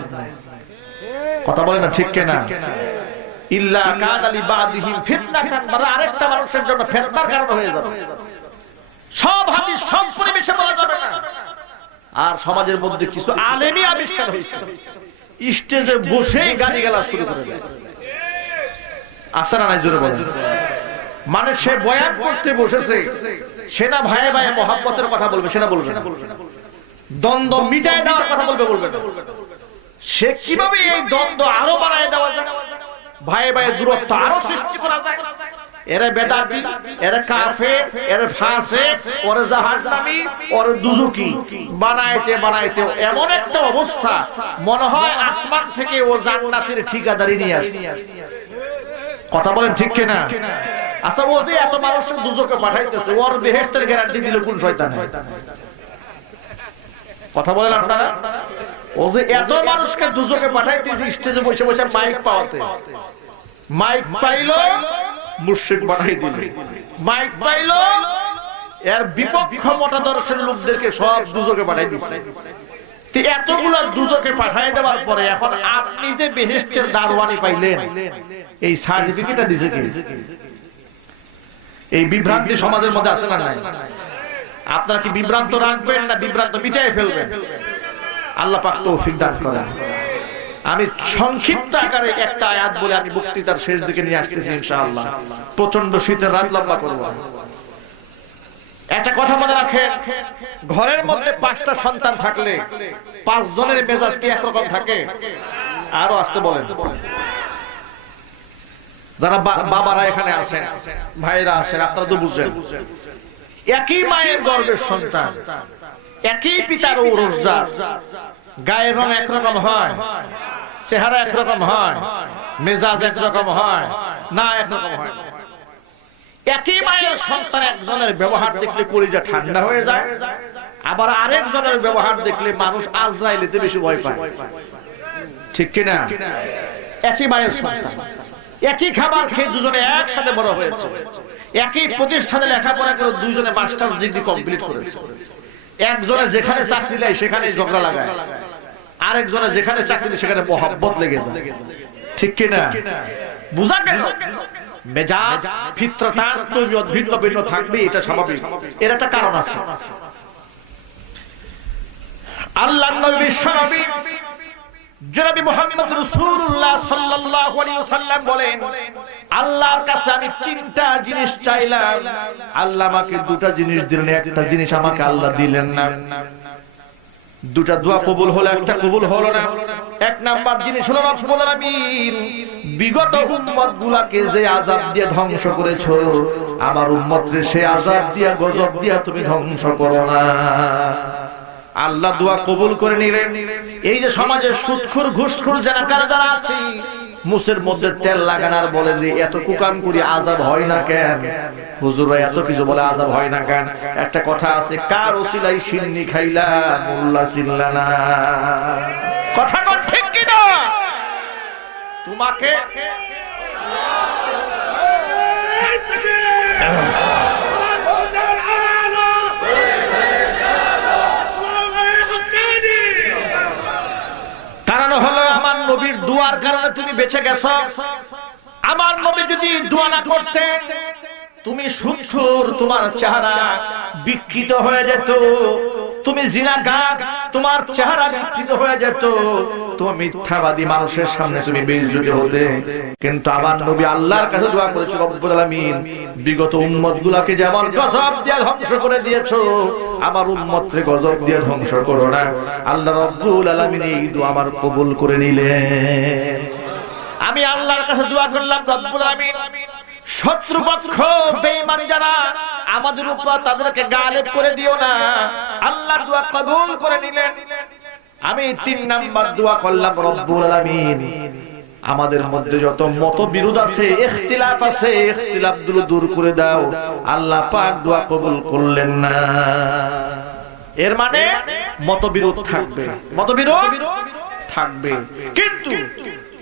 কথা বলেন না ঠিক কিনা? ইল্লা কানা লিবাদিহিম ফিতনাতান, মানে আরেকটা মানুষের জন্য ফিতনার কারণ হয়ে যাবে। সব হাদিস সব পরিবেশে বলা যাবে না। আর সমাজের মধ্যে কিছু আলেমী আবিষ্কার হয়েছে, স্টেজে বসে গালিগালা শুরু করে দেয়। আসে না নাই জোরে বলেন? মানে সে বয়ান করতে বসেছে, সেনা ভাই ভাই মহব্বতের কথা বলবে, সেনা বলবে না। দ্বন্দ্ব মিটায় দেওয়ার কথা বলবে, বলবে না। সে কিভাবে এই দ্বন্দ্ব আরো বাড়ায় দেওয়া যায়, ভাই ভাই দূরত্ব আরো সৃষ্টি করা যায়, এরা বেদাতি, এরা কাফের, এরা ফাসিক, ওরা জাহান্নামী, ওরা দুজকি বানাইতে বানাইতে এমন একটা অবস্থা মনে হয় আসমান থেকে ও জান্নাতের ঠিকাদারি নিয়ে আসে। কথা বলেন ঠিক কিনা? আচ্ছা, ও যে এত মানুষকে দুজকে পাঠাইতেছে, ওর বেহেশতের গ্যারান্টি দিল কোন শয়তান? কথা বলেন আপনারা? ও যে এত মানুষকে দুজকে পাঠাইতেছে স্টেজে বসে বসে মাইক পাওয়াতে, মাইক পাইলো মুশরিক বানাই দিল, মাইক পাইলো এর বিপক্ষ মতাদর্শের লোকদেরকে সব দুজকে পাঠাই দিচ্ছে। এতগুলা দুজকে পাঠাই দেওয়ার পরে এখন আপনি যে বেহেশতের দারওয়ানি পাইলেন, এই সার্টিফিকেটটা দিছে কি? এই বিভ্রান্তি সমাজের মধ্যে আছে না নাই? আপনারা কি বিভ্রান্ত রাখবেন না বিভ্রান্ত মিটাই ফেলবেন? আল্লাহ পাক তৌফিক দান করেন। আমি সংক্ষিপ্ত আকারে একটা আয়াত বলে আমি বক্তৃতার শেষ দিকে নিয়ে আসতেছি ইনশাআল্লাহ। প্রচন্ড শীতের রাত লম্বা করব। একটা কথা মনে রাখেন, ঘরের মধ্যে 5টা সন্তান থাকলে 5 জনের মেজাজ কি একরকম থাকে? আরো আসতে বলেন। যারা বাবারা এখানে আছেন, ভাইরা আছেন, আপনারা তো বুঝছেন, একই মায়ের গর্ভের সন্তান, একই পিতার ঔরসজাত, গায়ের রং একরকম হয়, চেহারা একরকম হয়, মেজাজ একরকম হয় না? একরকম হয়। একই মায়ের সন্তান একজনের ব্যবহার দেখলে কলিজা ঠান্ডা হয়ে যায়, আবার আরেকজনের ব্যবহার দেখলে মানুষ আজরাইলেতে বেশি ভয় পায়। ঠিক কিনা? একই মায়ের সন্তান, একই খাবার খেয়ে দুজনে একসাথে বড় হয়েছে, একই প্রতিষ্ঠানে লেখাপড়া করে দুজনে মাস্টার্স ডিগ্রি কমপ্লিট করেছে। একজনে যেখানে চাকরি দেয় সেখানে ঝগড়া লাগায়, আরেকজনে যেখানে চাকরি দেয় সেখানে মহব্বত লেগে যায়। ঠিক কিনা? বুঝা গেল? মেজাজ ফিতরাতান তবিয়ত ভিন্ন ভিন্ন থাকবে, এটা স্বাভাবিক। এর একটা কারণ আছে। আল্লাহর নবী বিশ্বনবী জনাব মুহাম্মদ রাসূলুল্লাহ সাল্লাল্লাহু আলাইহি ওয়াসাল্লাম বলেন, আল্লাহর কাছে আমি 3টা জিনিস চাইলাম, আল্লাহ আমাকে 2টা জিনিস দিলেন, একটা জিনিস আমাকে আল্লাহ দিলেন না। 2টা দোয়া কবুল হলো, একটা কবুল হলো না। 1 নাম্বার জিনিস হলো রব্বুল আলামিন বিগত উম্মতগুলোকে যে আযাব দিয়ে ধ্বংস করেছো, আমার উম্মতরে সেই আযাব দিয়া গজব দিয়া তুমি ধ্বংস করো না। আল্লাহ দোয়া কবুল করে নিলেন। এই যে সমাজে সুদখোর ঘুষখোর জানাকার যারা আছে, মুসের মধ্যে তেল লাগানোর বলে যে এত কুকাম করি আযাব হয় না কেন? হুজুররা এত কিছু বলে আযাব হয় না কেন? একটা কথা আছে, কার ওসিলাই সিন্নি খাইলা মোল্লা চিল্লা না। কথা কোন ঠিক কি না? তোমাকে কারণ হলো আমার নবীর দুয়ার কারণে তুমি বেঁচে গেছো। আমার নবী যদি দোয়া না করতেন, তুমি সুদখোর, তোমার চেহারা বিকৃত হয়ে যেত, তুমি জিনাকার, তোমার চেহারা বিকৃত হয়ে যেত, তুমি মিথ্যাবাদী, মানুষের সামনে তুমি বেইজ্জতি হতে। কিন্তু আমার নবী আল্লাহর কাছে দোয়া করেছে, রব্বুল আলামিন বিগত উম্মতগুলোকে যেমন গজব দিয়ে ধ্বংস করে দিয়েছো, আমার উম্মতকে গজব দিয়ে ধ্বংস করো না। আল্লাহ রব্বুল আলামিন এই দোয়া আমার কবুল করে নিলেন। আমি আল্লাহর কাছে দোয়া করলাম, রব্বুল আমিন শত্রুপক্ষ বেঈমান যারা আমাদের উপর, তাদেরকে গায়েব করে দিও না। আল্লাহ দোয়া কবুল করে নিলেন। আমি 3 নাম্বার দোয়া করলাম, রব্বুল আলামিন আমাদের মধ্যে যত মতবিরোধ আছে, ইখতিলাফ আছে, ইখতিলাফগুলো দূর করে দাও। আল্লাহ পাক দোয়া কবুল করলেন না। এর মানে মতবিরোধ থাকবে, মতবিরোধ থাকবে, কিন্তু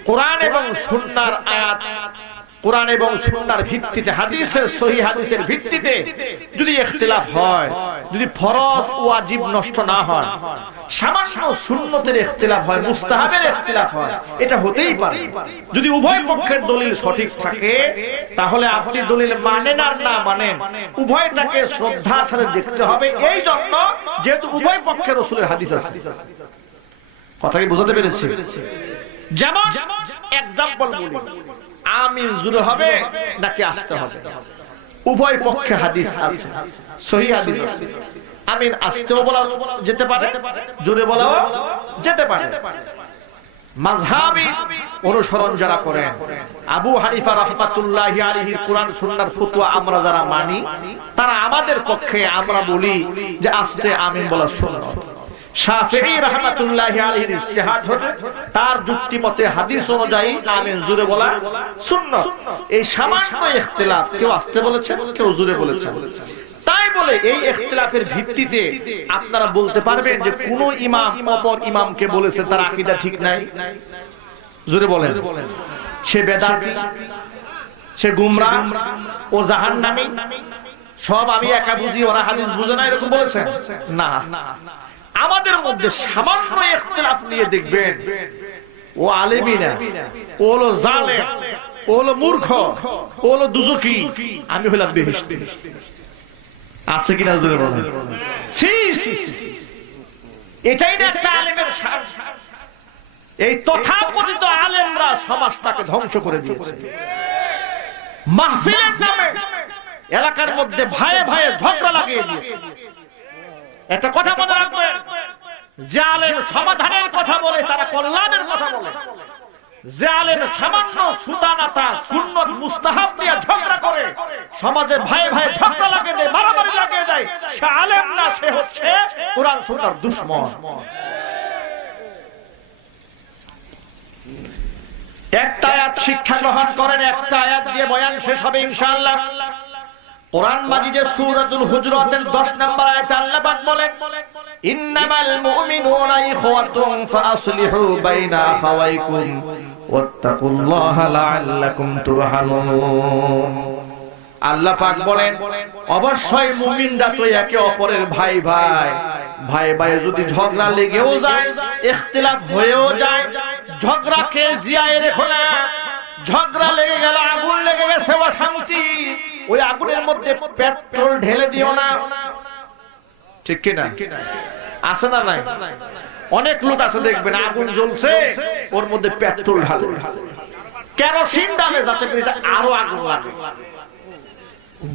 কোরআন এবং সুন্নাহর আয়াত, কোরআন এবং সুন্নাহর ভিত্তিতে, হাদিসের সহিহ হাদিসের ভিত্তিতে যদি ইখতিলাফ হয়, যদি ফরজ ওয়াজিব নষ্ট না হয়, সামান্য সুন্নতের ইখতিলাফ হয়, মুস্তাহাবের ইখতিলাফ হয়, এটা হতেই পারে। যদি উভয় পক্ষের দলিল সঠিক থাকে, তাহলে আপনি দলিল মানেন আর না মানেন, উভয়টাকে শ্রদ্ধার সাথে দেখতে হবে। এই জন্য যেহেতু উভয় পক্ষের রাসূলের হাদিস আছে। কথা কি বুঝাতে পেরেছি? যেমন এক্সাম্পল বলি, আমিন জোরে হবে নাকি আসতে হবে? উভয় পক্ষে হাদিস আছে, সহিহ হাদিস আছে। আমিন আসতেও বলা যেতে পারে, জোরে বলাও যেতে পারে। মাযহাবী অনুসরণ যারা করেন, আবু হানিফা রাহমাতুল্লাহি আলাইহির কোরআন সুন্নাহর ফতোয়া আমরা যারা মানি, তারা আমাদের পক্ষে আমরা বলি যে আস্তে আমিন বলা সুন্নাত। শাফিঈ রাহমাতুল্লাহি আলাইহির ইজতিহাদ হবে, তার যুক্তি মতে হাদিস অনুযায়ী আমিন জোরে বলা সুন্নাত। এই সামান্য ইখতিলাফ, কেউ আস্তে বলেছেন, কেউ জোরে বলেছেন। তাই বলে এই ইখতিলাফের ভিত্তিতে আপনারা বলতে পারবেন যে কোন ইমাম অপর ইমামকে বলেছে তার আকীদা ঠিক নাই? জোরে বলেন। সে বেদাতি, সে গুমরাহ, ও জাহান্নামী, সব আমি একা বুঝি, ওরা হাদিস বুঝে না, এরকম বলেছেন না। আমাদের মধ্যে সামান্য ইখতিলাফ নিয়ে দেখবেন ও আলেমই না, ও হলো জালেম, ও হলো মূর্খ, ও হলো দুজকি, আমি হলাম বেহেশতি। আছে কিনা জোরে বলেন? এটাই না একটা আলেমের শান। এই তথাকথিত আলেমরা সমাজটাকে ধ্বংস করে দিয়েছে। মাহফিলের নামে এলাকার মধ্যে ভাইয়ে ভাইয়ে ঝগড়া লাগিয়ে দিয়েছে। একটা কথা মনে রাখবেন, যে আলেম সমাধানের কথা বলে তারা কল্যাণের কথা বলে। যে আলেম সামান্য সুতানাতা সুন্নত মুস্তাহাব নিয়ে ঝগড়া করে, সমাজে ভাই ভাই ঝগড়া লাগিয়ে দেয়, মারামারি লাগিয়ে দেয়, সে আলেম না, সে হচ্ছে কোরআন সুন্নাহর দুশমন। একটা আয়াত শিক্ষা গ্রহণ করেন, একটা আয়াত দিয়ে বয়ান শেষ হবে ইনশাআল্লাহ। কোরআন মাজিদের সূরাতুল হুজুরাতের 10 নম্বর আয়াতে আল্লাহ পাক বলেন, ইন্নামাল মুমিনুনা ইখওয়াতুন ফাআসলিহু বাইনা আখাওয়াইকুম ওয়াত্তাকুল্লাহা লাআল্লাকুম তুরহামুন। আল্লাহ পাক বলেন, অবশ্যই মুমিনরা তো একে অপরের ভাই ভাই। ভাই ভাই যদি ঝগড়া লেগেও যায়, ইখতিলাফ হয়েও যায়, ঝগড়াকে জিয়ায়ে রেখো না। ঝগড়া লেগে গেল, আগুন লেগে গেছে, অশান্তি, ওই আগুনের মধ্যে পেট্রোল ঢেলে দিও না। ঠিক কিনা? আছে না নাই? অনেক লোক আছে দেখবেন, আগুন জ্বলছে, ওর মধ্যে পেট্রোল ঢালে, কেরোসিন ঢালে, যাতে করে এটা আরো আগুন লাগে,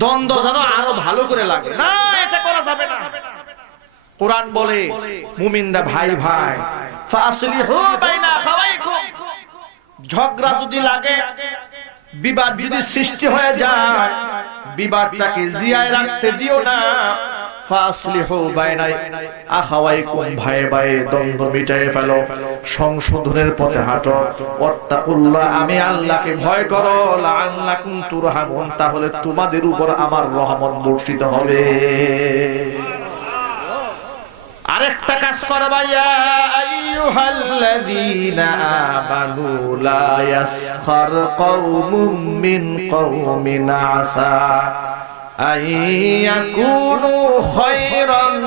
দ্বন্দ্ব যেন আরো ভালো করে লাগে। না, এটা করা যাবে না। কোরআন বলে মুমিনরা ভাই ভাই, ফাসলিহু বাইনা আখাওয়াইকুম। ঝগড়া যদি লাগে, বিবাদ যদি সৃষ্টি হয়ে যায়, বিবাদটাকে জিয়ায় রাখতে দিও না। ফাসলিহু বাইনা আখাওয়াইকুম, ভাই ভাই দ্বন্দ্ব মিটায়ে ফেলো, সংশোধনের পথে হাঁটো। ওয়াত্তাকুল্লাহ, আমি আল্লাহকে ভয় করো, লাআল্লাকুম তুরহামুন, তাহলে তোমাদের উপর আমার রহমত বর্ষিত হবে। আরেকটা কাজ করবা, ইয়া আইয়ুহাল্লাযীনা আমানু লা ইয়াসখার কওমুম মিন কওমিন আসা আইয়াকুনু খায়রান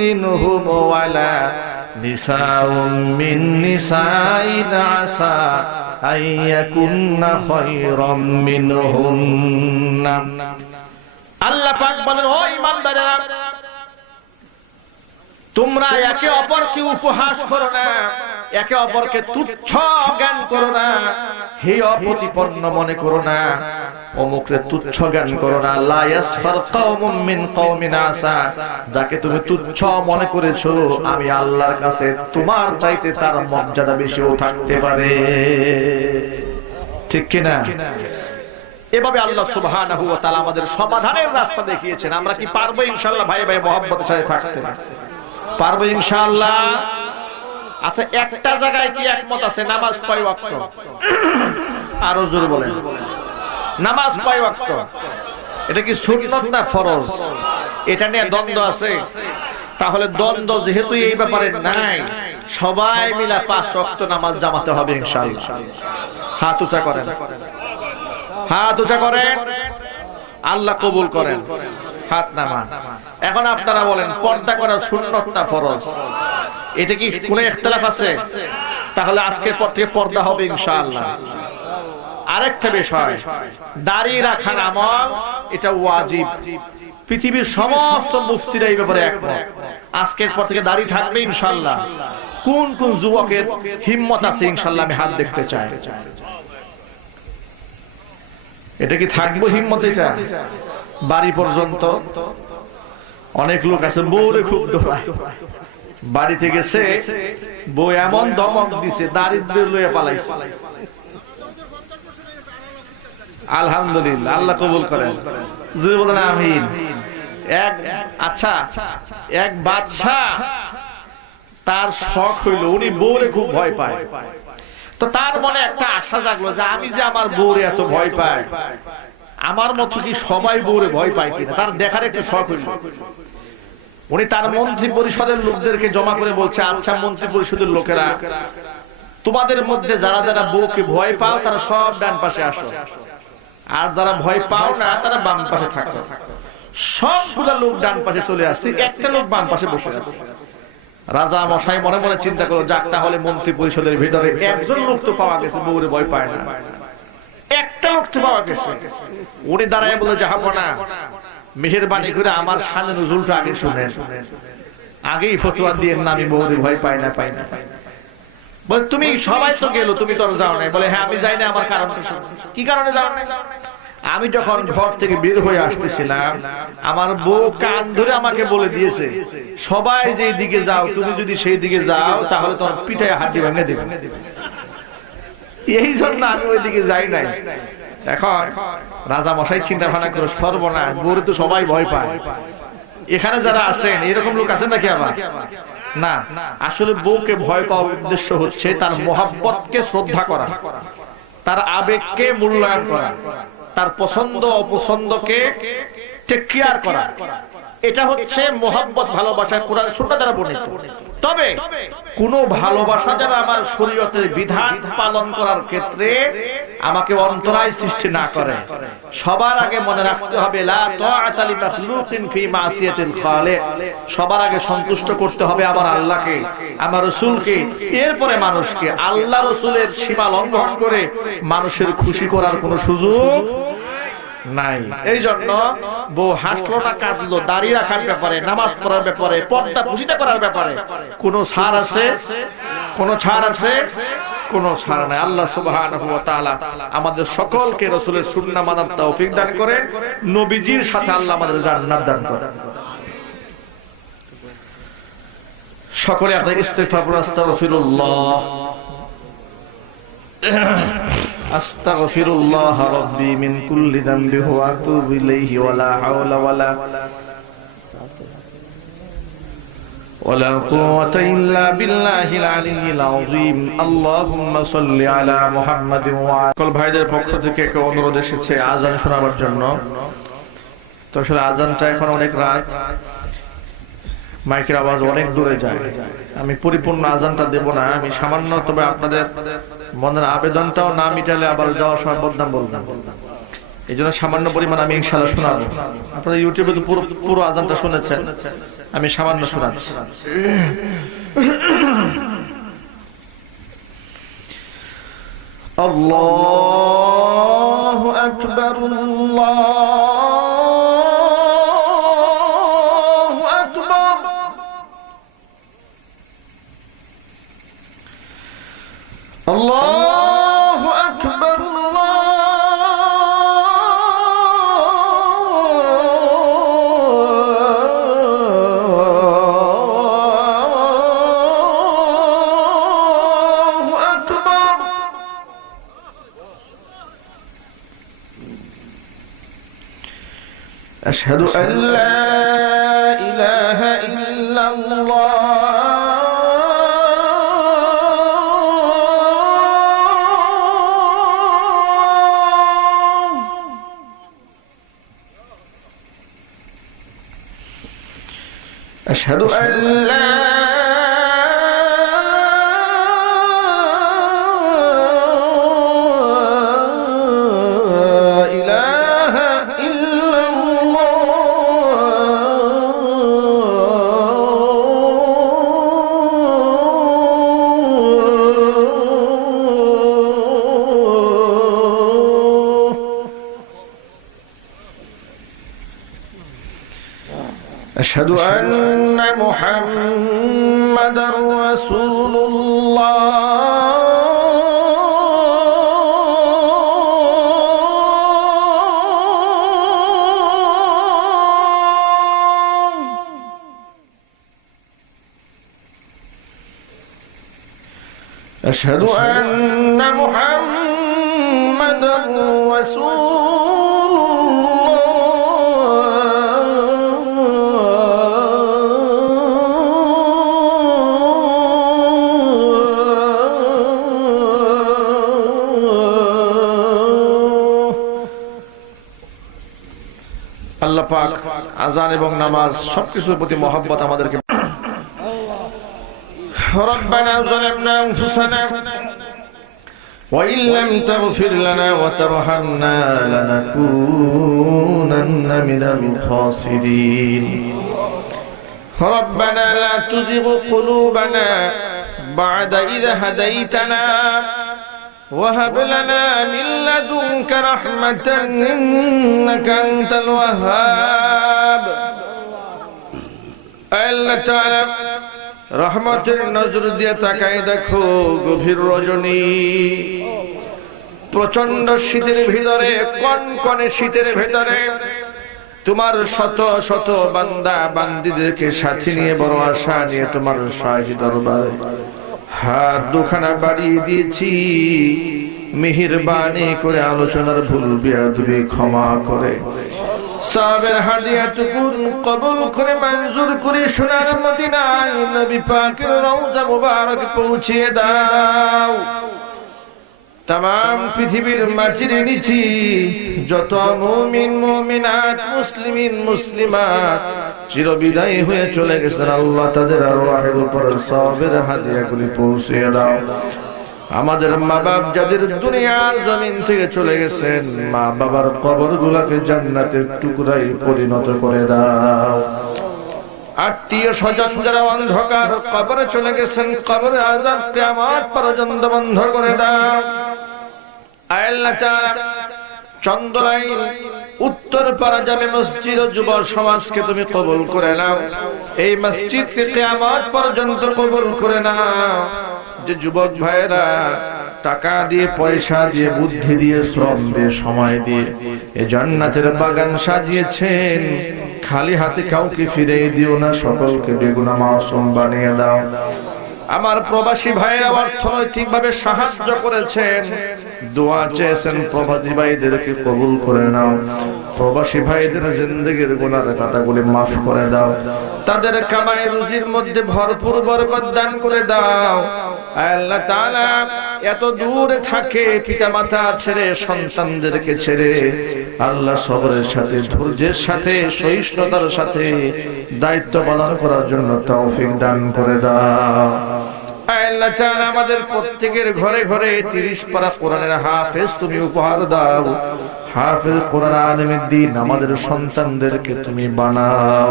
মিনহুম ওয়ালা নিসাউম মিন নিসাইন আসা আইয়াকুননা খায়রাম মিনহুন্না। আল্লাহ পাক বলেন, ও ঈমানদারেরা, তোমরা একে অপরকে উপহাস করো না, একে অপরকে তুচ্ছ জ্ঞান করো না, হেয় প্রতিপন্ন মনে করো না, অমুকরে তুচ্ছ জ্ঞান করো না। লা ইয়াসখার কওমুম মিন কওমিন আসা, যাকে তুমি তুচ্ছ মনে করেছো, আমি আল্লাহর কাছে তোমার চাইতে তার মর্যাদা বেশিও থাকতে পারে। ঠিক কিনা? এভাবে আল্লাহ সুবহানাহু ওয়া তাআলা আমাদের সমাধানের রাস্তা দেখিয়েছেন। আমরা কি পারবো ইনশাআল্লাহ ভাই ভাই মহব্বতের সাথে থাকতে? পারবো ইনশাআল্লাহ। আচ্ছা, একটা জায়গায় কি একমত আছে, নামাজ কয় ওয়াক্ত? আরো জোরে বলেন, নামাজ কয় ওয়াক্ত? এটা কি সুন্নাত না ফরজ? এটা নিয়ে দ্বন্দ্ব আছে। তাহলে দ্বন্দ্ব যেহেতু এই ব্যাপারে নাই, সবাই মিলে 5 ওয়াক্ত নামাজ জামাতে হবে ইনশাআল্লাহ। হাত উঁচা করেন, হাত উঁচা করেন, আল্লাহ কবুল করেন। হাত নামান। এখন আপনারা বলেন, পর্দা করা সুন্নাত না ফরজ? এটা কি কোনো ইখতিলাফ আছে? তাহলে আজকের পর থেকে পর্দা হবে ইনশাআল্লাহ। আরেকটা বিষয়, দাড়ি রাখার আমল এটা ওয়াজিব। পৃথিবীর সমস্ত মুফতিরা এই ব্যাপারে একমত। আজকের পর থেকে দাড়ি থাকবে ইনশাআল্লাহ। কোন কোন যুবকের হিম্মত আছে ইনশাআল্লাহ আমি হাত দেখতে চাই। এটা কি থাকবো হিম্মত? এটা বাড়ি পর্যন্ত অনেক লোক আছে বউরে খুব দৌড়ায়, বাড়িতে গেছে বউ এমন ধমক দিছে দারিদ্র লইয়া পালাইছে। আলহামদুলিল্লাহ, আল্লাহ কবুল করেন, জোরে বলেন আমিন। আচ্ছা, এক বাদশা তার শখ হইল উনি বউরে খুব ভয় পায়। তো তার মনে একটা আশা জাগলো যে আমি যে আমার বউরে এত ভয় পাই, আমার মতো কি সবাই বউরে ভয় পায় কিনা, তার দেখার একটু শখ হইল। উনি তার মন্ত্রী পরিষদের লোকদেরকে জমা করে বলছে, আচ্ছা মন্ত্রী পরিষদের লোকেরা, তোমাদের মধ্যে যারা যারা বউকে ভয় পাও তারা সব ডান পাশে আসো, আর যারা ভয় পাও না তারা বাম পাশে থাকো। সবগুলা লোক ডান পাশে চলে আসছে, একটা লোক বাম পাশে বসে আছে। রাজা মশাই মনে মনে চিন্তা করলো, যাক তাহলে মন্ত্রী পরিষদের ভিতরে একজন লোক তো পাওয়া গেছে বউরে ভয় পায় না, একটা লোক তো পাওয়া গেছে। উনি দাঁড়ায় বলে, যাবো না, মেহেরবানি করে আমার শানে নজরুলটা আগে শুনেন, আগেই ফতোয়া দিয়ে না আমি বউরে ভয় পাই না। বলে তুমি সবাই তো গেল, তুমি তো যাও না? বলে হ্যাঁ আমি যাই না, আমার কারণটা শুনো। কি কারণে যাও না? আমি যখন ঘর থেকে বের হয়ে আসতেছিলাম, আমার বউ কান ধরে আমাকে বলে দিয়েছে, সবাই যেই দিকে যাও তুমি যদি সেই দিকে যাও তাহলে তোমার পিঠায় হাড্ডি ভেঙে দেবে। এই জন্য আমি ওই দিকে যাই নাই। এখন রাজা মশাই চিন্তা ভাবনা করে, সর্বনাশ, বউরে তো সবাই ভয় পায়। এখানে যারা আছেন এরকম লোক আছেন নাকি? আবার না, আসলে বউকে ভয় পাওয়ার উদ্দেশ্য হচ্ছে তার মহব্বতকে শ্রদ্ধা করা, তার আবেগকে মূল্যায়ন করা, তার পছন্দ অপছন্দকে টেক কেয়ার করা। এটা হচ্ছে মহব্বত, ভালোবাসা কোরআন সুন্নাহ দ্বারা বর্ণিত। তবে কোন ভালোবাসা যারা আমার শরীয়তের বিধান পালন করার ক্ষেত্রে আমাকে অন্তরায় সৃষ্টি না করে, সবার আগে মনে রাখতে হবে লা তাআতা লি মাখলুকিন ফি মাসিয়াতিল খালিক। সবার আগে সন্তুষ্ট করতে হবে আমার আল্লাহকে, আমার রাসূলকে, এরপরে মানুষকে। আল্লাহ রাসূলের সীমা লঙ্ঘন করে মানুষের খুশি করার কোনো সুযোগ নাই। এই জন্য বউ হাসলো না কাঁদলো, দাড়ি রাখার ব্যাপারে, নামাজ পড়ার ব্যাপারে, পর্দা পুশিটা করার ব্যাপারে কোন ছাড় আছে? কোন ছাড় আছে? কোন ছাড় নাই। আল্লাহ সুবহানাহু ওয়া তাআলা আমাদের সকলকে রাসূলের সুন্নাহ মানার তৌফিক দান করেন, নবীজির সাথে আল্লাহ আমাদের জান্নাত দান করেন। সকলে আপনি ইস্তিগফার করুন। আস্তাগফিরুল্লাহ, আস্তাগফিরুল্লাহ রাব্বি মিন কুল্লি যামবি ওয়া আতুবু ইলাইহি ওয়া লা হাওলা ওয়া লা কুওয়াতা ইল্লা বিল্লাহিল আলিয়্যিল আযীম। আল্লাহুম্মা সাল্লি আলা মুহাম্মাদিন ওয়া সকল ভাইদের পক্ষ থেকে একটা অনুরোধ এসেছে আযান শোনাবার জন্য। তো আসলে আযানটা এখন অনেক রাত, মাইকের আওয়াজ অনেক দূরে যায়, আমি পরিপূর্ণ আযানটা দেব না, আমি সামান্য, তবে আপনাদের মনের আবেদনটাও না মিটালে আবার যাওয়ার সময় বদনাম বলবেন, এই জন্য সামান্য পরিমাণ আমি ইনশাআল্লাহ শোনাবো। আপনারা ইউটিউবে তো পুরো আযানটা শুনেছেন, আমি সামান্য শোনাচ্ছি। আল্লাহু আকবার, আল্লাহু আকবার, আল্লাহু আকবার, আল্লাহু আকবার। أشهد أن لا إله إلا الله أشهد أن لا أشهد أن محمدًا رسول الله أشهد أن محمدًا رسول আল্লাহ পাক আযান এবং নামাজ সবকিছুর প্রতি মহব্বত আমাদেরকে ربنا ظلمنا أنفسنا وإن لم تغفر لنا وترحمنا لنكونن من الخاسرين ربنا لا تزغ قلوبنا بعد إذ هديتنا وهب لنا من لدنك رحمة إنك أنت الوهاب আল্লাহ তাআলা রহমতের নজর দিয়ে তাকায় দেখো গভীর রজনী প্রচন্ড শীতের ভিতরে কনকনে শীতের ভিতরে তোমার শত শত বান্দা বান্দীদেরকে সাথী নিয়ে বড় আশা নিয়ে তোমার শাহী দরবারে হাত দুখানা বাড়িয়ে দিয়েছি মেহেরবানি করে আলোচনার ভুল বিয়াদবি ক্ষমা করে সাবের হাদিয়াটুকু কবুল করে মঞ্জুর করে সোনার মদিনায় নবী পাকের রওজা মুবারক পৌঁছিয়ে দাও तमाम পৃথিবীর মাটির নিচে যত মুমিন মুমিনাত মুসলিমিন মুসলিমাত চিরবিদায় হয়ে চলে গেছেন আল্লাহ তাদের আরওয়াহের উপর সাবের হাদিয়াগুলি পৌঁছিয়ে দাও আমাদের মা বাপ যাদের দুনিয়ার জমিন থেকে চলে গেছেন মা বাবার কবরগুলোকে জান্নাতের টুকরায় পরিণত করে দাও আত্মীয় স্বজন যারা অন্ধকার কবরে চলে গেছেন কবরে আযাব কিয়ামত পর্যন্ত বন্ধ করে দাও আল্লাহ তাআলা চন্দ্রাইল উত্তর পাড়া জামে মসজিদ ও যুব সমাজকে তুমি কবুল করে নাও এই মসজিদকে কিয়ামত পর্যন্ত কবুল করে নাও যে যুবক ভাইরা টাকা দিয়ে পয়সা দিয়ে বুদ্ধি দিয়ে শ্রম দিয়ে সময় দিয়ে এই জান্নাতের বাগান সাজিয়েছেন খালি হাতে কাউকে ফিরে দিও না সকলকে বেগুনা মাসুম বানিয়ে দাও আমার প্রবাসী ভাইরা অর্থনৈতিকভাবে সাহায্য করেছেন দোয়া চেয়েছেন প্রবাসী ভাইদেরকে কবুল করে নাও প্রবাসী ভাইদের জিন্দেগীর গুনাহ খাতাগুলি মাফ করে দাও তাদের কামাই রুজির মধ্যে ভরপুর বরকত দান করে দাও আল্লাহ তাআলা এত দূরে থাকে পিতামাতা ছেড়ে সন্তানদেরকে ছেড়ে আল্লাহ সবরের সাথে ধৈর্যের সাথে সহিষ্ণুতার সাথে দায়িত্ব পালন করার জন্য তৌফিক দান করে দাও আল্লাহ তাআলা আমাদের প্রত্যেকের ঘরে ঘরে 30 পারা কোরআনের হাফেজ তুমি উপহার দাও হাফেজ কোরআন আলেমের দ্বীন আমাদের সন্তানদেরকে তুমি বানাও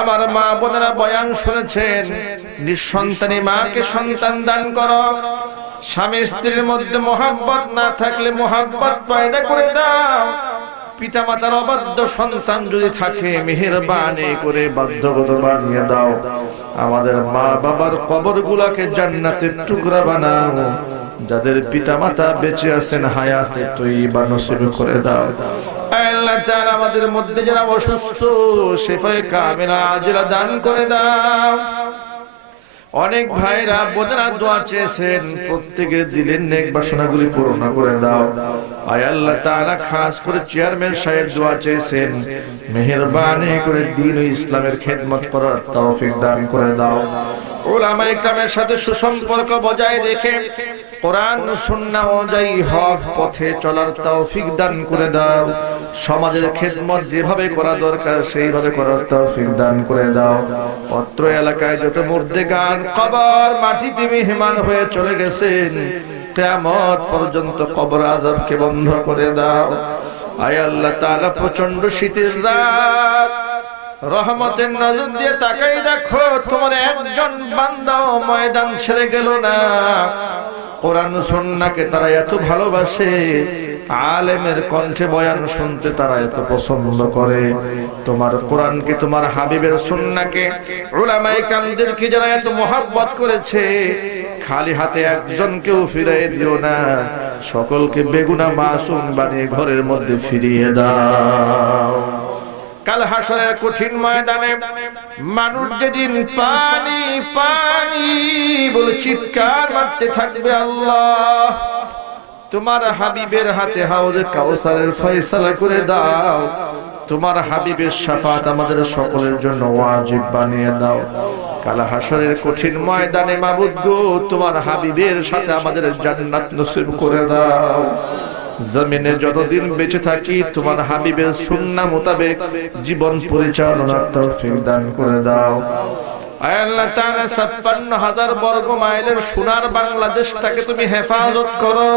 আমার মা বোনেরা বয়ান শুনেছেন নিঃসন্তানী মাকে সন্তান দান করো স্বামী স্ত্রীর মধ্যে মহব্বত না থাকলে মহব্বত পয়দা করে দাও পিতামাতার অবাধ্য সন্তান যদি থাকে মেহেরবানি করে বাধ্যগত বানিয়ে দাও আমাদের মা বাবার কবরগুলোকে জান্নাতের টুকরা বানাও যাদের পিতামাতা বেঁচে আছেন হায়াতে তৈয়বা নসিব করে দাও আল্লাহ তাআলা আমাদের মধ্যে যারা অসুস্থ শিফায়ে কামিলা আজিলা দান করে দাও অনেক ভাইরা বোনেরা দোয়া চেয়েছেন, প্রত্যেকে দিলেন নেক বাসনাগুলি পূরণ করে দাও। আয় আল্লাহ তাআলা, খাস করে চেয়ারম্যান সাহেব দোয়া চেয়েছেন, মেহেরবানি করে দ্বীন ও ইসলামের খেদমত করার তৌফিক দান করে দাও। উলামায়ে কেরামের সাথে সুসম্পর্ক বজায় রেখে কোরআন সুন্নাহ অনুযায়ী হক পথে চলার তৌফিক দান করে দাও। সমাজের খেদমত যেভাবে করা দরকার সেইভাবে করার তৌফিক দান করে দাও। অত্র এলাকায় যত মুর্দেগান কবর মাটিতে মেহমান হয়ে চলে গেছেন, কিয়ামত পর্যন্ত কবর আযাবকে বন্ধ করে দাও। আয় আল্লাহ তাআলা, প্রচন্ড শীতের রাত, রহমতের নজর দিয়ে তাকাই দেখো, তোমার একজন বান্দাও ময়দান ছেড়ে গেল না। কোরআন সুন্নাহকে তারা এত ভালোবাসে, আলেমের কণ্ঠে বয়ান শুনতে তারা এত পছন্দ করে। তোমার কোরআনকে, তোমার হাবিবের সুন্নাহকে, উলামায়ে কেরামদেরকে যারা এত মহব্বত করেছে, খালি হাতে একজনকেও ফিরিয়ে দিও না, সকলকে বেগুনাহ মাসুম বানিয়ে ঘরের মধ্যে ফিরিয়ে দাও। কাল হাসরের কঠিন ময়দানে মানুষ যেদিন পানি পানি বলে চিৎকার মারতে থাকবে, আল্লাহ তোমার হাবিবের হাতে হাউজে কাউসারের ফয়সালা করে দাও। তোমার হাবিবের শাফাত আমাদের সকলের জন্য ওয়াজিব বানিয়ে দাও। কাল হাসরের কঠিন ময়দানে মাবুদ গো, তোমার হাবিবের সাথে আমাদের জান্নাত নসিব করে দাও। জমিনে যতদিন বেঁচে থাকি তোমার হাবিবের সুন্নাহ মোতাবেক জীবন পরিচালনার তৌফিক দান করে দাও। আয় আল্লাহ তাআলা, ৫৬,০০০ বর্গ মাইলের সোনার বাংলাদেশটাকে তুমি হেফাজত করো।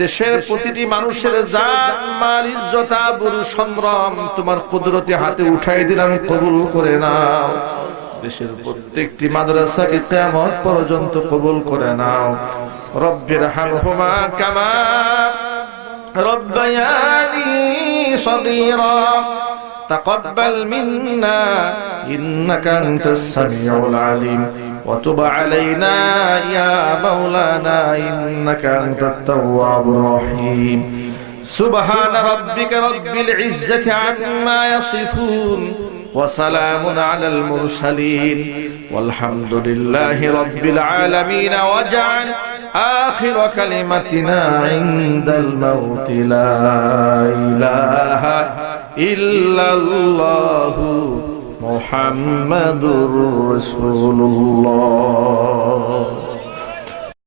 দেশের প্রতিটি মানুষের জান মাল ইজ্জত আবরু সম্ভ্রম তোমার কুদরতি হাতে উঠাই দিলাম, কবুল করে নাও। দেশের প্রত্যেকটি মাদ্রাসাকে কিয়ামত পর্যন্ত কবুল করে নাও। রব্বির হামহুমা কামা রব্বায়ানি সগীরা তাকাব্বাল মিন্না ইন্নাকা আনতাস সামিউল আলিম ওয়া তুব আলাইনা ইয়া মাওলানা ইন্নাকা আনতাত তাওয়াবুর রহিম। সুবহানা রাব্বিকা রাব্বিল ইজ্জাতি আম্মা ইয়াসিফুন وسلام على المرسلين والحمد لله رب العالمين. واجعل آخر كلمتنا عند الموت لا إله إلا الله محمد رسول الله.